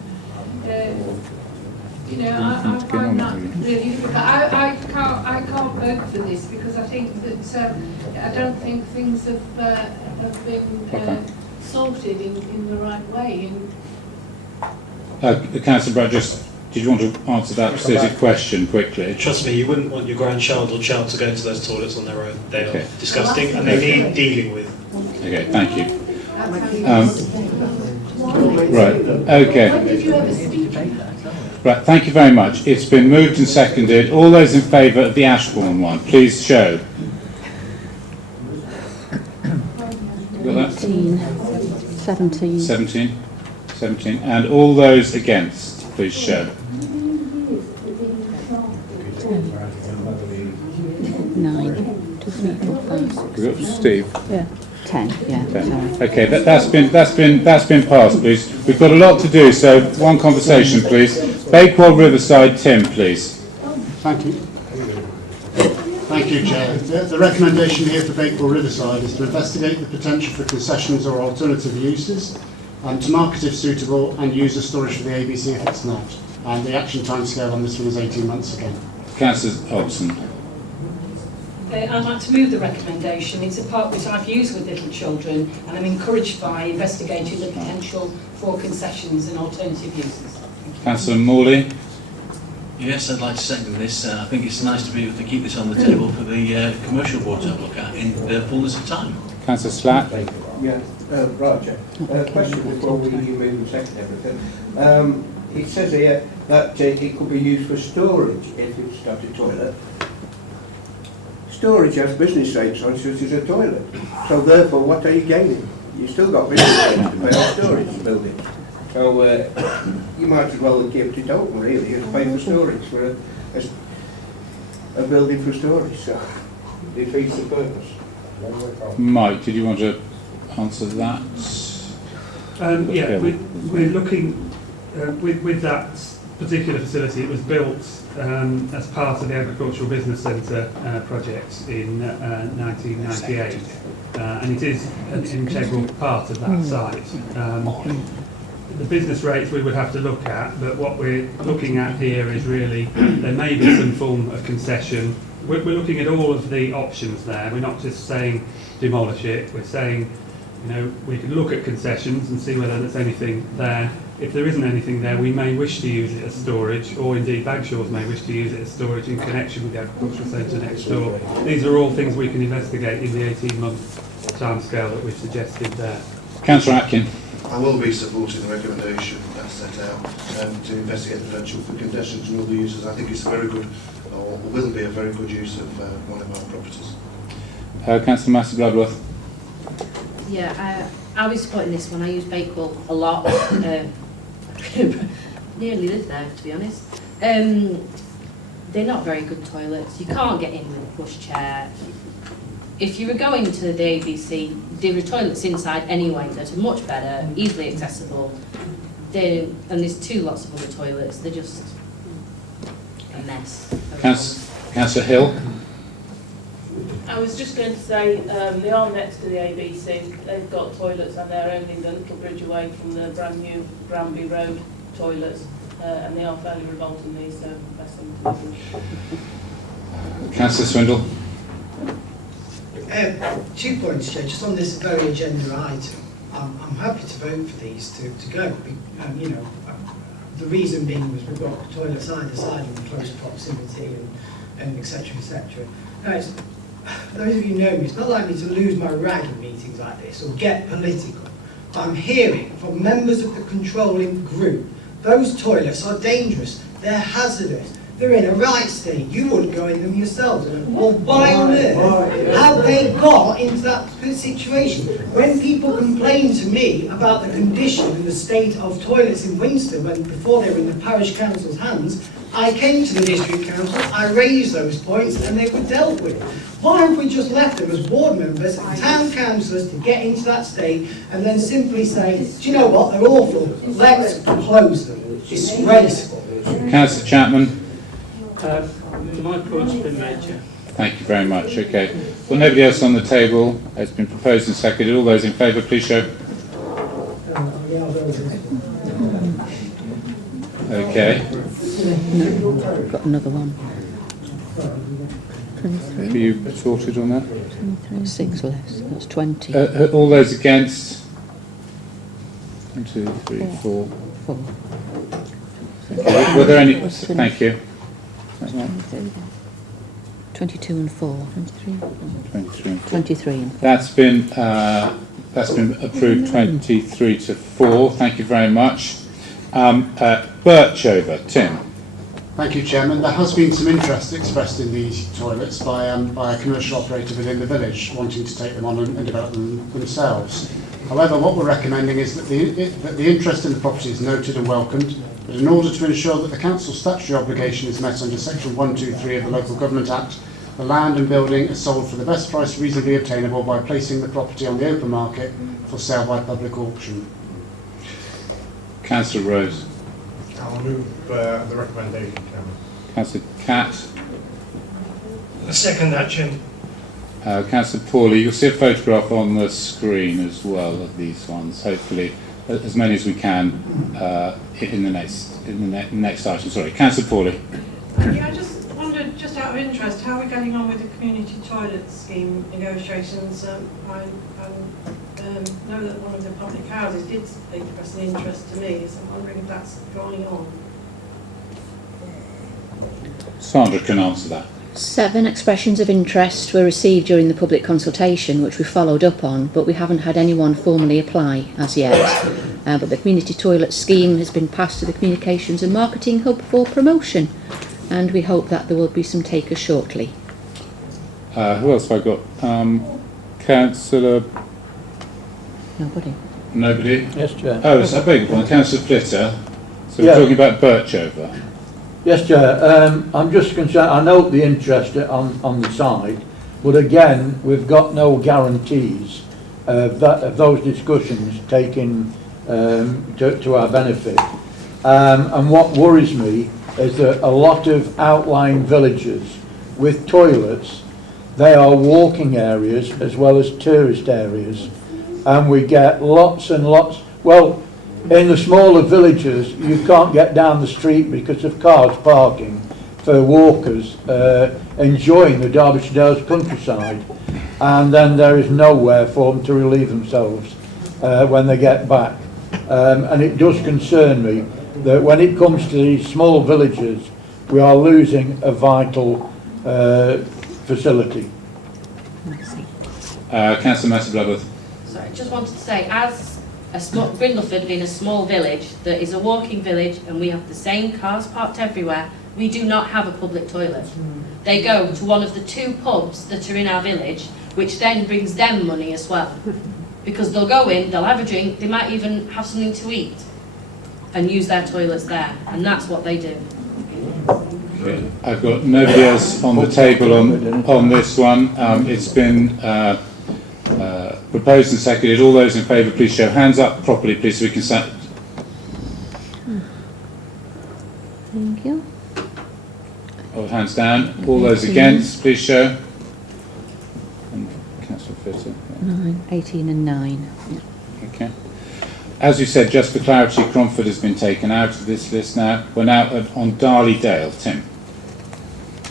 I'm not really, I can't vote for this because I think that I don't think things have been sorted in the right way. Councillor Brad, did you want to answer that specific question quickly? Trust me, you wouldn't want your grandchild or child to go into those toilets on their own. They are disgusting and they need dealing with. Okay, thank you. Right, okay. Right, thank you very much. It's been moved and seconded. All those in favour of the Ashbourne one, please show. Got that? 17. 17. And all those against, please show. 9, 2, 3, 4, 5, 6. We've got Steve. Yeah. 10. Yeah. 10. Sorry. Okay, that's been passed, please. We've got a lot to do, so one conversation, please. Bakewell Riverside, Tim, please. Thank you. Thank you, Chair. The recommendation here for Bakewell Riverside is to investigate the potential for concessions or alternative uses, and to market if suitable, and use the storage for the ABC if it's not. And the action timescale on this one is 18 months again. Councillor Hodgson. I'd like to move the recommendation. It's a part which I've used with little children and I'm encouraged by investigating the potential for concessions and alternative uses. Councillor Morley. Yes, I'd like to second this. I think it's nice to be able to keep this on the table for the commercial board to have a look at in the fullness of time. Councillor Slack. Yeah, right, Chair. Question before we move and second everything. It says here that it could be used for storage if it's got a toilet. Storage has business rates on such as a toilet. So therefore, what are you gaining? You've still got business rates to pay on storage buildings. So you might as well have kept it open, really, as pay for storage for a building for storage. So it defeats the purpose. Mike, did you want to answer that? Yeah, we're looking with that particular facility. It was built as part of the Agricultural Business Centre project in 1998, and it is an integral part of that site. The business rates we would have to look at, but what we're looking at here is really there may be some form of concession. We're looking at all of the options there. We're not just saying demolish it. We're saying, you know, we can look at concessions and see whether there's anything there. If there isn't anything there, we may wish to use it as storage, or indeed Bagshaws may wish to use it as storage in connection with the agricultural centre next door. These are all things we can investigate in the 18-month timescale that we've suggested there. Councillor Atkin. I will be supporting the recommendation that's set out to investigate the potential for concessions and other uses. I think it's a very good, or will be a very good use of one of our properties. Councillor Massey Bloodworth. Yeah, I'll be supporting this one. I use Bakewell a lot. Nearly live there, to be honest. They're not very good toilets. You can't get in with a pushchair. If you were going to the ABC, there are toilets inside anyway that are much better, easily accessible. And there's two lots of other toilets. They're just a mess. Councillor Hill. I was just going to say, they are next to the ABC. They've got toilets and they're only the little bridge away from the brand new Granby Road toilets, and they are fairly revolting these, so best thing to do. Councillor Swindle. 2 points, Chair, just on this very agenda item. I'm happy to vote for these to go. You know, the reason being was we've got toilets either side in close proximity and et cetera, et cetera. Now, those of you who know me, it's not like me to lose my rag in meetings like this or get political. But I'm hearing from members of the controlling group, those toilets are dangerous, they're hazardous, they're in a right state, you wouldn't go in them yourselves. Well, why on earth have they got into that situation? When people complain to me about the condition and the state of toilets in Winston before they were in the parish council's hands, I came to the district council, I raised those points and they were dealt with. Why have we just left them as ward members and town councillors to get into that state and then simply say, do you know what, they're awful, let's close them. Disgraceful. Councillor Chapman. My point's been made, Chair. Thank you very much. Okay. Well, nobody else on the table. It's been proposed and seconded. All those in favour, please show. Okay. No, got another one. Are you sorted on that? 23. 6 less, that's 20. All those against? 1, 2, 3, 4. 4. Thank you. Were there any? Thank you. 22 and 4. 23 and 4. 23 and 4. That's been approved 23 to 4. Thank you very much. Birchover, Tim. Thank you, Chairman. There has been some interest expressed in these toilets by a commercial operator within the village wanting to take them on and develop them themselves. However, what we're recommending is that the interest in the property is noted and welcomed, but in order to ensure that the council's statutory obligation is met under Section 123 of the Local Government Act, the land and building is sold for the best price reasonably obtainable by placing the property on the open market for sale by public auction. Councillor Rose. I'll move the recommendation, Chairman. Councillor Catt. Second that, Jim. Councillor Pauly, you'll see a photograph on the screen as well of these ones. Hopefully, as many as we can in the next item. Sorry, Councillor Pauly. Yeah, I just wondered, just out of interest, how are we getting on with the community toilet scheme negotiations? I know that one of the public houses did express an interest to me, so I'm wondering if that's going on. Sandra can answer that. 7 expressions of interest were received during the public consultation, which we followed up on, but we haven't had anyone formally apply as yet. But the community toilet scheme has been passed to the Communications and Marketing Hub for promotion, and we hope that there will be some takers shortly. Who else have I got? Councillor... Nobody. Nobody? Yes, Chair. Oh, I beg your pardon. Councillor Flitter. So Yeah. we're talking about Birchover. Yes, Chair. I'm just concerned, I note the interest on the side, but again, we've got no guarantees of those discussions taking to our benefit. And what worries me is that a lot of outlying villages with toilets, they are walking areas as well as tourist areas. And we get lots and lots, well, in the smaller villages, you can't get down the street because of cars parking for walkers enjoying the Derbyshire Dales countryside, and then there is nowhere for them to relieve themselves when they get back. And it does concern me that when it comes to these small villages, we are losing a vital facility. Councillor Massey-Bloodworth. Sorry, I just wanted to say, as Brindleford being a small village that is a walking village and we have the same cars parked everywhere, we do not have a public toilet. They go to one of the 2 pubs that are in our village, which then brings them money as well. Because they'll go in, they'll have a drink, they might even have something to eat and use their toilets there, and that's what they do. Okay. I've got nobody else on the table on this one. It's been proposed and seconded. All those in favour, please show hands up properly, please, so we can start. Thank you. All hands down. All those against, please show. And Councillor Fitter. 9, 18 and 9. Okay. As you said, just for clarity, Cromford has been taken out of this list now. We're now on Darley Dale. Tim.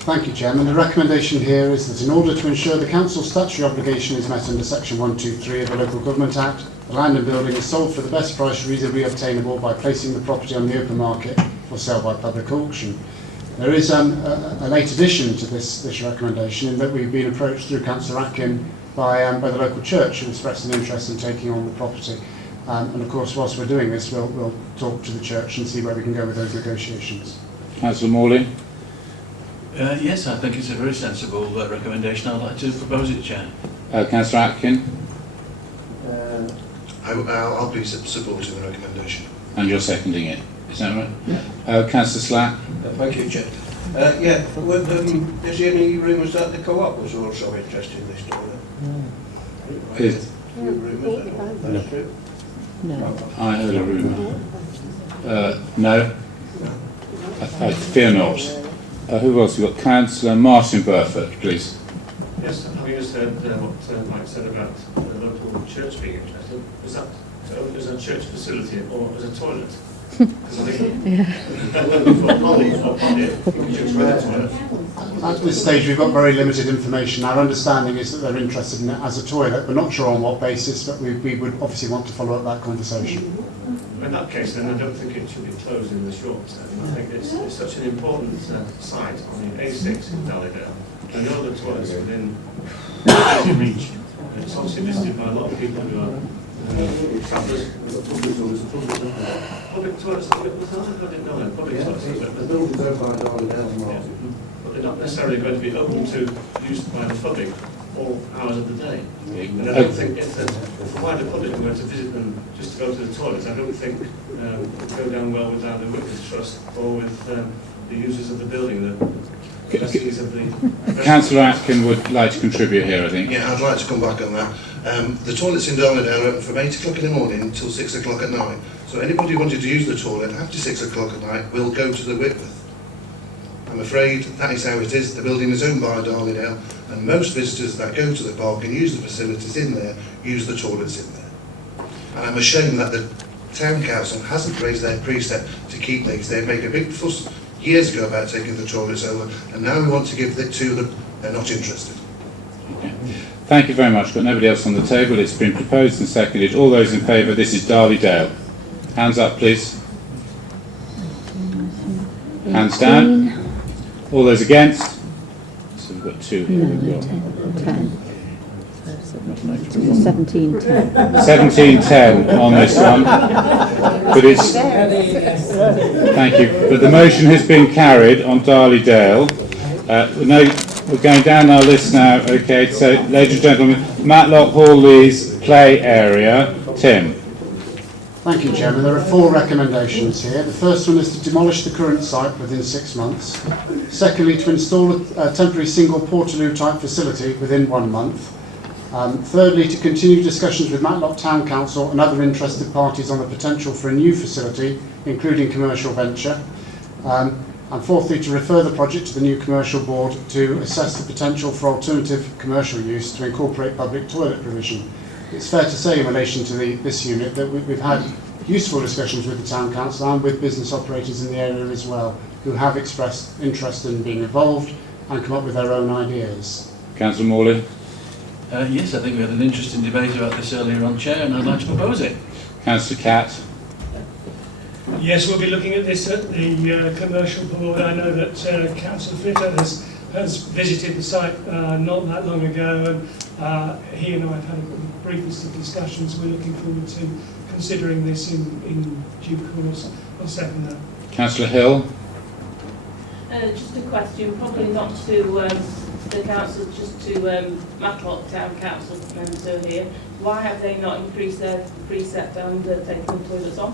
Thank you, Chairman. The recommendation here is that in order to ensure the council's statutory obligation is met under Section 123 of the Local Government Act, the land and building is sold for the best price reasonably obtainable by placing the property on the open market for sale by public auction. There is a late addition to this recommendation in that we've been approached through Councillor Atkin by the local church who expressed an interest in taking on the property. And of course, whilst we're doing this, we'll talk to the church and see where we can go with those negotiations. Councillor Morley. Yes, I think it's a very sensible recommendation. I'd like to propose it, Chair. Councillor Atkin. I'll be supporting the recommendation. And you're seconding it, is that right? Yeah. Councillor Slack. Thank you, Chair. Is there any rumours that the co-op was also interested in this toilet? Is Rumours? No. I heard a rumour. No. I fear not. Who else? We've got Councillor Martin Burford, please. Yes, having just heard what Mike said about the local church being interested, is that as a church facility or as a toilet? At this stage, we've got very limited information. Our understanding is that they're interested in it as a toilet. We're not sure on what basis, but we would obviously want to follow up that conversation. In that case, then I don't think it should be closed in the short term. I think it's such an important site on the A6 in Dallydale. I know the toilets within easy reach. It's obviously visited by a lot of people who are travellers. Public toilets at Whitworth, I didn't know that. Public toilets at Whitworth. But they're not necessarily going to be open to use by the public all hours of the day. And I don't think if the wider public were to visit them just to go to the toilets, I don't think it would go down well with either Whitworth Trust or with the users of the building, the trustees of the... Councillor Atkin would like to contribute here, I think. Yeah, I'd like to come back on that. The toilets in Darlington are open from 8 o'clock in the morning until 6 o'clock at night. So anybody who wanted to use the toilet after 6 o'clock at night will go to the Whitworth. I'm afraid that is how it is. The building is owned by Darlington, and most visitors that go to the park and use the facilities in there use the toilets in there. And I'm ashamed that the town council hasn't raised their precept to keep these. They made a big fuss years ago about taking the toilets over, and now we want to give it to them. They're not interested. Okay. Thank you very much. Got nobody else on the table. It's been proposed and seconded. All those in favour, this is Dale. Hands up, please. Hands down. All those against? So we've got 2 here. 1710. 1710 on this one. But it's... Thank you. But the motion has been carried on Dale. We're going down our list now. Okay, so ladies and gentlemen, Matlock Hall Lees play area. Tim. Thank you, Chairman. There are 4 recommendations here. The first one is to demolish the current site within 6 months. Secondly, to install a temporary single portaloo type facility within 1 month. Thirdly, to continue discussions with Matlock Town Council and other interested parties on the potential for a new facility, including commercial venture. And fourthly, to refer the project to the new commercial board to assess the potential for alternative commercial use to incorporate public toilet provision. It's fair to say in relation to this unit that we've had useful discussions with the Town Council and with business operators in the area as well, who have expressed interest in being involved and come up with their own ideas. Councillor Morley. Yes, I think we had an interesting debate about this earlier on, Chair, and I'd like to propose it. Councillor Catt. Yes, we'll be looking at this at the commercial board. I know that Councillor Flitter has visited the site not that long ago, and he and I have had a brief list of discussions. We're looking forward to considering this in due course. I'll second that. Councillor Hill. Just a question, probably not to the council, just to Matlock Town Council members who are here. Why have they not increased their precept and taken the toilets on?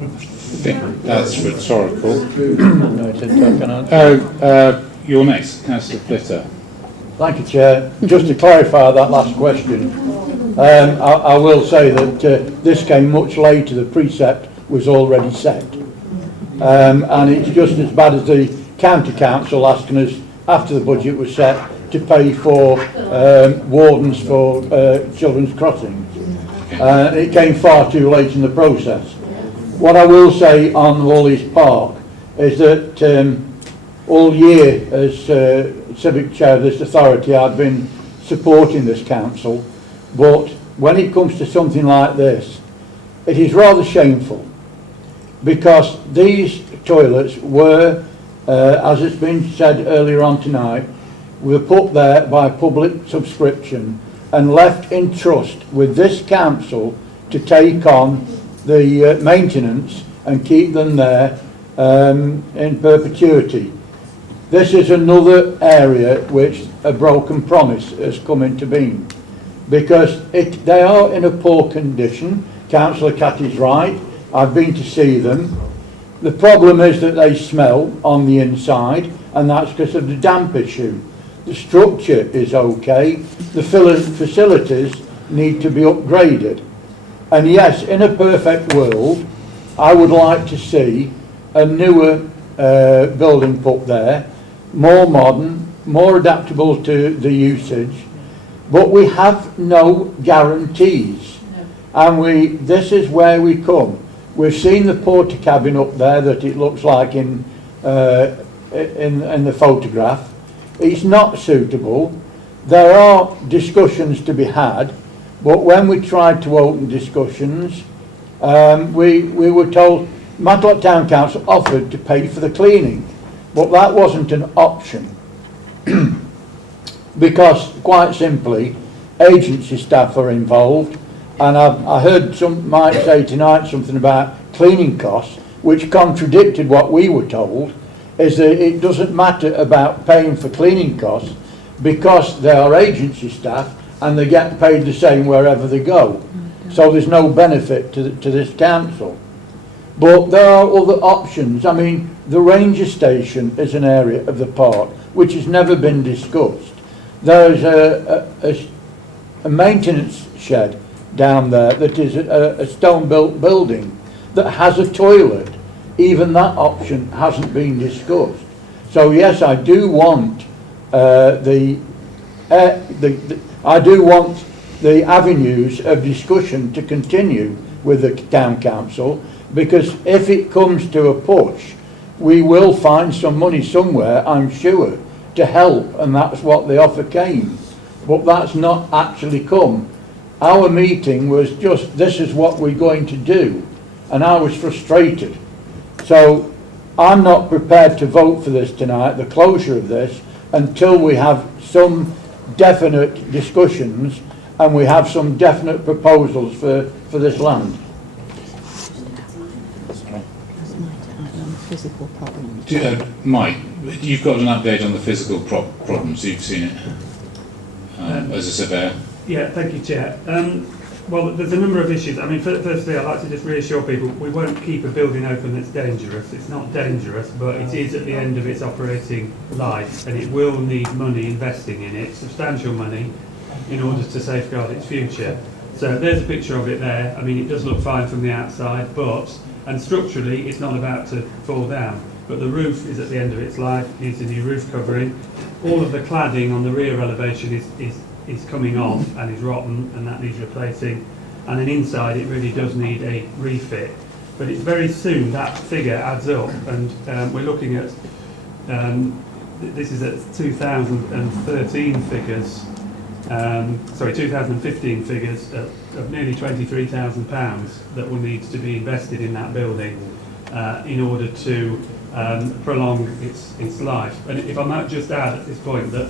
I think that's rhetorical. You're next, Councillor Flitter. Thank you, Chair. Just to clarify that last question, I will say that this came much later. The precept was already set. And it's just as bad as the county council asking us, after the budget was set, to pay for wardens for children's crossings. It came far too late in the process. What I will say on Wally's Park is that all year as civic chair of this authority I've been supporting this council, but when it comes to something like this, it is rather shameful, because these toilets were, as it's been said earlier on tonight, were put there by public subscription and left in trust with this council to take on the maintenance and keep them there in perpetuity. This is another area which a broken promise has come into being, because they are in a poor condition. Councillor Catt is right. I've been to see them. The problem is that they smell on the inside, and that's because of the damp issue. The structure is okay. The facilities need to be upgraded. And yes, in a perfect world, I would like to see a newer building put there, more modern, more adaptable to the usage, but we have no guarantees. And this is where we come. We've seen the porter cabin up there that it looks like in the photograph. It's not suitable. There are discussions to be had, but when we tried to open discussions, we were told Matlock Town Council offered to pay for the cleaning, but that wasn't an option because, quite simply, agency staff are involved. And I heard some might say tonight something about cleaning costs, which contradicted what we were told, is that it doesn't matter about paying for cleaning costs because they are agency staff and they get paid the same wherever they go. So there's no benefit to this council. But there are other options. I mean, the ranger station is an area of the park which has never been discussed. There's a maintenance shed down there that is a stone-built building that has a toilet. Even that option hasn't been discussed. So yes, I do want the avenues of discussion to continue with the town council, because if it comes to a push, we will find some money somewhere, I'm sure, to help, and that's what the offer came. But that's not actually come. Our meeting was just, this is what we're going to do, and I was frustrated. So I'm not prepared to vote for this tonight, the closure of this, until we have some definite discussions and we have some definite proposals for this land. Physical problems. Mike, you've got an update on the physical problems, you've seen it as a surveyor. Yeah, thank you, Chair. Well, there's a number of issues. I mean, firstly, I'd like to just reassure people we won't keep a building open that's dangerous. It's not dangerous, but it is at the end of its operating life, and it will need money investing in it, substantial money, in order to safeguard its future. So there's a picture of it there. I mean, it does look fine from the outside, and structurally, it's not about to fall down. But the roof is at the end of its life, needs a new roof covering. All of the cladding on the rear elevation is coming off and is rotten, and that needs replacing. And then inside it really does need a refit. But it's very soon that figure adds up, and we're looking at, this is at 2013 figures, 2015 figures of nearly £23,000 that will need to be invested in that building in order to prolong its life. And if I might just add at this point that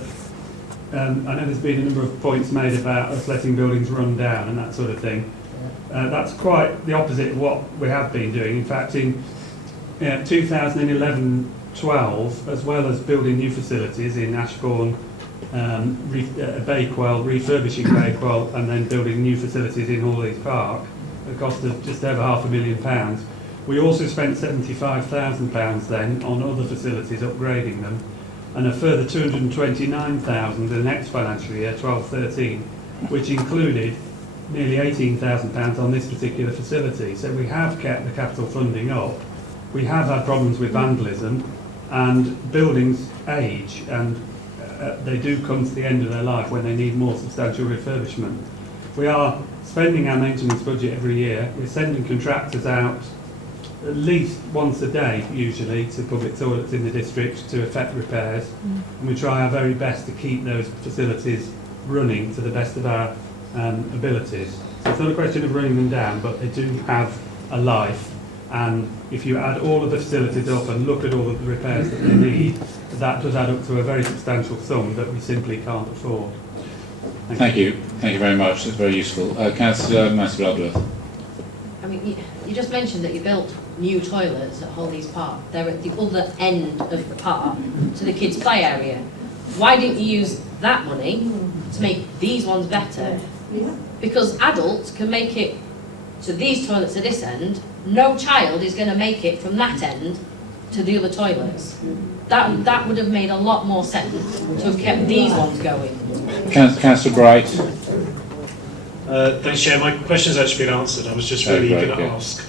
I know there's been a number of points made about us letting buildings run down and that sort of thing. That's quite the opposite of what we have been doing. In fact, in 2011-12, as well as building new facilities in Ashbourne, Bakewell, refurbishing Bakewell, and then building new facilities in Hawley's Park, at a cost of just over £500,000, we also spent £75,000 then on other facilities, upgrading them, and a further £229,000 the next financial year, 12-13, which included nearly £18,000 on this particular facility. So we have kept the capital funding up. We have had problems with vandalism, and buildings age, and they do come to the end of their life when they need more substantial refurbishment. We are spending our maintenance budget every year. We're sending contractors out at least once a day, usually, to public toilets in the district to effect repairs. And we try our very best to keep those facilities running to the best of our abilities. So it's not a question of running them down, but they do have a life. And if you add all of the facilities up and look at all of the repairs that they need, that does add up to a very substantial sum that we simply can't afford. Thank you. Thank you very much. That's very useful. Councillor Master-Bloodworth. I mean, you just mentioned that you built new toilets at Hawley's Park. They're at the other end of the park to the kids' play area. Why didn't you use that money to make these ones better? Because adults can make it to these toilets at this end. No child is going to make it from that end to the other toilets. That would have made a lot more sense to have kept these ones going. Councillor Bright. Thanks, Chair. My question's actually been answered. I was just really going to ask,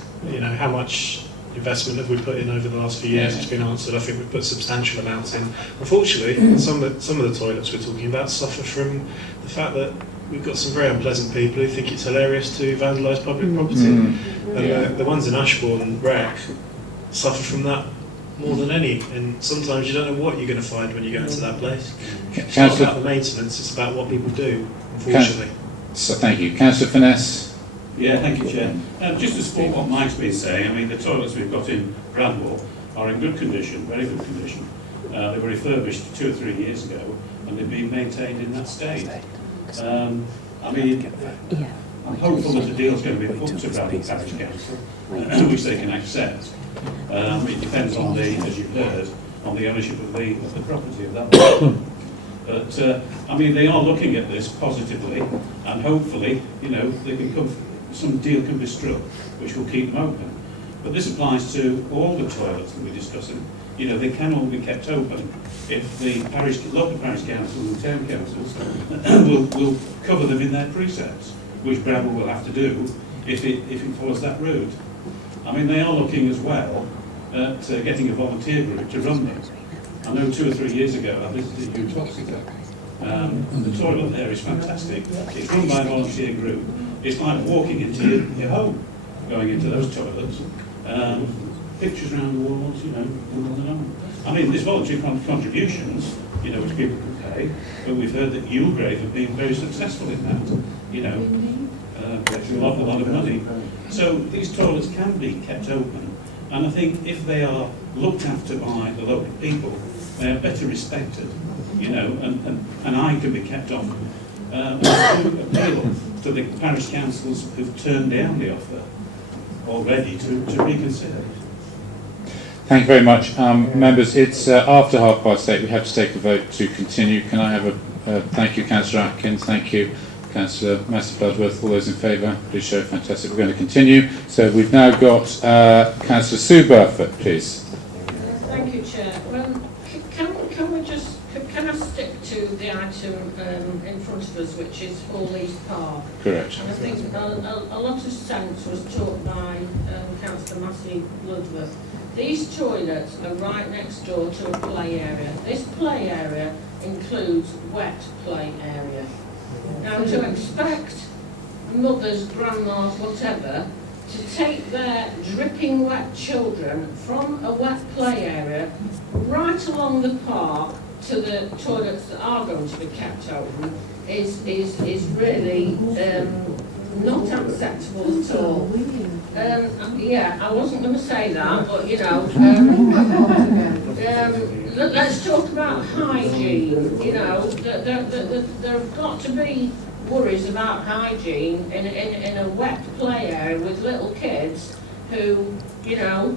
how much investment have we put in over the last few years? It's been answered. I think we've put substantial amounts in. Unfortunately, some of the toilets we're talking about suffer from the fact that we've got some very unpleasant people who think it's hilarious to vandalise public property. And the ones in Ashbourne Rec suffer from that more than any, and sometimes you don't know what you're going to find when you go into that place. It's not about the maintenance, it's about what people do, unfortunately. So thank you. Councillor Finesse. Yeah, thank you, Chair. Just to support what Mike's been saying, I mean, the toilets we've got in Bramwell are in good condition, very good condition. They were refurbished 2 or 3 years ago, and they've been maintained in that state. I mean, I'm hopeful that the deal's going to be put to Bramwell Parish Council, which they can accept. It depends on the, as you've heard, on the ownership of the property of that one. But I mean, they are looking at this positively, and hopefully, you know, they can come, some deal can be struck, which will keep them open. But this applies to all the toilets that we're discussing. You know, they can all be kept open if the local parish council and town councils will cover them in their precepts, which Bramwell will have to do if it follows that route. I mean, they are looking as well at getting a volunteer group to run them. I know 2 or 3 years ago I visited Hugh Toxeter, and the toilet there is fantastic. It's run by a volunteer group. It's like walking into your home, going into those toilets. Pictures around the walls, you know, and on and on. I mean, there's voluntary contributions, you know, which people can pay, but we've heard that Yulgrave have been very successful in that, you know, a lot of money. So these toilets can be kept open, and I think if they are looked after by the local people, they are better respected, you know, and eye can be kept on them. I do appeal to the parish councils who've turned down the offer already to reconsider. Thank you very much. Members, it's after 8:30. We have to take a vote to continue. Can I have a thank you, Councillor Atkins, thank you, Councillor Master Bloodworth. All those in favour, please show. Fantastic. We're going to continue. So we've now got Councillor Sue Burford, please. Thank you, Chair. Well, can I stick to the item in front of us, which is Hall East Park? Correct. And I think a lot of sense was taught by Councillor Massey Bloodworth. These toilets are right next door to a play area. This play area includes wet play area. Now, to expect mothers, grandmas, whatever, to take their dripping wet children from a wet play area right along the park to the toilets that are going to be kept open is really not acceptable at all. Yeah, I wasn't going to say that, but you know, let's talk about hygiene. You know, there have got to be worries about hygiene in a wet play area with little kids who, you know,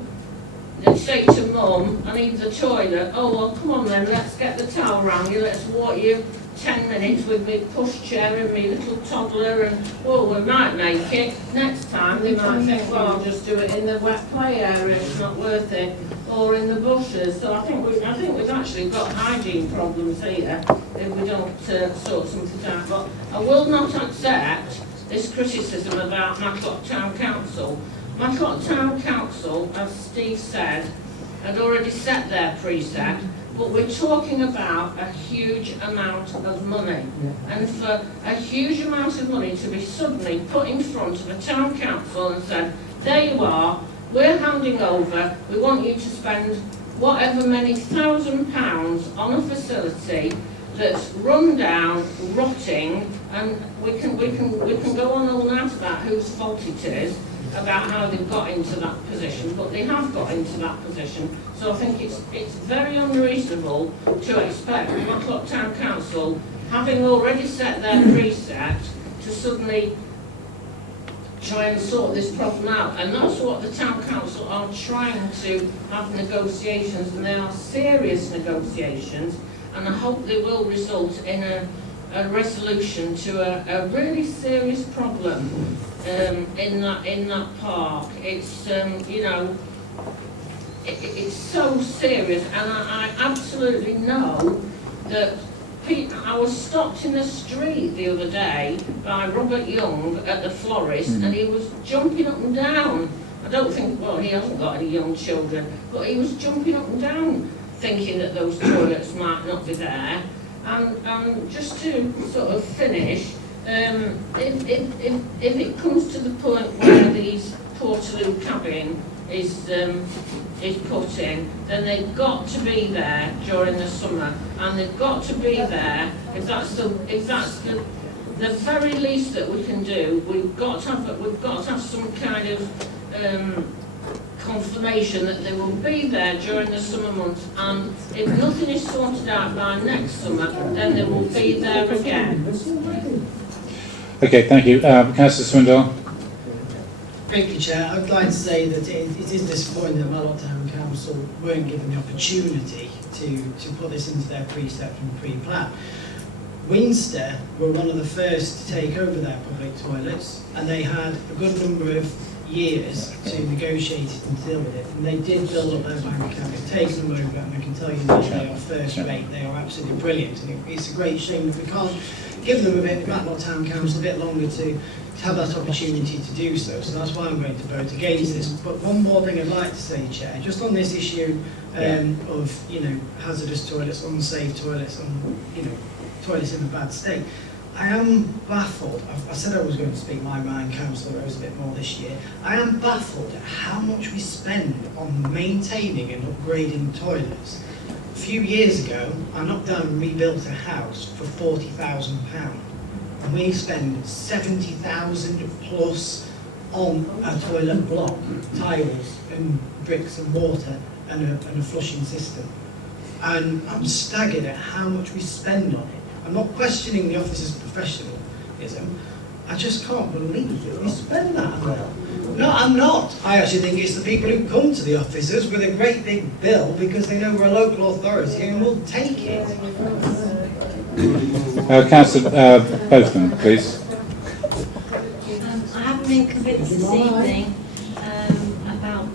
they say to Mum, I need the toilet. Oh, well, come on then, let's get the towel round you, let's walk you 10 minutes with me pushchair and me little toddler, and, well, we might make it. Next time they might think, well, I'll just do it in the wet play area, it's not worth it, or in the bushes. So I think we've actually got hygiene problems here if we don't sort something out. But I will not accept this criticism about Matlock Town Council. Matlock Town Council, as Steve said, had already set their precept, but we're talking about a huge amount of money. And for a huge amount of money to be suddenly put in front of a town council and said, there you are, we're handing over, we want you to spend whatever many £1,000 on a facility that's run down, rotting, and we can go on all night about whose fault it is, about how they've got into that position, but they have got into that position. So I think it's very unreasonable to expect Matlock Town Council, having already set their precept, to suddenly try and sort this problem out. And that's what the Town Council are trying to have negotiations, and they are serious negotiations, and I hope they will result in a resolution to a really serious problem in that park. It's you know, it's so serious, and I absolutely know that I was stopped in the street the other day by Robert Young at the florist, and he was jumping up and down. I don't think, well, he hasn't got any young children, but he was jumping up and down thinking that those toilets might not be there. And just to sort of finish, if it comes to the point where these Portaloo cabin is put in, then they've got to be there during the summer, and they've got to be there if that's the very least that we can do. We've got to have some kind of confirmation that they will be there during the summer months, and if nothing is sorted out by next summer, then they will be there again. Okay, thank you. Councillor Swindell. Thank you, Chair. I'd like to say that it is disappointing that Mallock Town Council weren't given the opportunity to put this into their precept and pre-plan. Winster were one of the first to take over their public toilets, and they had a good number of years to negotiate it and deal with it. And they did build up their bank account. They've taken them over, and I can tell you that they are first rate. They are absolutely brilliant. And it's a great shame that we can't give them Mallock Town Council a bit longer to have that opportunity to do so. So that's why I'm going to vote against this. But one more thing I'd like to say, Chair, just on this issue of, hazardous toilets, unsafe toilets, toilets in a bad state. I am baffled. I said I was going to speak my mind, Councillor Rose, a bit more this year. I am baffled at how much we spend on maintaining and upgrading toilets. A few years ago, I knocked down and rebuilt a house for £40,000. And we spend 70,000 plus on a toilet block, tiles and bricks and water and a flushing system. And I'm staggered at how much we spend on it. I'm not questioning the officer's professionalism. I just can't believe that we spend that amount. No, I'm not. I actually think it's the people who come to the officers with a great big bill because they know we're a local authority and will take it. Councillor Botham, please. I haven't been convinced this evening about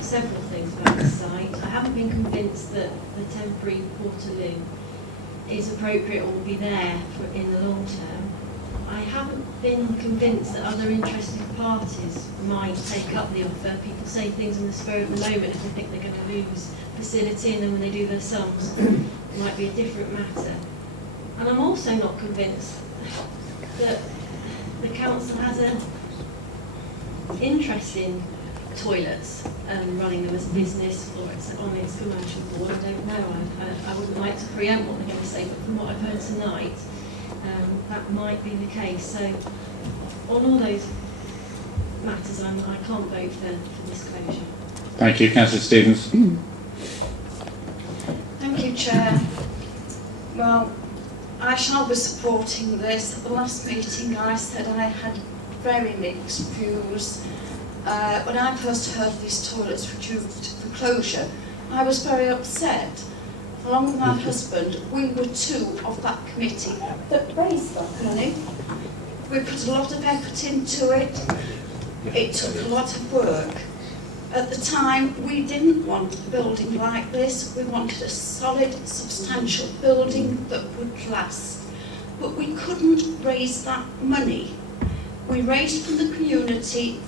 several things about the site. I haven't been convinced that the temporary Portaloo is appropriate or will be there in the long term. I haven't been convinced that other interested parties might take up the offer. People say things in the spur of the moment if they think they're going to lose facility, and then when they do their sums, it might be a different matter. And I'm also not convinced that the council has an interest in toilets and running them as a business or on its commercial board. I don't know. I wouldn't like to preempt what they're going to say, but from what I've heard tonight, that might be the case. So on all those matters, I can't vote for this closure. Thank you. Councillor Stevens. Thank you, Chair. Well, I shall be supporting this. At the last meeting I said I had very mixed views. When I first heard these toilets were due for closure, I was very upset. Along with my husband, we were two of that committee that raised that money. We put a lot of effort into it. It took a lot of work. At the time, we didn't want a building like this. We wanted a solid, substantial building that would last. But we couldn't raise that money. We raised from the community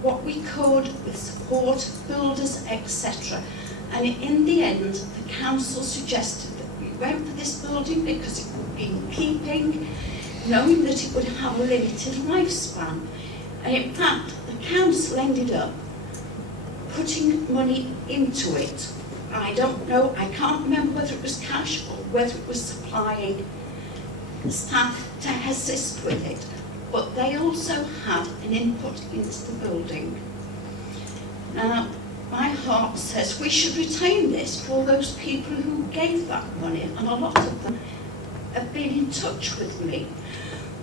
what we could with support, builders, etc. And in the end, the council suggested that we went for this building because it would be in keeping, knowing that it would have a limited lifespan. And in fact, the council ended up putting money into it. I don't know, I can't remember whether it was cash or whether it was supplying staff to assist with it. But they also had an input into the building. Now, my heart says we should retain this for those people who gave that money, and a lot of them have been in touch with me.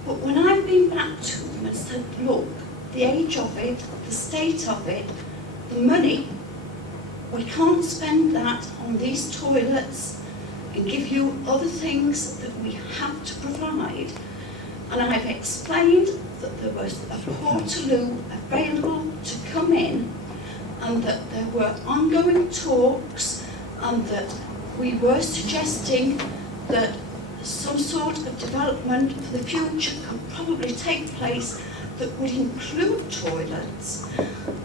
But when I've been back to them and said, look, the age of it, the state of it, the money, we can't spend that on these toilets and give you other things that we have to provide. And I've explained that there was a Portaloo available to come in, and that there were ongoing talks, and that we were suggesting that some sort of development for the future could probably take place that would include toilets.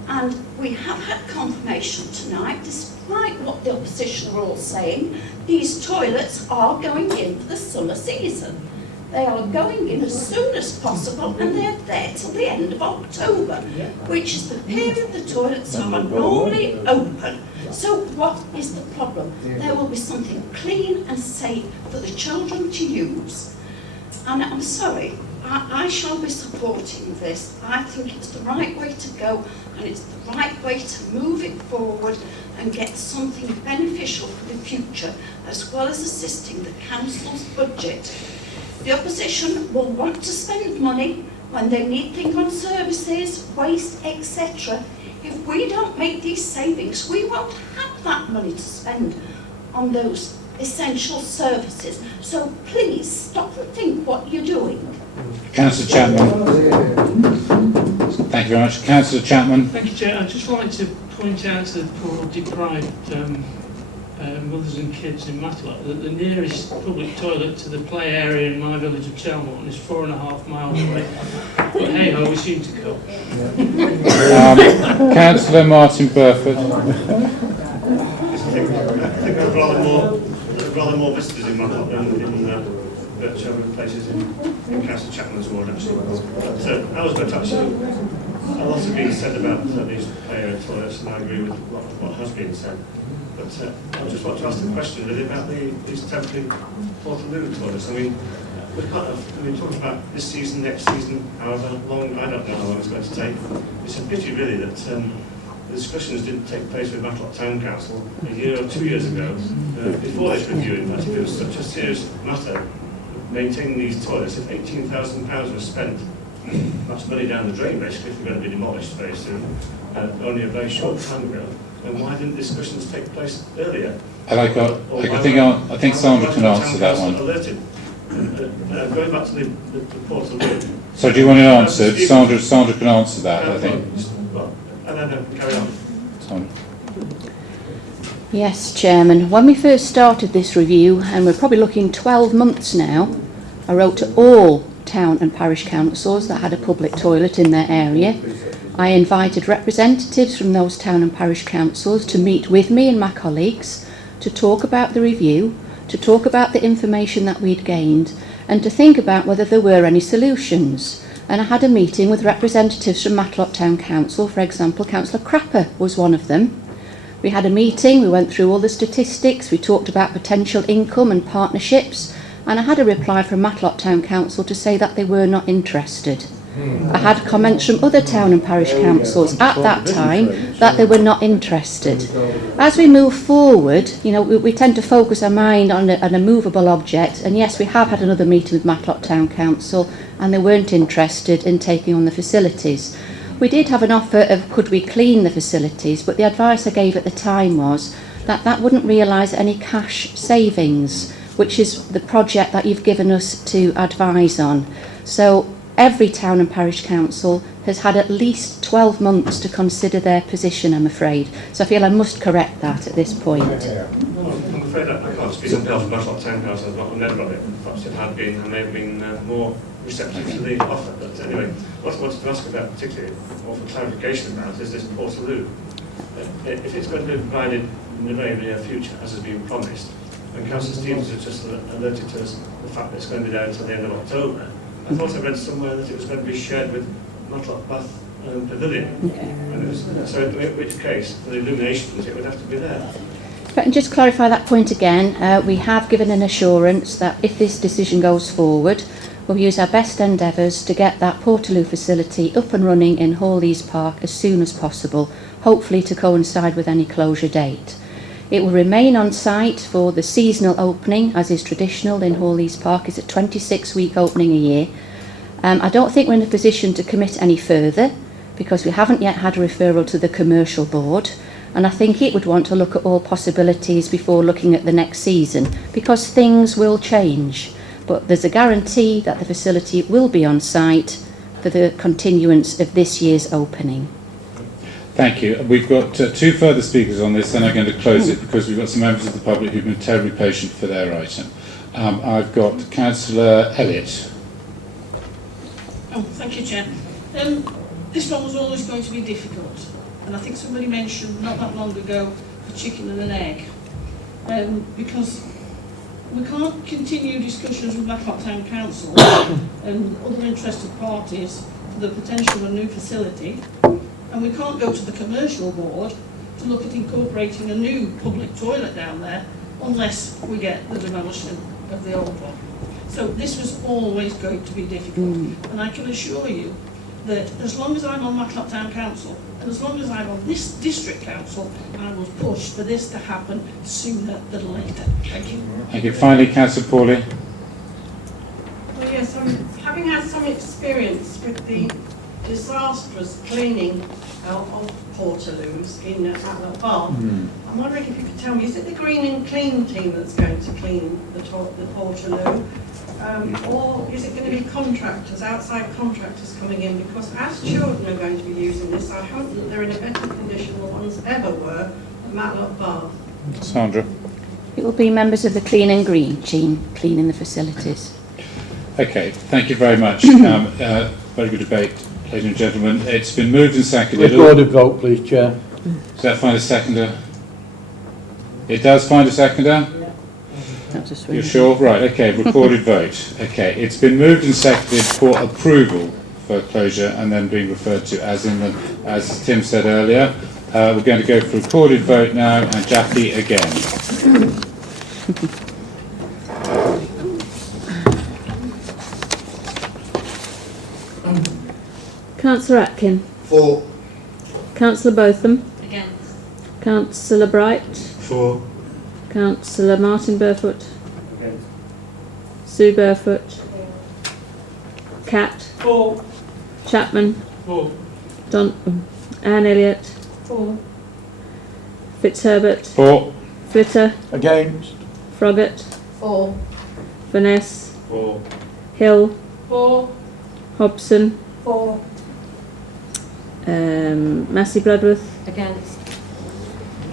And we have had confirmation tonight, despite what the opposition are all saying, these toilets are going in for the summer season. They are going in as soon as possible and they're there till the end of October, which is the period the toilets are normally open. So what is the problem? There will be something clean and safe for the children to use. And I'm sorry, I shall be supporting this. I think it's the right way to go and it's the right way to move it forward and get something beneficial for the future, as well as assisting the council's budget. The opposition will want to spend money when they need things on services, waste, etc. If we don't make these savings, we won't have that money to spend on those essential services. So please stop and think what you're doing. Councillor Chapman. Thank you very much. Councillor Chapman. Thank you, Chair. I'd just like to point out to the poor deprived mothers and kids in Matlock that the nearest public toilet to the play area in my village of Chelmorton is 4.5 miles away. But hey ho, we seem to go. Councillor Martin Burford. I think there are rather more visitors in Matlock than in Derbyshire and places in Councillor Chapman's ward, actually. But I was going to actually, a lot has been said about these play area toilets, and I agree with what has been said. But I just want to ask the question really about these temporary portal-loo toilets. I mean, we've talked about this season, next season, however long, I don't know how long it's going to take. It's a pity really that the discussions didn't take place with Matlock Town Council a year or 2 years ago, before this review, in fact, if it was such a serious matter, maintaining these toilets, if £18,000 was spent, that's money down the drain basically, if we're going to be demolished very soon, only a very short time ago. And why didn't discussions take place earlier? And I think Sandra can answer that one. Going back to the portal. So do you want it answered? Sandra can answer that, I think. And then carry on. Sandra. Yes, Chairman. When we first started this review, and we're probably looking 12 months now, I wrote to all town and parish councils that had a public toilet in their area. I invited representatives from those town and parish councils to meet with me and my colleagues to talk about the review, to talk about the information that we'd gained, and to think about whether there were any solutions. And I had a meeting with representatives from Matlock Town Council, for example, Councillor Crapper was one of them. We had a meeting, we went through all the statistics, we talked about potential income and partnerships, and I had a reply from Matlock Town Council to say that they were not interested. I had comments from other town and parish councils at that time that they were not interested. As we move forward, we tend to focus our mind on a movable object, and yes, we have had another meeting with Matlock Town Council and they weren't interested in taking on the facilities. We did have an offer of could we clean the facilities, but the advice I gave at the time was that that wouldn't realise any cash savings, which is the project that you've given us to advise on. So every town and parish council has had at least 12 months to consider their position, I'm afraid. So I feel I must correct that at this point. I'm afraid I can't speak on behalf of Matlock Town Council. I've not never of it. Perhaps it had been, and they've been more receptive to the offer. But anyway, what I wanted to ask about particularly, or for clarification about, is this portal-loo. If it's going to be provided in the very near future, as has been promised, and Councillor Stevens has just alerted to us the fact that it's going to be there until the end of October, I thought I read somewhere that it was going to be shared with Matlock Bath Pavilion. And so in which case, for the illuminations, it would have to be there. If I can just clarify that point again, we have given an assurance that if this decision goes forward, we'll use our best endeavours to get that Portaloo facility up and running in Hawleys Park as soon as possible, hopefully to coincide with any closure date. It will remain on site for the seasonal opening, as is traditional in Hawleys Park. It's a 26-week opening a year. I don't think we're in a position to commit any further because we haven't yet had a referral to the commercial board, and I think it would want to look at all possibilities before looking at the next season because things will change. But there's a guarantee that the facility will be on site for the continuance of this year's opening. Thank you. We've got two further speakers on this, and I'm going to close it because we've got some members of the public who've been terribly patient for their item. I've got Councillor Elliott. Oh, thank you, Chair. This one was always going to be difficult, and I think somebody mentioned not that long ago the chicken and an egg, because we can't continue discussions with Blacklock Town Council and other interested parties for the potential of a new facility, and we can't go to the commercial board to look at incorporating a new public toilet down there unless we get the demolition of the old one. So this was always going to be difficult, and I can assure you that as long as I'm on Matlock Town Council and as long as I'm on this district council, I will push for this to happen sooner than later. Thank you. Thank you. Finally, Councillor Pauly. Well, yes, having had some experience with the disastrous cleaning of Portaloos in Matlock Bar, I'm wondering if you could tell me, is it the Green and Clean team that's going to clean the Portaloo? Or is it going to be contractors, outside contractors coming in? Because as children are going to be using this, I hope that they're in a better condition than the ones ever were at Matlock Bar. Sandra. It will be members of the Clean and Green team cleaning the facilities. Okay, thank you very much. Very good debate, ladies and gentlemen. It's been moved and seconded. Recorded vote, please, Chair. Does that find a seconder? It does find a seconder? You're sure? Right, okay, recorded vote. Okay, it's been moved and seconded for approval for closure and then being referred to as as Tim said earlier. We're going to go for recorded vote now, and Jackie again. Councillor Atkin. For. Councillor Botham. Against. Councillor Bright. For. Councillor Martin Burfoot. Against. Sue Burfoot. Cat. For. Chapman. For. Anne Elliott. For. Fitzherbert. For. Flitter. Against. Froggatt. For. Finesse. For. Hill. For. Hobson. For. Massey Bloodworth. Against.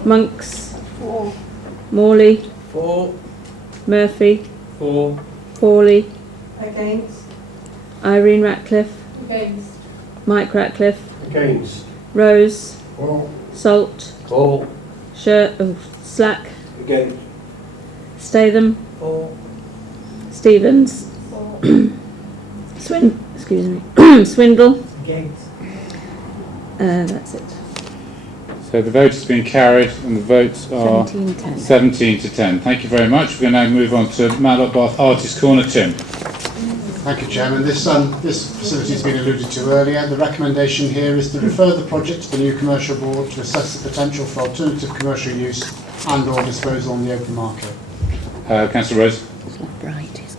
Monks. For. Morley. For. Murphy. For. Pawley. Against. Irene Ratcliffe. Against. Mike Ratcliffe. Against. Rose. For. Salt. For. Slack. Against. Statham. For. Stevens. For. Swindle. Against. That's it. So the vote has been carried and the votes are 17-10. 17 to 10. Thank you very much. We're going to now move on to Matlock Bath Artist Corner. Tim. Thank you, Chairman. This facility has been alluded to earlier. The recommendation here is to refer the project to the new commercial board to assess the potential for alternative commercial use and or disposal on the open market. Councillor Rose.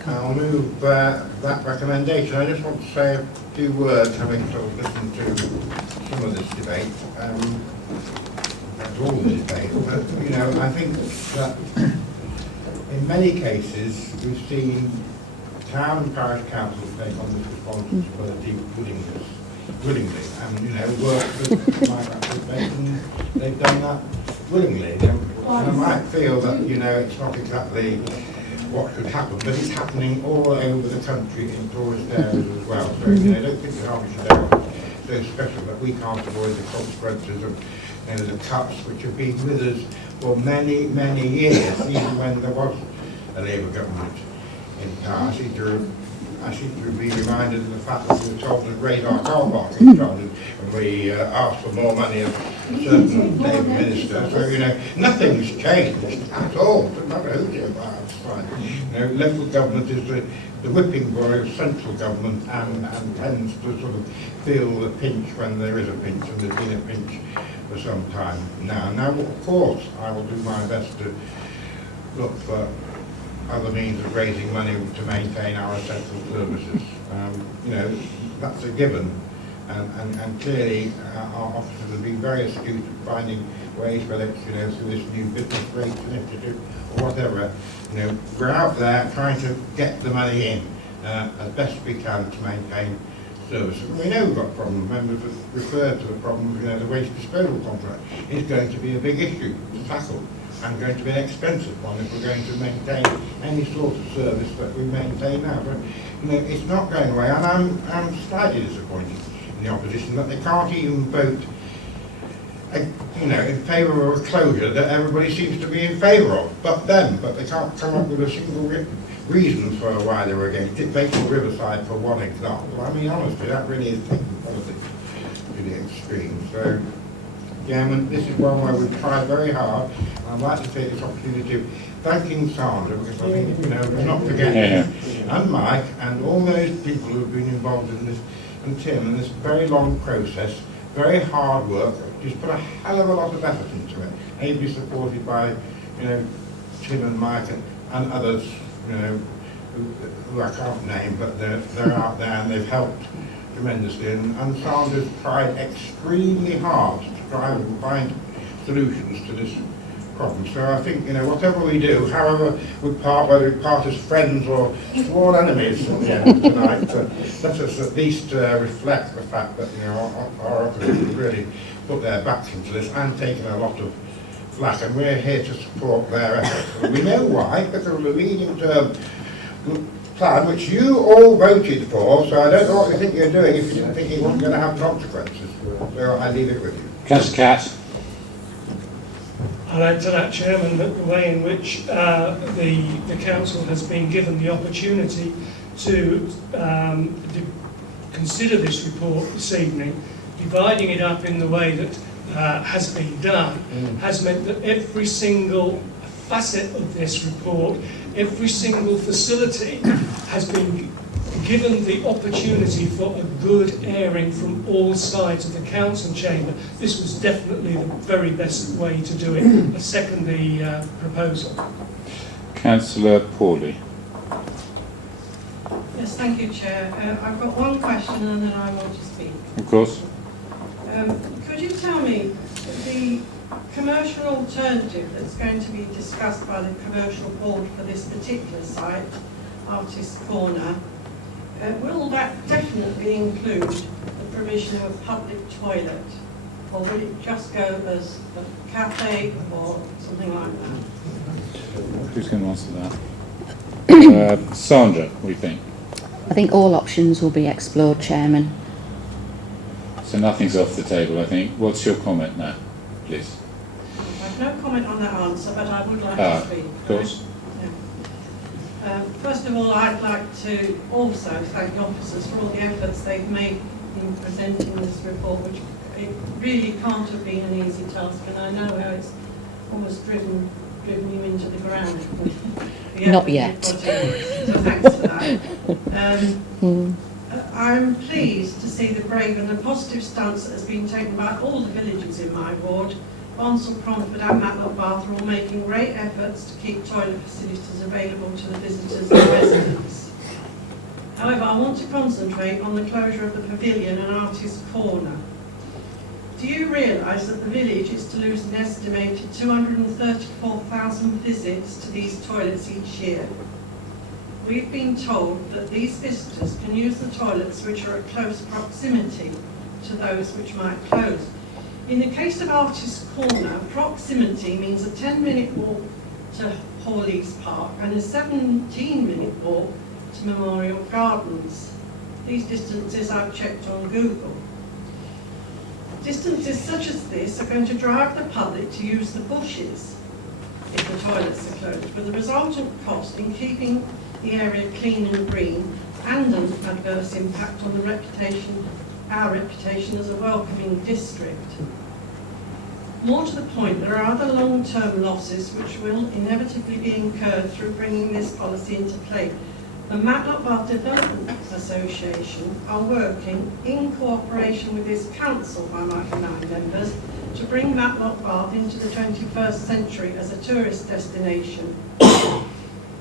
I'll move that recommendation. I just want to say a few words, having sort of listened to some of this debate. That's all the debate, but you know, I think that in many cases we've seen town and parish councils take on this responsibility willingly, and you know, work with my application, they've done that willingly. And I might feel that, you know, it's not exactly what should happen, but it's happening all over the country in tourist areas as well. So, you know, I don't think the Derbyshire Dales so special that we can't avoid the consequences of, you know, the cuts which have been with us for many, many years, even when there was a Labour government in power. I seem to be reminded of the fact that we were told to raise our car parking charges when we asked for more money of a certain Labour minister. So, you know, nothing's changed at all. No matter who's in power, it's fine. You know, local government is the whipping boy of central government and tends to sort of feel the pinch when there is a pinch, and there's been a pinch for some time now. Now, of course, I will do my best to look for other means of raising money to maintain our essential services. You know, that's a given, and clearly our officers have been very astute at finding ways, whether it's, you know, through this new business rates initiative or whatever. You know, we're out there trying to get the money in as best we can to maintain service. And we know we've got problems. Members have referred to the problems. You know, the waste disposal contract is going to be a big issue to tackle, and going to be an expensive one if we're going to maintain any sort of service that we maintain now. But you know, it's not going away, and I'm slightly disappointed in the opposition that they can't even vote in favour of a closure that everybody seems to be in favour of, but they can't come up with a single reason for why they were against it. Maple Riverside, for one example. I mean, honestly, that really is taking politics to the extreme. So, this is one where we've tried very hard. I'd like to take this opportunity of thanking Sandra, because I think, we're not forgetting, and Mike, and all those people who have been involved in this, and Tim, in this very long process, very hard work, just put a hell of a lot of effort into it, ably supported by, Tim and Mike and others, who I can't name, but they're out there and they've helped tremendously. And Sandra's tried extremely hard to try and find solutions to this problem. So I think, whatever we do, however we part, whether we part as friends or sworn enemies at the end of tonight, let us at least reflect the fact that, our officers have really put their backs into this and taken a lot of flack, and we're here to support their efforts. And we know why, because of the medium-term plan, which you all voted for, so I don't know what you think you're doing if you didn't think it wasn't going to have consequences. So I leave it with you. Councillor Catt. I'd add to that, Chairman, that the way in which the Council has been given the opportunity to consider this report this evening, dividing it up in the way that has been done, has meant that every single facet of this report, every single facility has been given the opportunity for a good airing from all sides of the council chamber. This was definitely the very best way to do it. I second the proposal. Councillor Pawley. Yes, thank you, Chair. I've got one question and then I want to speak. Of course. Could you tell me the commercial alternative that's going to be discussed by the commercial board for this particular site, Artist Corner, will that definitely include the provision of a public toilet, or will it just go as a cafe or something like that? Who's going to answer that? Sandra, what do you think? I think all options will be explored, Chairman. So nothing's off the table, I think. What's your comment now, please? I have no comment on that answer, but I would like to speak. Of course. First of all, I'd like to also thank the officers for all the efforts they've made in presenting this report, which it really can't have been an easy task, and I know how it's almost driven you into the ground. Not yet. So thanks for that. I'm pleased to see the brave and the positive stance that has been taken by all the villages in my ward. Bonsall, Cromford and Matlock Bath are all making great efforts to keep toilet facilities available to the visitors and residents. However, I want to concentrate on the closure of the pavilion and Artist Corner. Do you realise that the village is to lose an estimated 234,000 visits to these toilets each year? We've been told that these visitors can use the toilets which are at close proximity to those which might close. In the case of Artist Corner, proximity means a 10-minute walk to Hawley's Park and a 17-minute walk to Memorial Gardens. These distances I've checked on Google. Distances such as this are going to drive the public to use the bushes if the toilets are closed, with the resultant cost in keeping the area clean and green and an adverse impact on our reputation as a welcoming district. More to the point, there are other long-term losses which will inevitably be incurred through bringing this policy into play. The Matlock Bath Development Association are working in cooperation with this council, by my 9 members, to bring Matlock Bath into the 21st century as a tourist destination.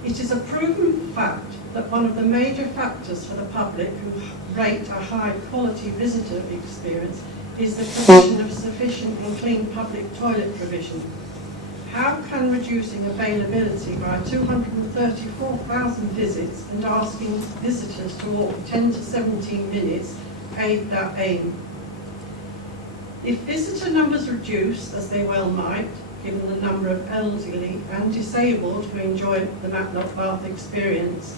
It is a proven fact that one of the major factors for the public who rate a high-quality visitor experience is the provision of sufficient and clean public toilet provision. How can reducing availability by 234,000 visits and asking visitors to walk 10 to 17 minutes aid that aim? If visitor numbers reduce, as they well might, given the number of elderly and disabled who enjoy the Matlock Bath experience,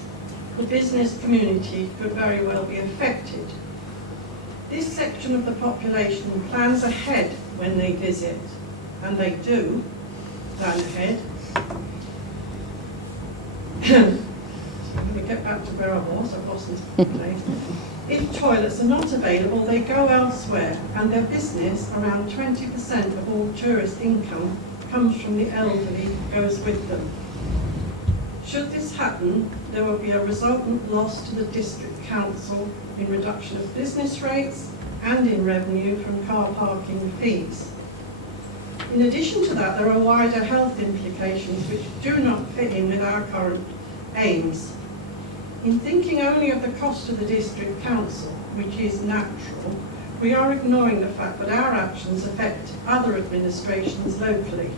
the business community could very well be affected. This section of the population plans ahead when they visit, and they do plan ahead. I'm going to get back to where I was, I've lost this place. If toilets are not available, they go elsewhere, and their business, around 20% of all tourist income, comes from the elderly who goes with them. Should this happen, there will be a resultant loss to the District Council in reduction of business rates and in revenue from car parking fees. In addition to that, there are wider health implications which do not fit in with our current aims. In thinking only of the cost to the District Council, which is natural, we are ignoring the fact that our actions affect other administrations locally.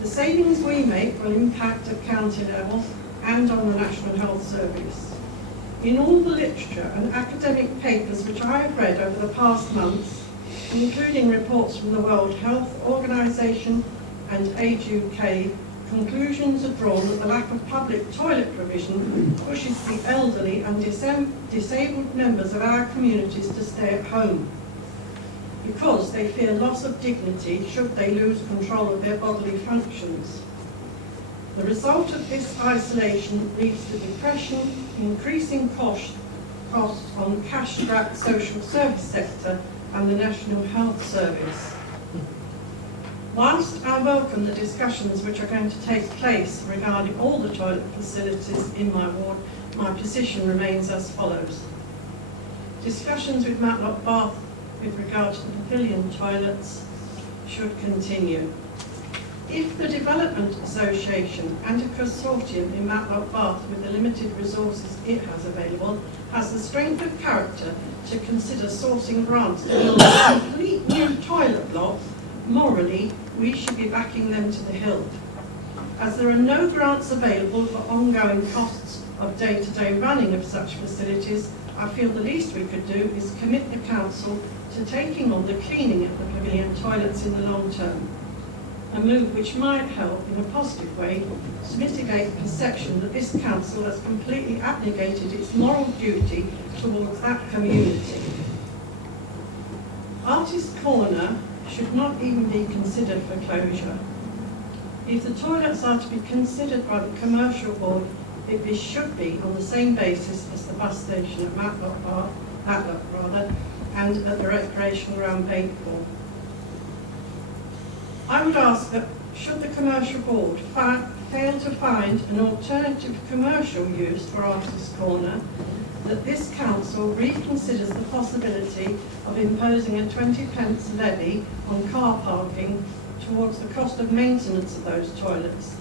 The savings we make will impact at county level and on the National Health Service. In all the literature and academic papers which I have read over the past months, including reports from the World Health Organization and Age UK, conclusions are drawn that the lack of public toilet provision pushes the elderly and disabled members of our communities to stay at home because they fear loss of dignity should they lose control of their bodily functions. The result of this isolation leads to depression, increasing costs on the cash-strapped social service sector and the National Health Service. Whilst I welcome the discussions which are going to take place regarding all the toilet facilities in my ward, my position remains as follows. Discussions with Matlock Bath with regard to the pavilion toilets should continue. If the Development Association and a consortium in Matlock Bath with the limited resources it has available has the strength of character to consider sourcing grants to build a complete new toilet block, morally, we should be backing them to the hilt. As there are no grants available for ongoing costs of day-to-day running of such facilities, I feel the least we could do is commit the council to taking on the cleaning of the pavilion toilets in the long term. A move which might help in a positive way to mitigate the perception that this council has completely abnegated its moral duty towards that community. Artist Corner should not even be considered for closure. If the toilets are to be considered by the commercial board, this should be on the same basis as the bus station at Matlock and at the recreation ground Bakewell. I would ask that should the commercial board fail to find an alternative commercial use for Artist Corner, that this council reconsiders the possibility of imposing a 20p levy on car parking towards the cost of maintenance of those toilets.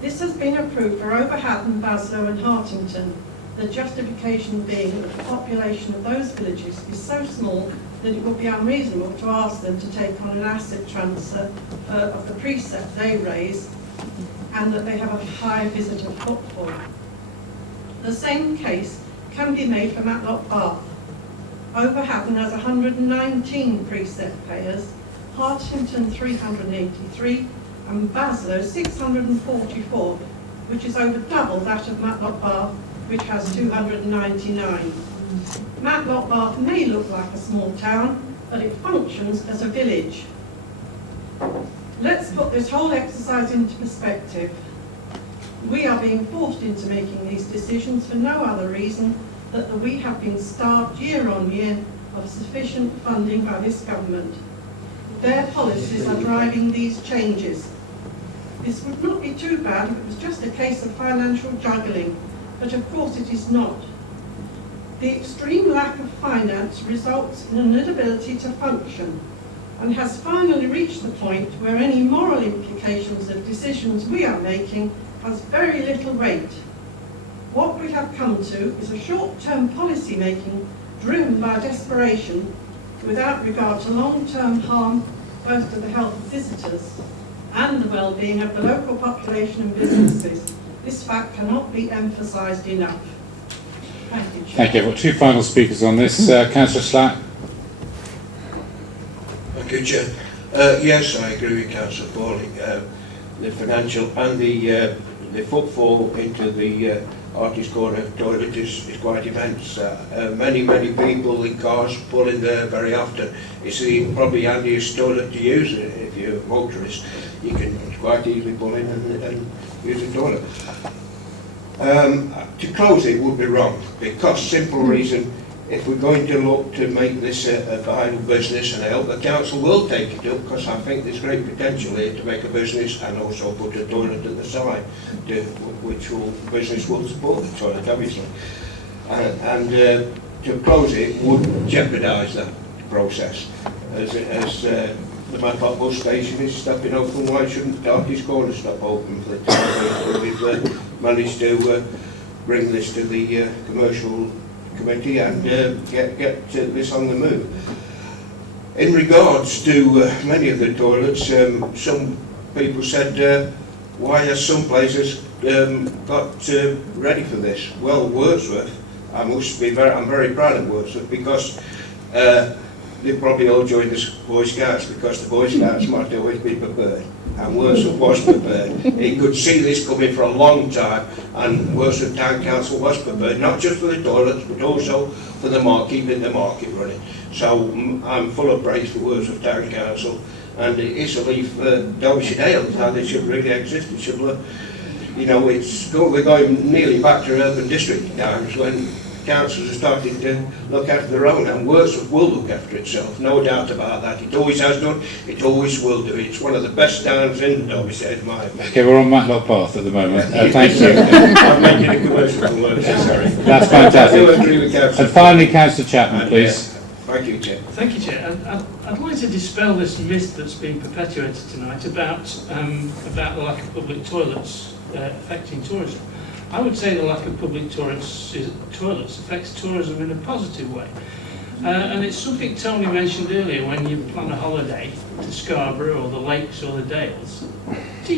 This has been approved for Overhaven, Baslow and Hartington, the justification being that the population of those villages is so small that it would be unreasonable to ask them to take on an asset transfer of the precept they raise and that they have a high visitor footfall. The same case can be made for Matlock Bath. Overhaven has 119 precept payers, Hartington 383 and Baslow 644, which is over double that of Matlock Bath, which has 299. Matlock Bath may look like a small town, but it functions as a village. Let's put this whole exercise into perspective. We are being forced into making these decisions for no other reason than that we have been starved year on year of sufficient funding by this government. Their policies are driving these changes. This would not be too bad if it was just a case of financial juggling, but of course it is not. The extreme lack of finance results in an inability to function and has finally reached the point where any moral implications of decisions we are making has very little weight. What we have come to is a short-term policy making driven by desperation without regard to long-term harm both to the health of visitors and the well-being of the local population and businesses. This fact cannot be emphasised enough. Thank you, Chair. Thank you. I've got two final speakers on this. Councillor Slack. Thank you, Chair. Yes, I agree with Councillor Pauling. The financial and the the footfall into the artist corner toilet is quite immense. Many people in cars pull in there very often. It's the probably handiest toilet to use if you're a motorist. You can quite easily pull in and use the toilet. To close it would be wrong, because simple reason, if we're going to look to make this a viable business, and I hope the council will take it up, because I think there's great potential here to make a business and also put a toilet at the side, which business will support the toilet, obviously. And to close it would jeopardise that process. As the Matlock bus station is stopping open, why shouldn't Darky's Corner stop open for the time? We've managed to bring this to the commercial committee and get this on the move. In regards to many of the toilets, some people said, why has some places got ready for this? Well, Wordsworth, I'm very proud of Wordsworth, because they probably all joined the Boy Scouts, because the Boy Scouts might always be prepared, and Wordsworth was prepared. He could see this coming for a long time, and Wordsworth Town Council was prepared, not just for the toilets, but also for the keeping the market running. So I'm full of praise for Wordsworth Town Council, and it's a leaf Derbyshire Dales, how they should really exist. It should look, we're going nearly back to urban district times when councils are starting to look after their own, and Wordsworth will look after itself, no doubt about that. It always has done, it always will do. It's one of the best towns in Derbyshire, in my opinion. Okay, we're on Matlock Bath at the moment. Thank you. I'm making a commercial from work, sorry. That's fantastic. I do agree with Councillor. And finally, Councillor Chapman, please. Thank you, Chair. Thank you, Chair. I'd like to dispel this myth that's been perpetuated tonight about the lack of public toilets affecting tourism. I would say the lack of public toilets affects tourism in a positive way. And it's something Tony mentioned earlier, when you plan a holiday to Scarborough or the Lakes or the Dales. Do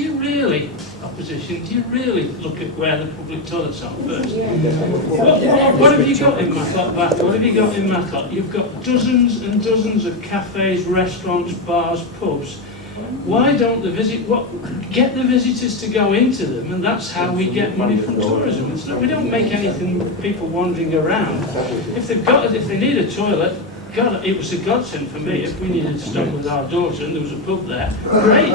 you really, opposition, do you really look at where the public toilets are first? What have you got in Matlock Bath? What have you got in Matlock? You've got dozens and dozens of cafes, restaurants, bars, pubs. Why don't get the visitors to go into them, and that's how we get money from tourism. We don't make anything people wandering around. If they need a toilet, God, it was a godsend for me if we needed to stop with our daughter and there was a pub there. Great.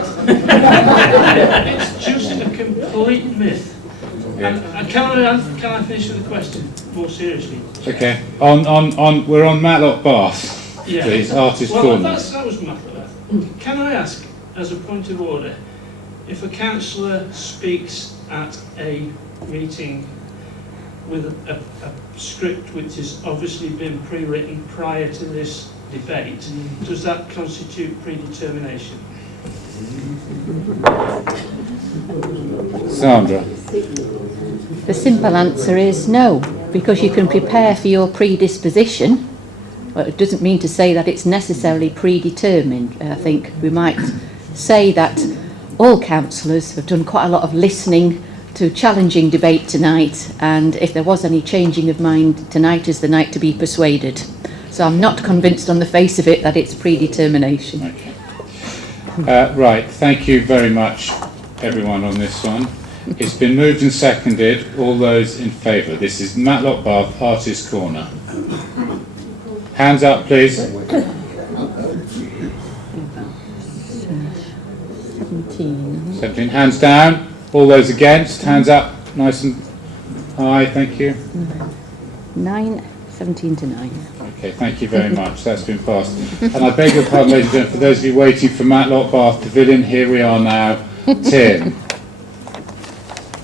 It's just a complete myth. And can I finish with a question more seriously? Okay. We're on Matlock Bath. Yeah. Please, Artist Well, Corner. that was Matlock Bath. Can I ask, as a point of order, if a councillor speaks at a meeting with a script which has obviously been pre-written prior to this debate, does that constitute predetermination? Sandra. The simple answer is no, because you can prepare for your predisposition, but it doesn't mean to say that it's necessarily predetermined. I think we might say that all councillors have done quite a lot of listening to challenging debate tonight, and if there was any changing of mind, tonight is the night to be persuaded. So I'm not convinced on the face of it that it's predetermination. Okay. Right, thank you very much everyone on this one. It's been moved and seconded. All those in favour. This is Matlock Bath, Artist Corner. Hands up, please. 17. Hands down. All those against, hands up, nice and high, thank you. 17 to 9. Okay, thank you very much, that's been passed. And I beg your pardon, ladies and gentlemen, for those of you waiting for Matlock Bath Pavilion, here we are now. Tim.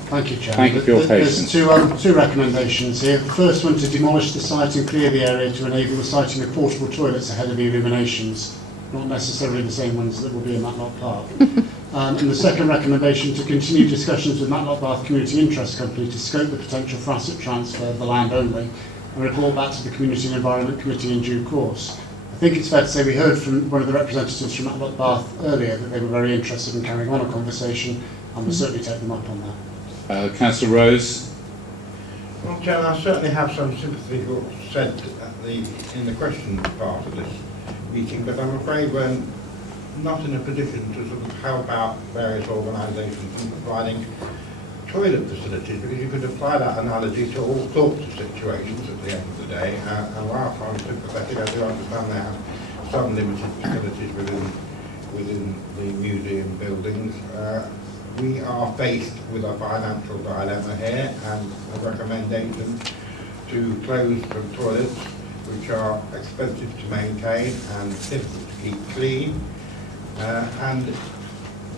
Thank you, Chair. Thank you for your patience. There's two recommendations here. The first one, to demolish the site and clear the area to enable the siting of portable toilets ahead of the illuminations, not necessarily the same ones that will be in Matlock Park. And the second recommendation, to continue discussions with Matlock Bath Community Interest Company to scope the potential for asset transfer of the land only and report back to the Community and Environment Committee in due course. I think it's fair to say we heard from one of the representatives from Matlock Bath earlier that they were very interested in carrying on a conversation, and we'll certainly take them up on that. Councillor Rose. Well, Chair, I certainly have some sympathy for what said in the question part of this meeting, but I'm afraid we're not in a position to sort of help out various organisations in providing toilet facilities, because you could apply that analogy to all sorts of situations at the end of the day. And whilst I'm sympathetic, I do understand they have some limited facilities within the museum buildings. We are faced with a financial dilemma here, and a recommendation to close the toilets, which are expensive to maintain and difficult to keep clean. And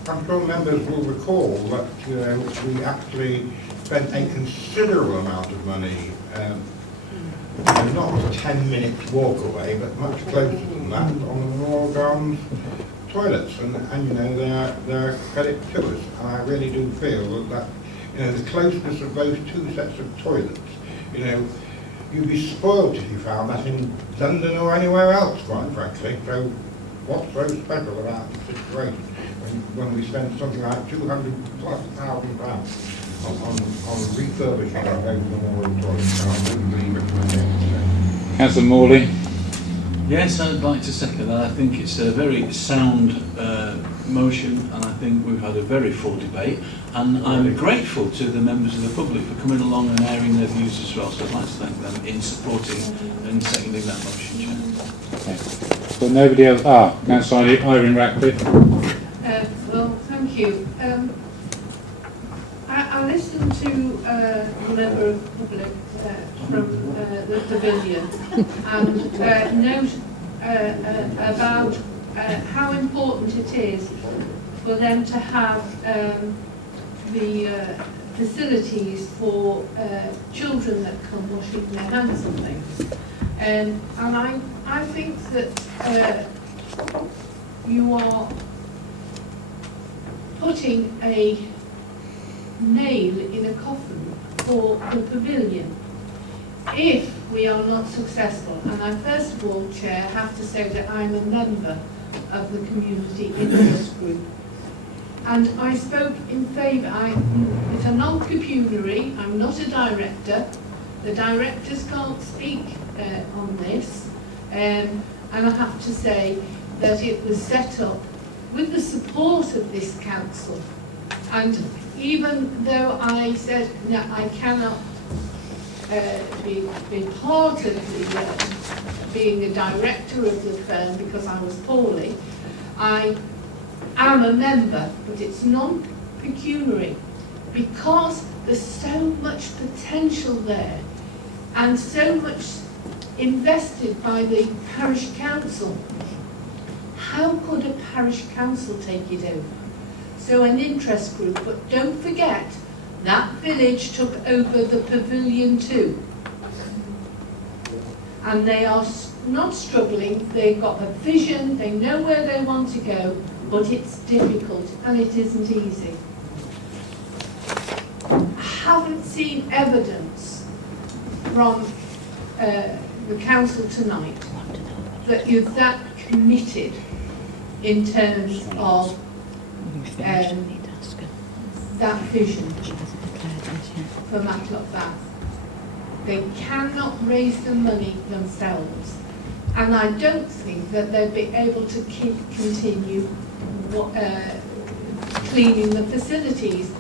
I'm sure members will recall that we actually spent a considerable amount of money, not a 10-minute walk away, but much closer than that, on the Royal Gardens toilets, and they're credit to us. And I really do feel that the closeness of those two sets of toilets, you'd be spoiled if you found that in London or anywhere else, quite frankly. So what's so special about the situation when we spend something like £200,000+ on refurbishing those memorial toilets? So I'm really recommending. Councillor Morley. Yes, I'd like to second that. I think it's a very sound motion, and I think we've had a very full debate, and I'm grateful to the members of the public for coming along and airing their views as well, so I'd like to thank them in supporting and seconding that motion, Chair. Okay. But nobody else... Councillor Irene Ratcliffe. Well, thank you. I listened to a member of the public from the pavilion and note about how important it is for them to have the facilities for children that come washing their hands and things. And I think that you are putting a nail in a coffin for the pavilion if we are not successful. And I first of all, Chair, have to say that I'm a member of the community interest group, and I spoke in favour. It's a non-pecuniary, I'm not a director, the directors can't speak on this, and I have to say that it was set up with the support of this council. And even though I said no, I cannot be part of being a director of the firm because I was poorly, I am a member, but it's non-pecuniary because there's so much potential there and so much invested by the parish council. How could a parish council take it over? So an interest group, but don't forget that village took over the pavilion too. And they are not struggling, they've got a vision, they know where they want to go, but it's difficult and it isn't easy. I haven't seen evidence from the council tonight that you're that committed in terms of that vision for Matlock Bath. They cannot raise the money themselves, and I don't think that they'll be able to continue cleaning the facilities.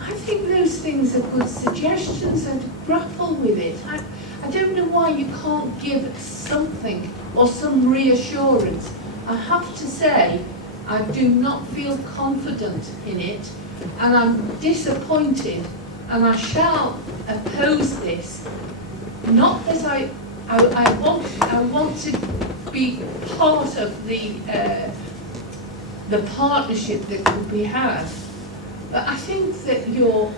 I think those things are good suggestions and grapple with it. I don't know why you can't give something or some reassurance. I have to say, I do not feel confident in it, and I'm disappointed, and I shall oppose this. Not that I want to be part of the partnership that we have, but I think that you've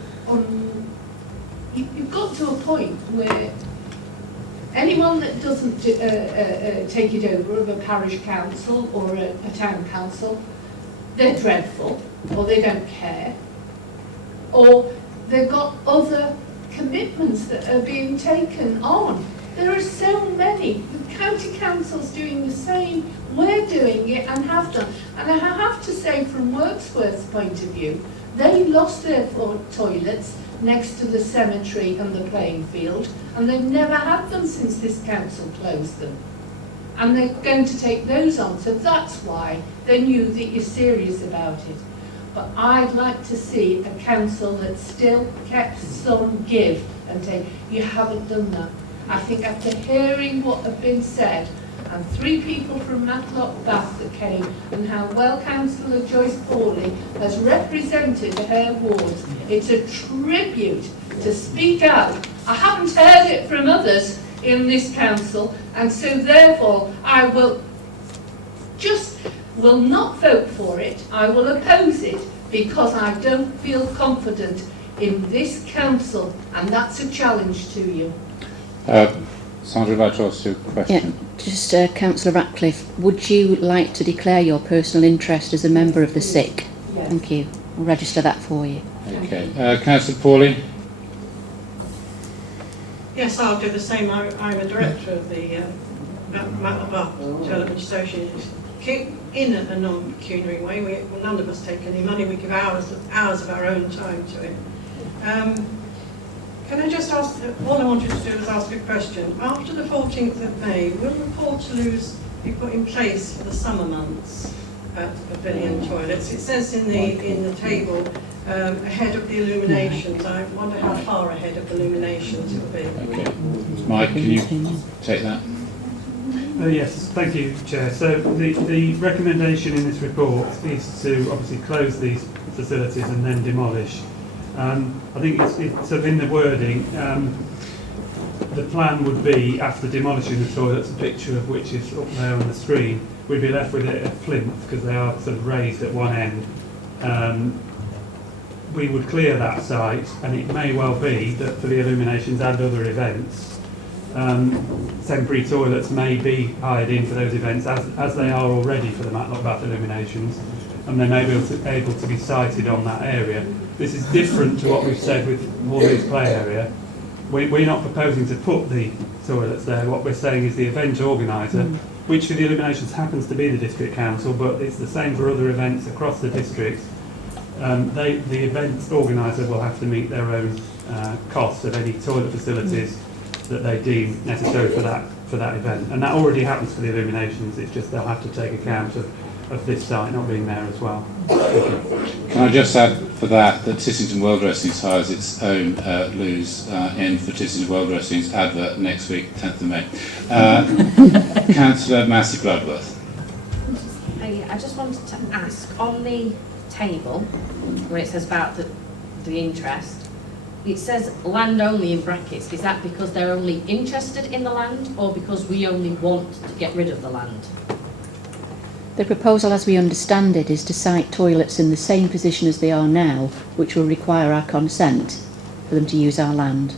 got to a point where anyone that doesn't take it over of a parish council or a town council, they're dreadful, or they don't care, or they've got other commitments that are being taken on. There are so many. The county council's doing the same. We're doing it and have done. And I have to say, from Worksworth's point of view, they lost their toilets next to the cemetery and the playing field, and they've never had them since this council closed them. And they're going to take those on, so that's why they knew that you're serious about it. but I'd like to see a council that still kept some give and say, you haven't done that. I think after hearing what have been said, and 3 people from Matlock Bath that came, and how well Councillor Joyce Paulley has represented her wards, it's a tribute to speak out. I haven't heard it from others in this council, and so therefore I will not vote for it. I will oppose it because I don't feel confident in this council, and that's a challenge to you. Sandra, would like to ask you a question? Yeah, just Councillor Ratcliffe, would you like to declare your personal interest as a member of the SIC? Yes. Thank you. I'll register that for you. Okay. Councillor Paulley? Yes, I'll do the same. I'm a director of the Matlock Bath Development Association. In a non-pecuniary way, none of us take any money. We give hours of our own time to it. Can I just ask, all I wanted to do was ask a question. After the 14th of May, will the portaloos be put in place for the summer months at pavilion toilets? It says in the table, ahead of the illuminations. I wonder how far ahead of the illuminations it will be. Okay. Mike, can you take that? Yes, thank you, Chair. So the recommendation in this report is to obviously close these facilities and then demolish. I think it's sort of in the wording, the plan would be, after demolishing the toilets, a picture of which is up there on the screen, we'd be left with a plinth, because they are sort of raised at one end. We would clear that site, and it may well be that for the illuminations and other events, temporary toilets may be hired in for those events, as they are already for the Matlock Bath illuminations, and they may be able to be sited on that area. This is different to what we've said with Warley's play area. We're not proposing to put the toilets there. What we're saying is the event organiser, which for the illuminations happens to be the district council, but it's the same for other events across the district. The event organiser will have to meet their own costs of any toilet facilities that they deem necessary for that event, and that already happens for the illuminations. It's just they'll have to take account of this site not being there as well. Can I just add for that Tissington World Wrestling's hires its own loos in for Tissington World Wrestling's advert next week, 10th of May. Councillor Massey Bloodworth. I just wanted to ask, on the table, where it says about the interest, it says land only in brackets. Is that because they're only interested in the land, or because we only want to get rid of the land? The proposal, as we understand it, is to site toilets in the same position as they are now, which will require our consent for them to use our land.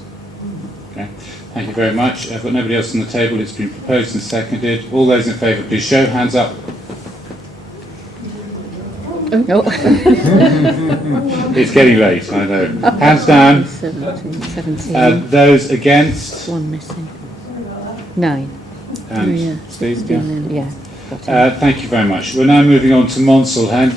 Okay, thank you very much. I've got nobody else on the table. It's been proposed and seconded. All those in favour, please show hands up. Oh, no. It's getting late, I know. Hands down. 17. Those against? One missing. 9. And Steve? Yeah. Thank you very much. We're now moving on to Monsell Head.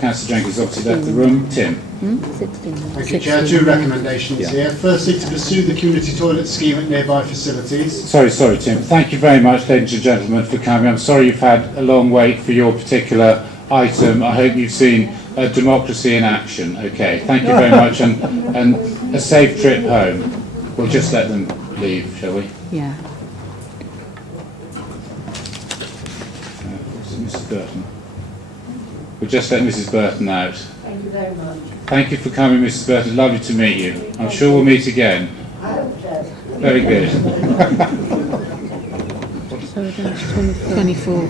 Councillor Jenkins obviously left the room. Tim. Thank you, Chair. 2 recommendations here. Firstly, to pursue the community toilet scheme at nearby facilities. Sorry, Tim. Thank you very much, ladies and gentlemen, for coming. I'm sorry you've had a long wait for your particular item. I hope you've seen democracy in action. Okay, thank you very much, and a safe trip home. We'll just let them leave, shall we? Yeah. Mrs. Burton. We'll just let Mrs. Burton out. Thank you very much. Thank you for coming, Mrs. Burton. Lovely to meet you. I'm sure we'll meet again. I hope so. Very good. So that's 24.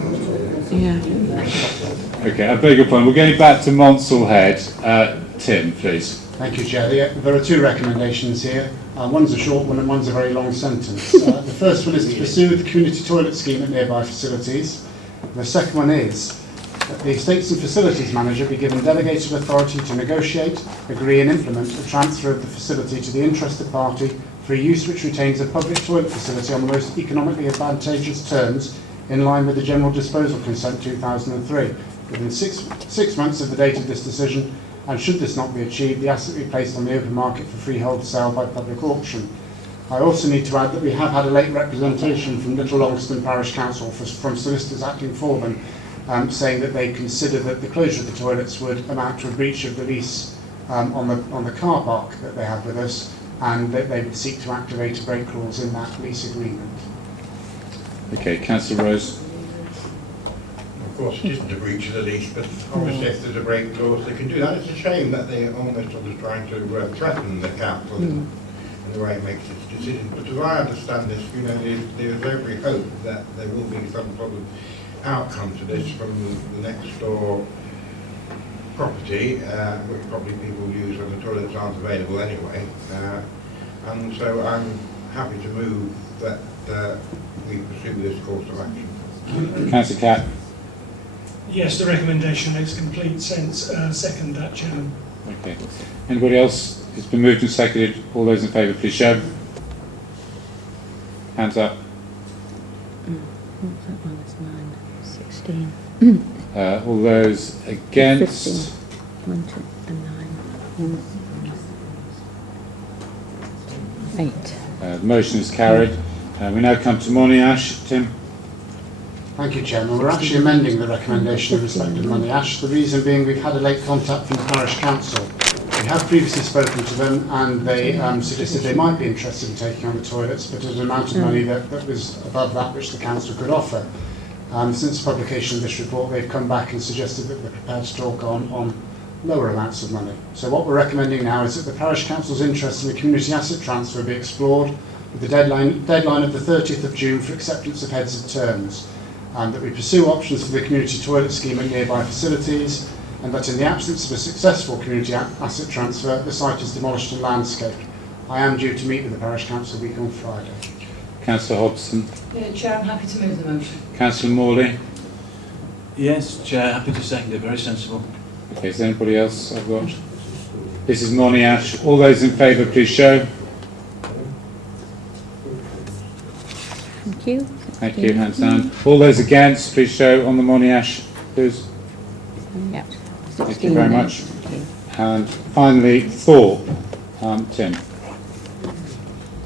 Yeah. Okay, I beg your pardon. We're going back to Monsell Head. Tim, please. Thank you, Chair. There are 2 recommendations here. One's a short one and one's a very long sentence. The first one is to pursue the community toilet scheme at nearby facilities. The second one is that the Estates and Facilities Manager be given delegated authority to negotiate, agree and implement the transfer of the facility to the interested party for a use which retains a public toilet facility on the most economically advantageous terms in line with the General Disposal Consent 2003 within 6 months of the date of this decision, and should this not be achieved, the asset be placed on the open market for freehold sale by public auction. I also need to add that we have had a late representation from Little Longston Parish Council from solicitors acting for them, saying that they consider that the closure of the toilets would amount to a breach of the lease on the car park that they have with us, and that they would seek to activate a break clause in that lease agreement. Okay, Councillor Rose. Of course, it isn't a breach of the lease, but obviously if there's a break clause, they can do that. It's a shame that they almost sort of trying to threaten the council in the way it makes its decision. But as I understand this, you know, there's every hope that there will be some sort of outcome to this from the next door property, which probably people use when the toilets aren't available anyway. And so I'm happy to move that we pursue this course of action. Councillor Catt. Yes, the recommendation makes complete sense. Second that, Chairman. Okay. Anybody else? It's been moved and seconded. All those in favour, please show. Hands up. That one was 9, 16. All those against? 1, 2, and 9. 8. The motion is carried. We now come to Morning Ash. Tim? Thank you, Chairman. We're actually amending the recommendation in respect of Money Ash. The reason being we've had a late contact from the Parish Council. We have previously spoken to them, and they suggested they might be interested in taking on the toilets, but at an amount of money that was above that which the Council could offer. Since the publication of this report, they've come back and suggested that they're prepared to talk on lower amounts of money. So what we're recommending now is that the Parish Council's interest in the community asset transfer be explored with the deadline of the 30th of June for acceptance of heads of terms, and that we pursue options for the community toilet scheme at nearby facilities, and that in the absence of a successful community asset transfer, the site is demolished and landscaped. I am due to meet with the Parish Council week on Friday. Councillor Hobson. Chair, I'm happy to move the motion. Councillor Morley. Yes, Chair, happy to second it, very sensible. Okay, is there anybody else I've got? This is Morning Ash. All those in favour, please show. Thank you. Thank you, hands down. All those against, please show on the Morning Ash. Who's? Yep. Thank you very much. And finally, Thorpe. Tim.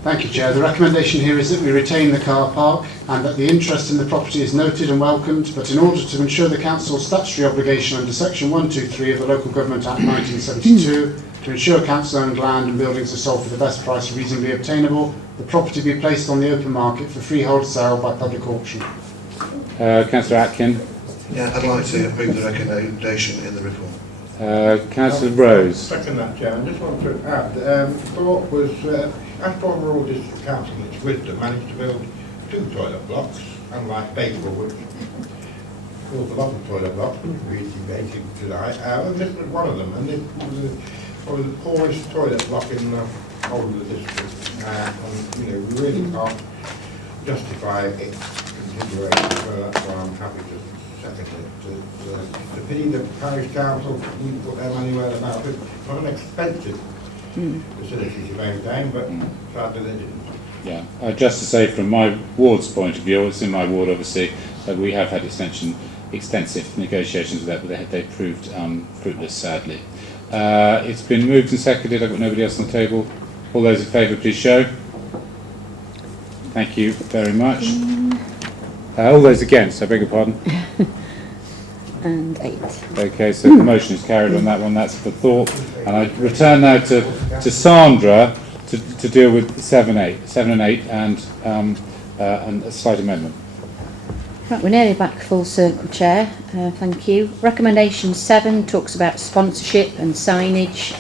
Thank you, Chair. The recommendation here is that we retain the car park and that the interest in the property is noted and welcomed, but in order to ensure the Council's statutory obligation under Section 123 of the Local Government Act 1972 to ensure council-owned land and buildings are sold for the best price reasonably obtainable, the property be placed on the open market for freehold sale by public auction. Councillor Atkin. Yeah, I'd like to move the recommendation in the report. Councillor Rose. Second that, Chairman. I just want to add, Thorpe was, after overall District Council in its wisdom, managed to build 2 toilet blocks, unlike Bakewell, which built a lot of toilet blocks, which we debated tonight. This was one of them, and it was probably the poorest toilet block in the whole of the district. And, you know, we really can't justify its consideration, so that's why I'm happy to second it. The pity the Parish Council need to put their money where their mouth is. It's not an expensive facility to maintain, but sadly they didn't. Yeah, just to say from my ward's point of view, it's in my ward obviously, we have had extensive negotiations with that, but they proved fruitless, sadly. It's been moved and seconded. I've got nobody else on the table. All those in favour, please show. Thank you very much. All those against, I beg your pardon. And 8. Okay, so the motion is carried on that one. That's for Thorpe. And I return now to Sandra to deal with 7 and 8 and a slight amendment. Right, we're nearly back full circle, Chair. Thank you. Recommendation 7 talks about sponsorship and signage.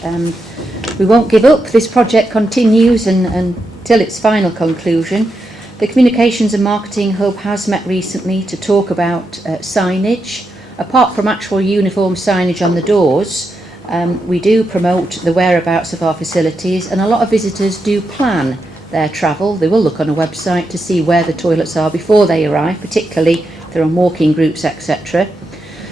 We won't give up. This project continues until its final conclusion. The Communications and Marketing Hub has met recently to talk about signage. Apart from actual uniform signage on the doors, we do promote the whereabouts of our facilities, and a lot of visitors do plan their travel. They will look on a website to see where the toilets are before they arrive, particularly if they're on walking groups, etc.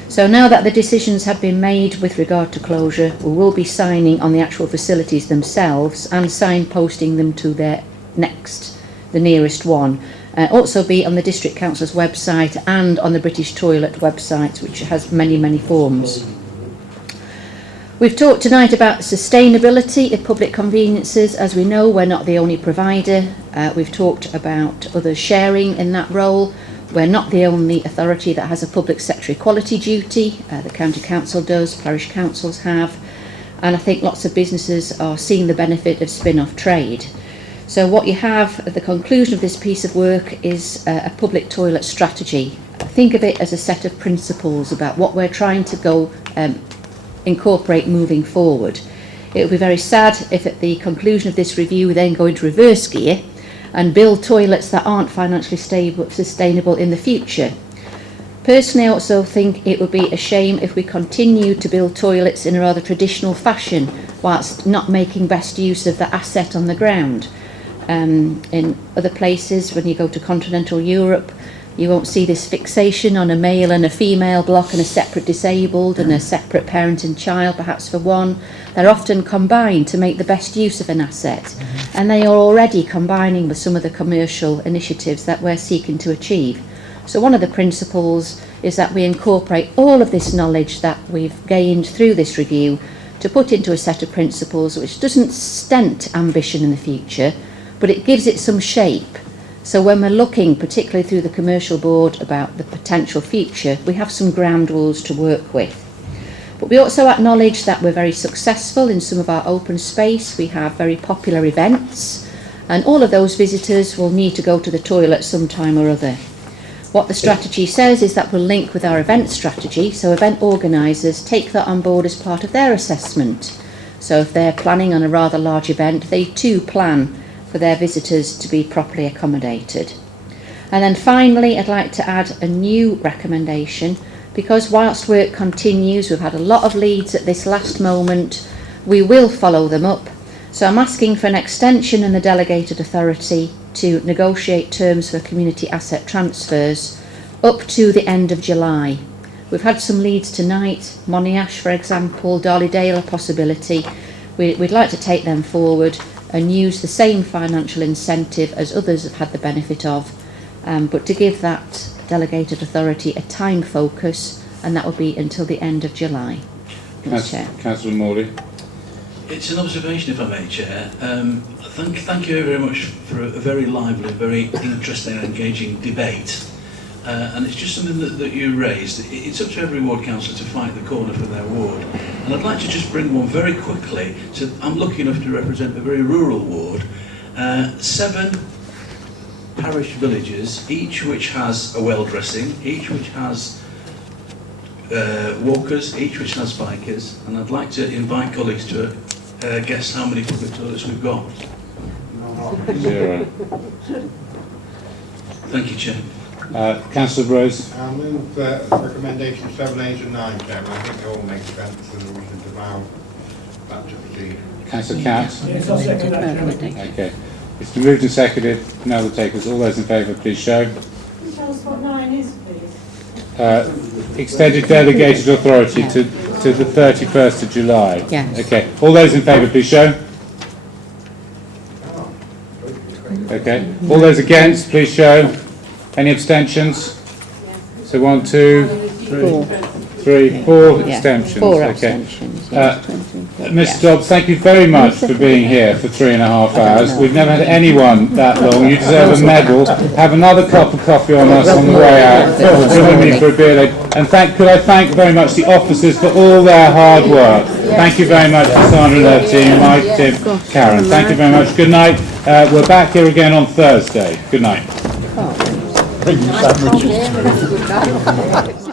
So now that the decisions have been made with regard to closure, we will be signing on the actual facilities themselves and signposting them to their the nearest one. Also be on the District Council's website and on the British Toilet website, which has many forms. We've talked tonight about sustainability of public conveniences. As we know, we're not the only provider. We've talked about others sharing in that role. We're not the only authority that has a public sector equality duty. The County Council does, parish councils have, and I think lots of businesses are seeing the benefit of spin-off trade. So what you have at the conclusion of this piece of work is a public toilet strategy. Think of it as a set of principles about what we're trying to go incorporate moving forward. It would be very sad if at the conclusion of this review we then go into reverse gear and build toilets that aren't financially sustainable in the future. Personally, I also think it would be a shame if we continued to build toilets in a rather traditional fashion whilst not making best use of the asset on the ground. In other places, when you go to continental Europe, you won't see this fixation on a male and a female block and a separate disabled and a separate parent and child, perhaps for one. They're often combined to make the best use of an asset, and they are already combining with some of the commercial initiatives that we're seeking to achieve. So one of the principles is that we incorporate all of this knowledge that we've gained through this review to put into a set of principles which doesn't stent ambition in the future, but it gives it some shape. So when we're looking, particularly through the commercial board, about the potential future, we have some ground rules to work with. But we also acknowledge that we're very successful in some of our open space. We have very popular events, and all of those visitors will need to go to the toilet sometime or other. What the strategy says is that we'll link with our event strategy, so event organisers take that on board as part of their assessment. So if they're planning on a rather large event, they too plan for their visitors to be properly accommodated. And then finally, I'd like to add a new recommendation, because whilst work continues, we've had a lot of leads at this last moment, we will follow them up. So I'm asking for an extension in the delegated authority to negotiate terms for community asset transfers up to the end of July. We've had some leads tonight, Moniash for example, Darley-Dale a possibility. We'd like to take them forward and use the same financial incentive as others have had the benefit of, but to give that delegated authority a time focus, and that will be until the end of July. Councillor Morley. It's an observation, if I may, Chair. Thank you very much for a very lively, very interesting and engaging debate. And it's just something that you raised. It's up to every ward councillor to fight the corner for their ward. And I'd like to just bring one very quickly. So I'm lucky enough to represent a very rural ward. 7 parish villages, each which has a well-dressing, each which has walkers, each which has bikers. And I'd like to invite colleagues to guess how many public toilets we've got. 0. Thank you, Chair. Councillor Rose. I'll move recommendation 7, 8 and 9, Chairman. I think they all make sense and we should allow that to proceed. Councillor Cat. Yes, I'll second that, Chairman. Okay. It's been moved and seconded. Now the takers. All those in favour, please show. Can you tell us what 9 is, please? Extended delegated authority to the 31st of July. Yes. Okay. All those in favour, please show. Okay. All those against, please show. Any abstentions? So 1, 2, 3, 4 Yeah, abstentions. 4 Okay. abstentions. Yes, Mr. Dobbs, thank you very much for being here for 3.5 hours. We've never had anyone that long. You deserve a medal. Have another cup of coffee on us on the way out. Join me for a beer later. And could I thank very much the officers for all their hard work. Thank you very much to Sandra and her team, Mike, Tim, Karen. Thank you very much. Good night. We're back here again on Thursday. Good night. Sandwiches.